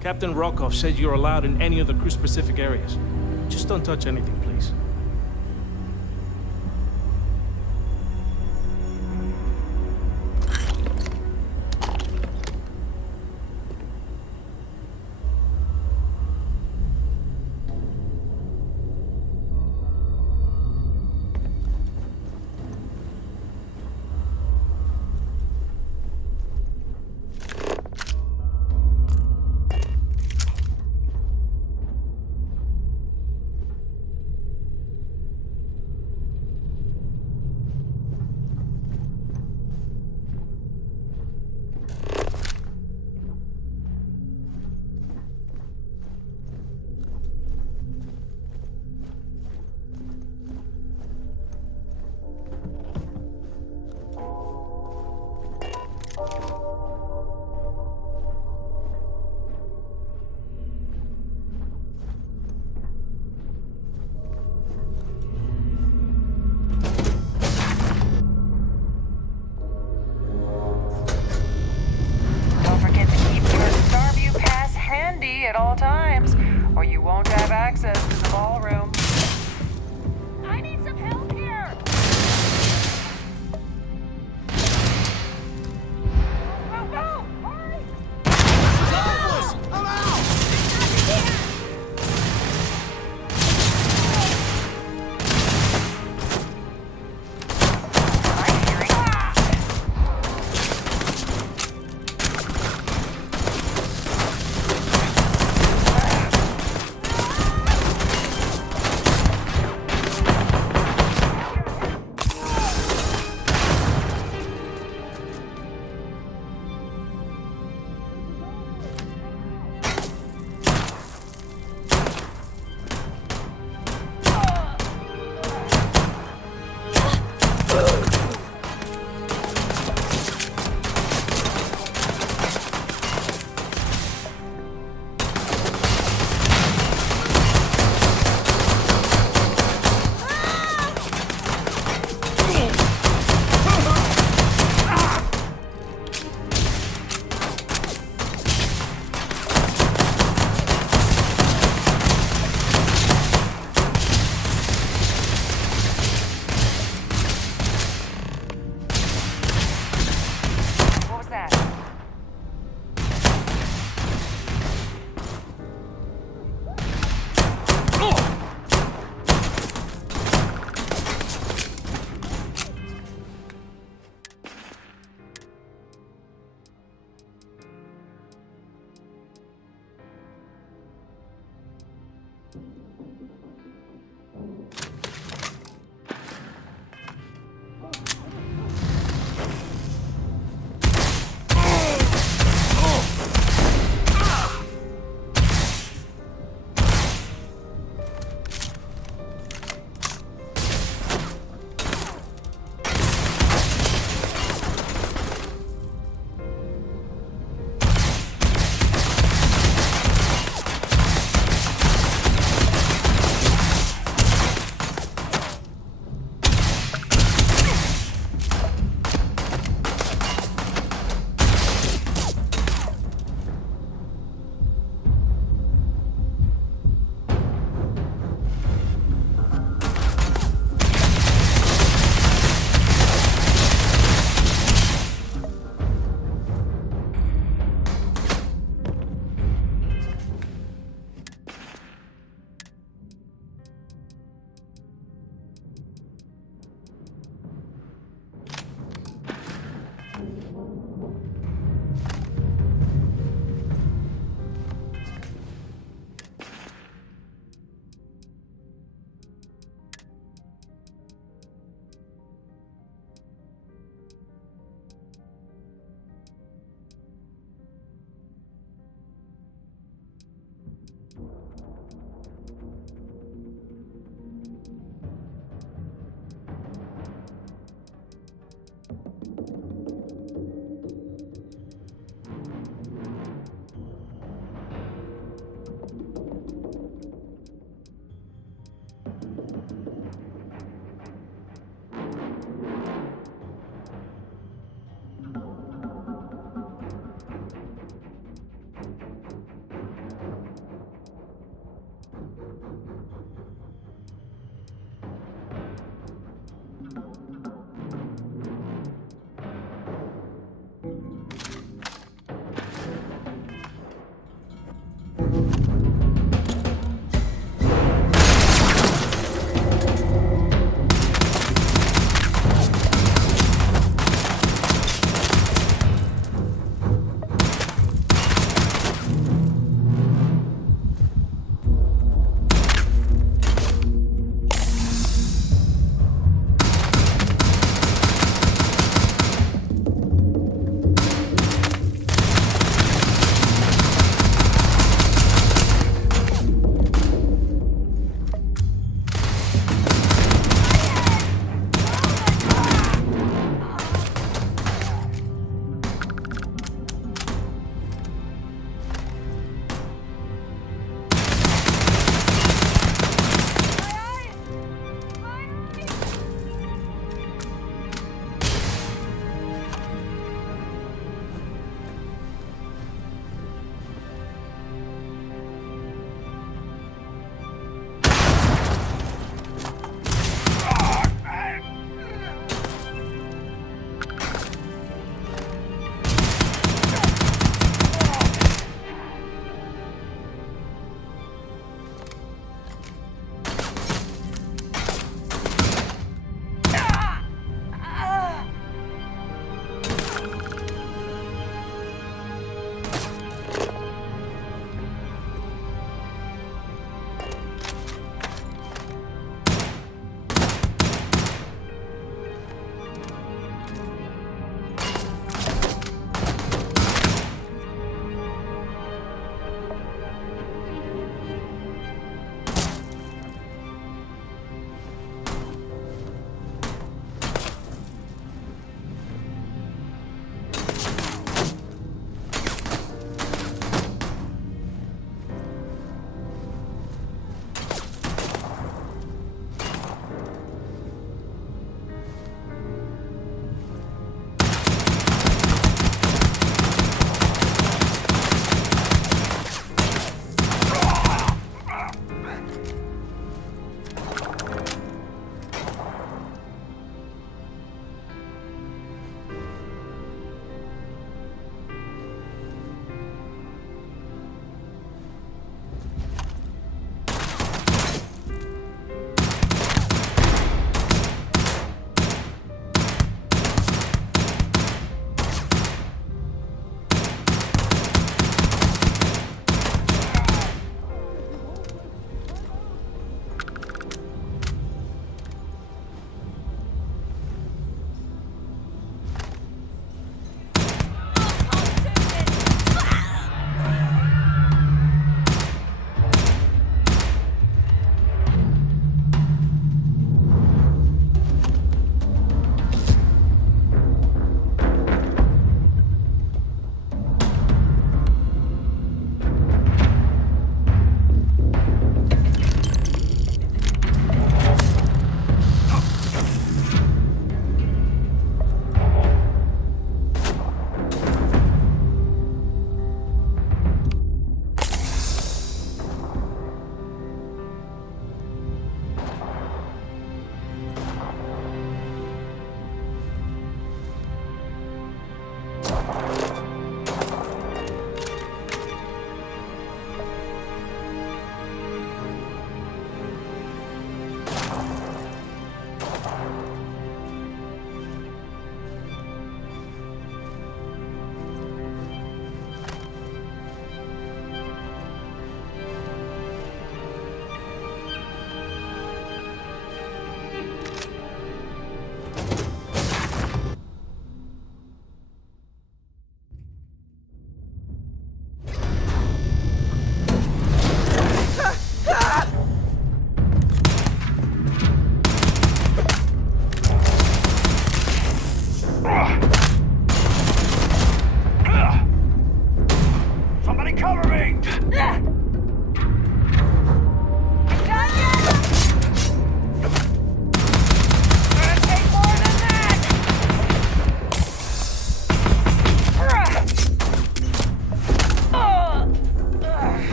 Captain Rokov said you're allowed in any of the crew-specific areas. Just don't touch anything, please. At all times, or you won't have access to the ballroom. I need some help here! Go, go! Hurry! I'm out!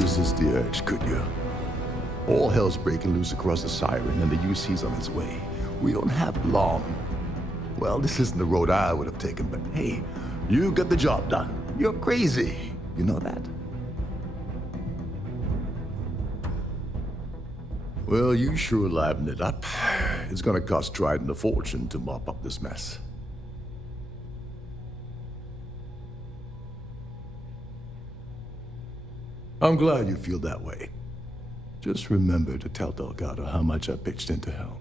Resist the urge, could you? All hell's breaking loose across the Siren, and the UC's on its way. We don't have long. Well, this isn't the road I would have taken, but hey, you got the job done. You're crazy. You know that? Well, you sure livened it up. It's gonna cost Trident a fortune to mop up this mess. I'm glad you feel that way. Just remember to tell Delgado how much I pitched in to help.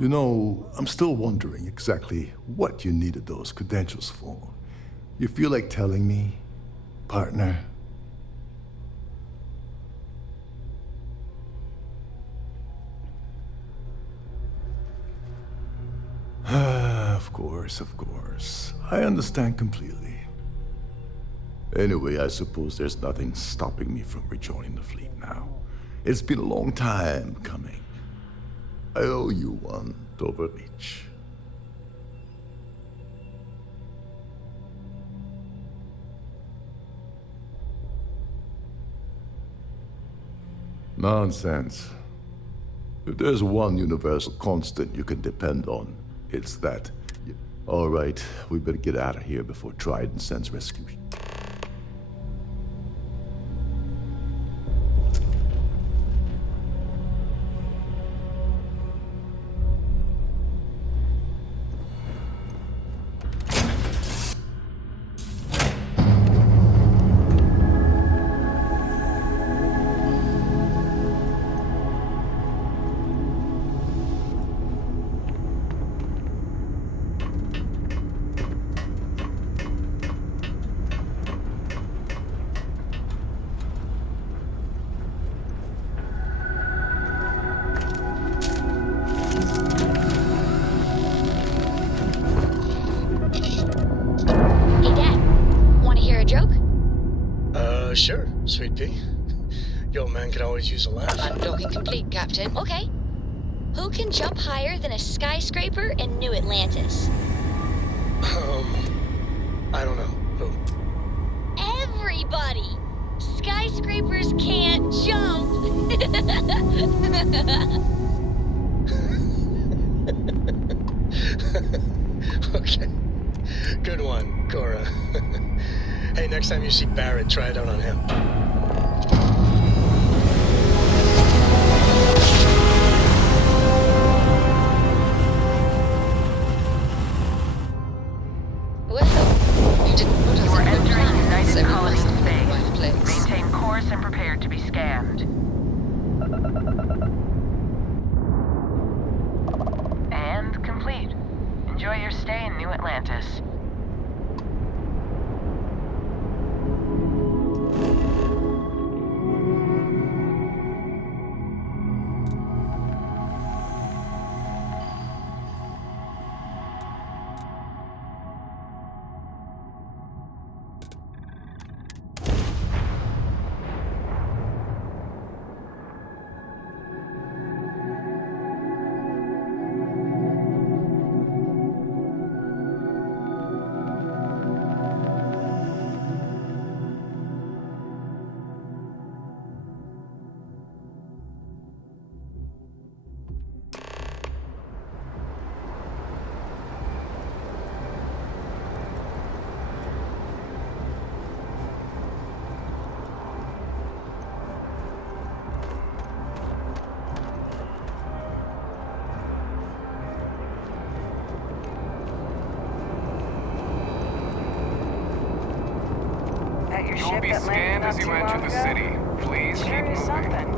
You know, I'm still wondering exactly what you needed those credentials for. You feel like telling me, partner? Of course. I understand completely. Anyway, I suppose there's nothing stopping me from rejoining the fleet now. It's been a long time coming. I owe you one, Dover Beach. Nonsense. If there's one universal constant you can depend on, it's that. All right, we better get out of here before Trident sends rescue. Sure, Sweet Pea. Your man can always use a laugh. Undocking complete, Captain. Okay. Who can jump higher than a skyscraper in New Atlantis? I don't know. Who? Everybody! Skyscrapers can't jump! Okay. Good one, Cora. Hey, next time you see Barrett, try it out on him. Well, you didn't put us in good plans. United Colonies Space. Maintain course and prepare to be scanned. And complete. Enjoy your stay in New Atlantis. You'll be scanned as you enter the city. Please keep moving.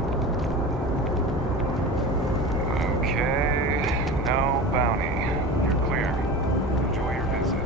Okay, no bounty. You're clear. Enjoy your visit.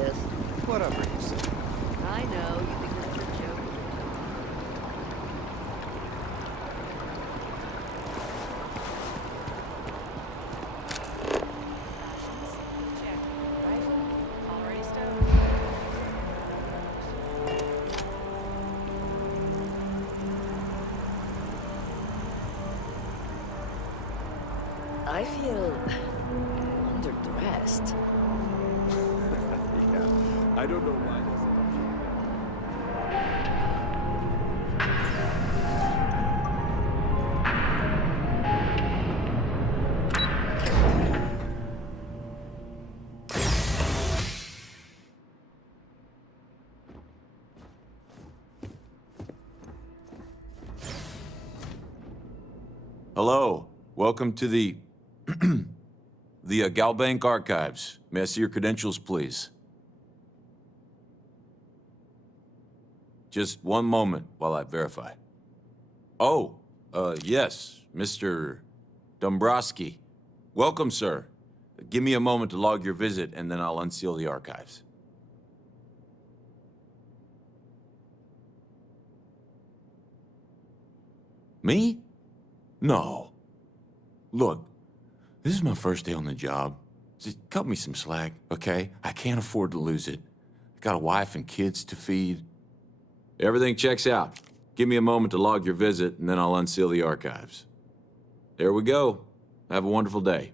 this. Whatever you say. I know, you think this is a joke. I feel underdressed. Yeah, I don't know why this Hello, welcome to the Galbank Archives. May I see your credentials, please? Just one moment while I verify. Oh, yes, Mr. Dombrowski. Welcome, sir. Give me a moment to log your visit, and then I'll unseal the archives. Me? No. Look, this is my first day on the job. Just cut me some slack, okay? I can't afford to lose it. I got a wife and kids to feed. Everything checks out. Give me a moment to log your visit, and then I'll unseal the archives. There we go. Have a wonderful day.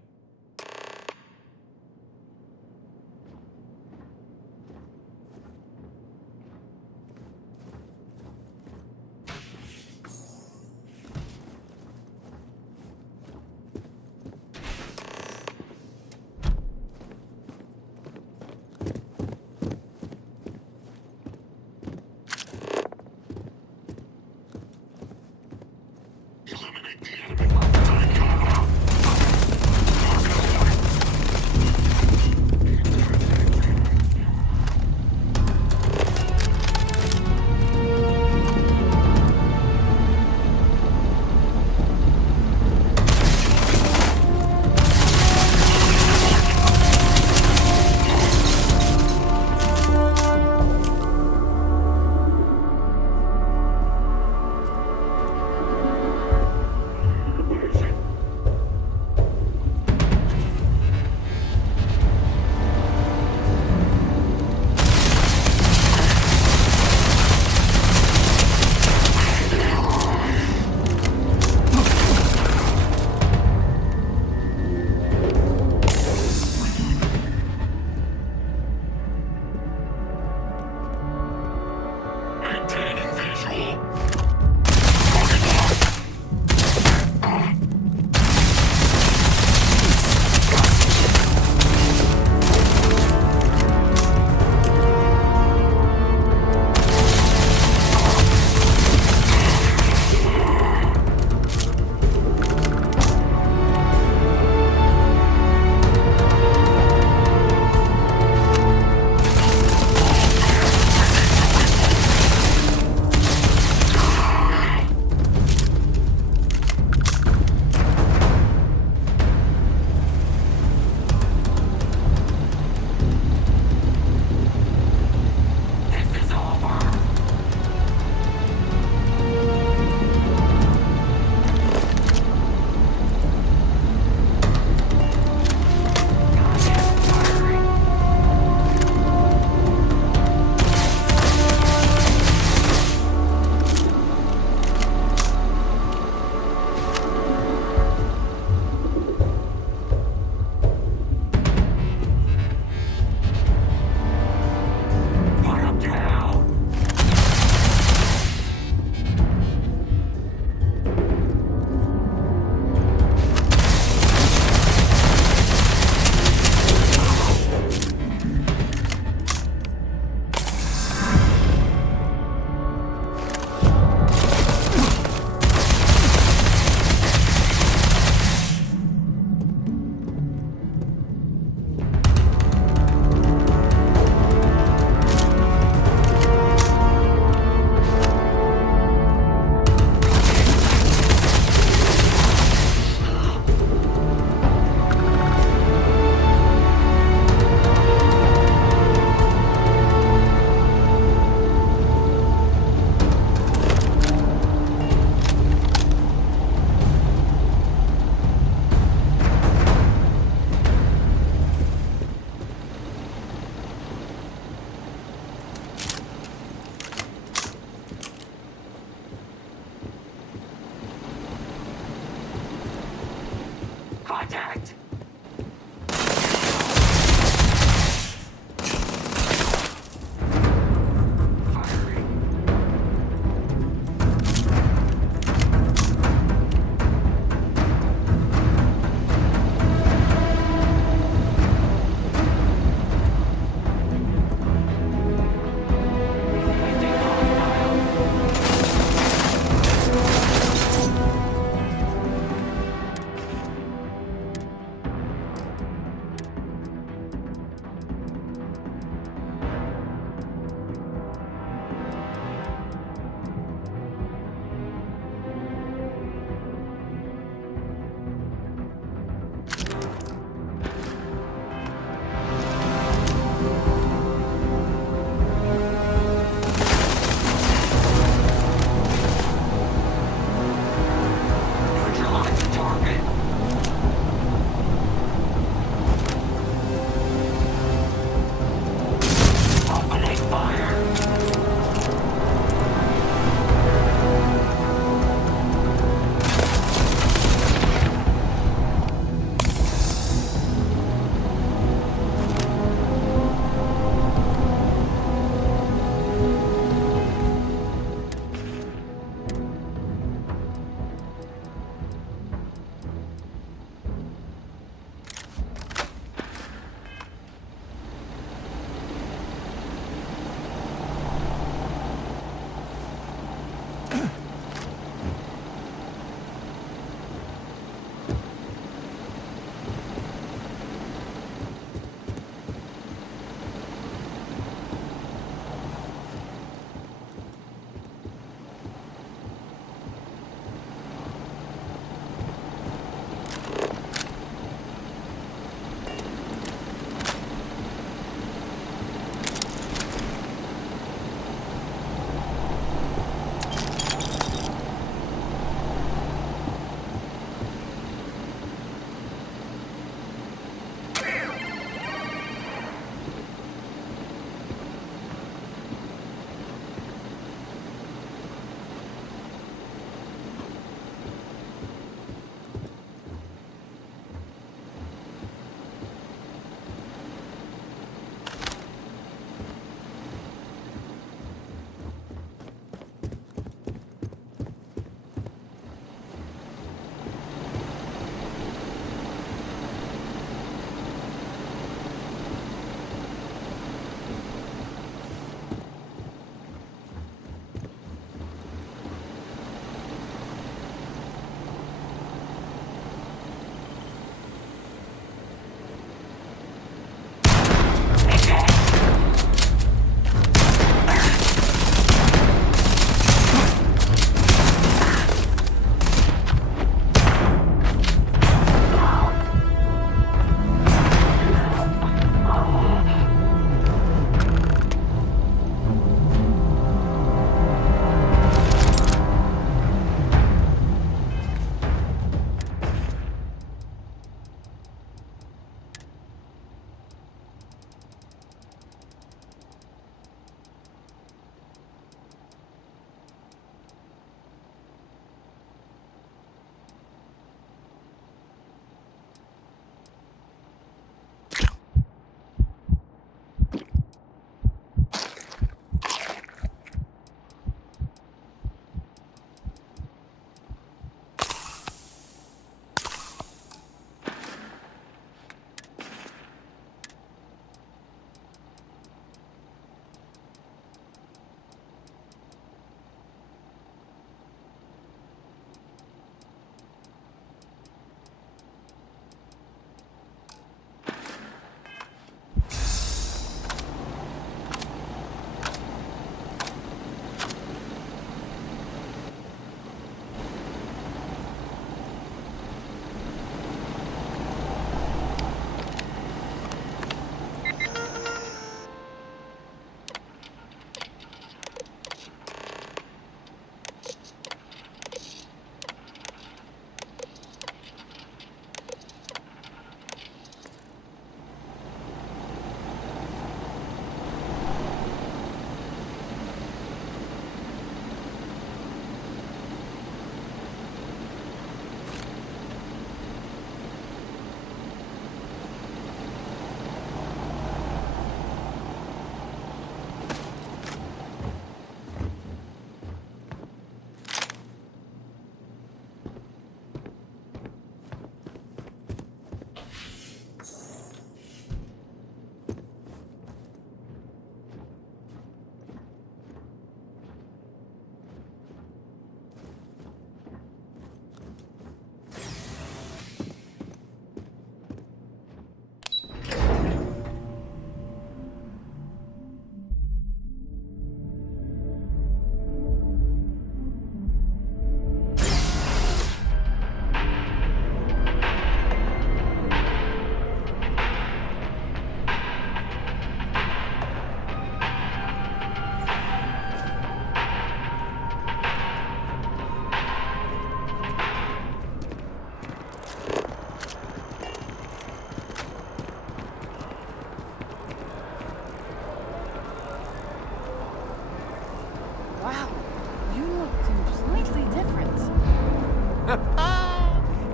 Contact!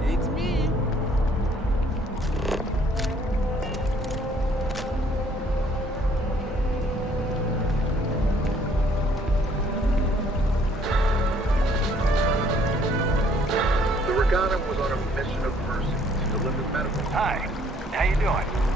It's me. The Regatta was on a mission of mercy to deliver medical. Hi, how you doing?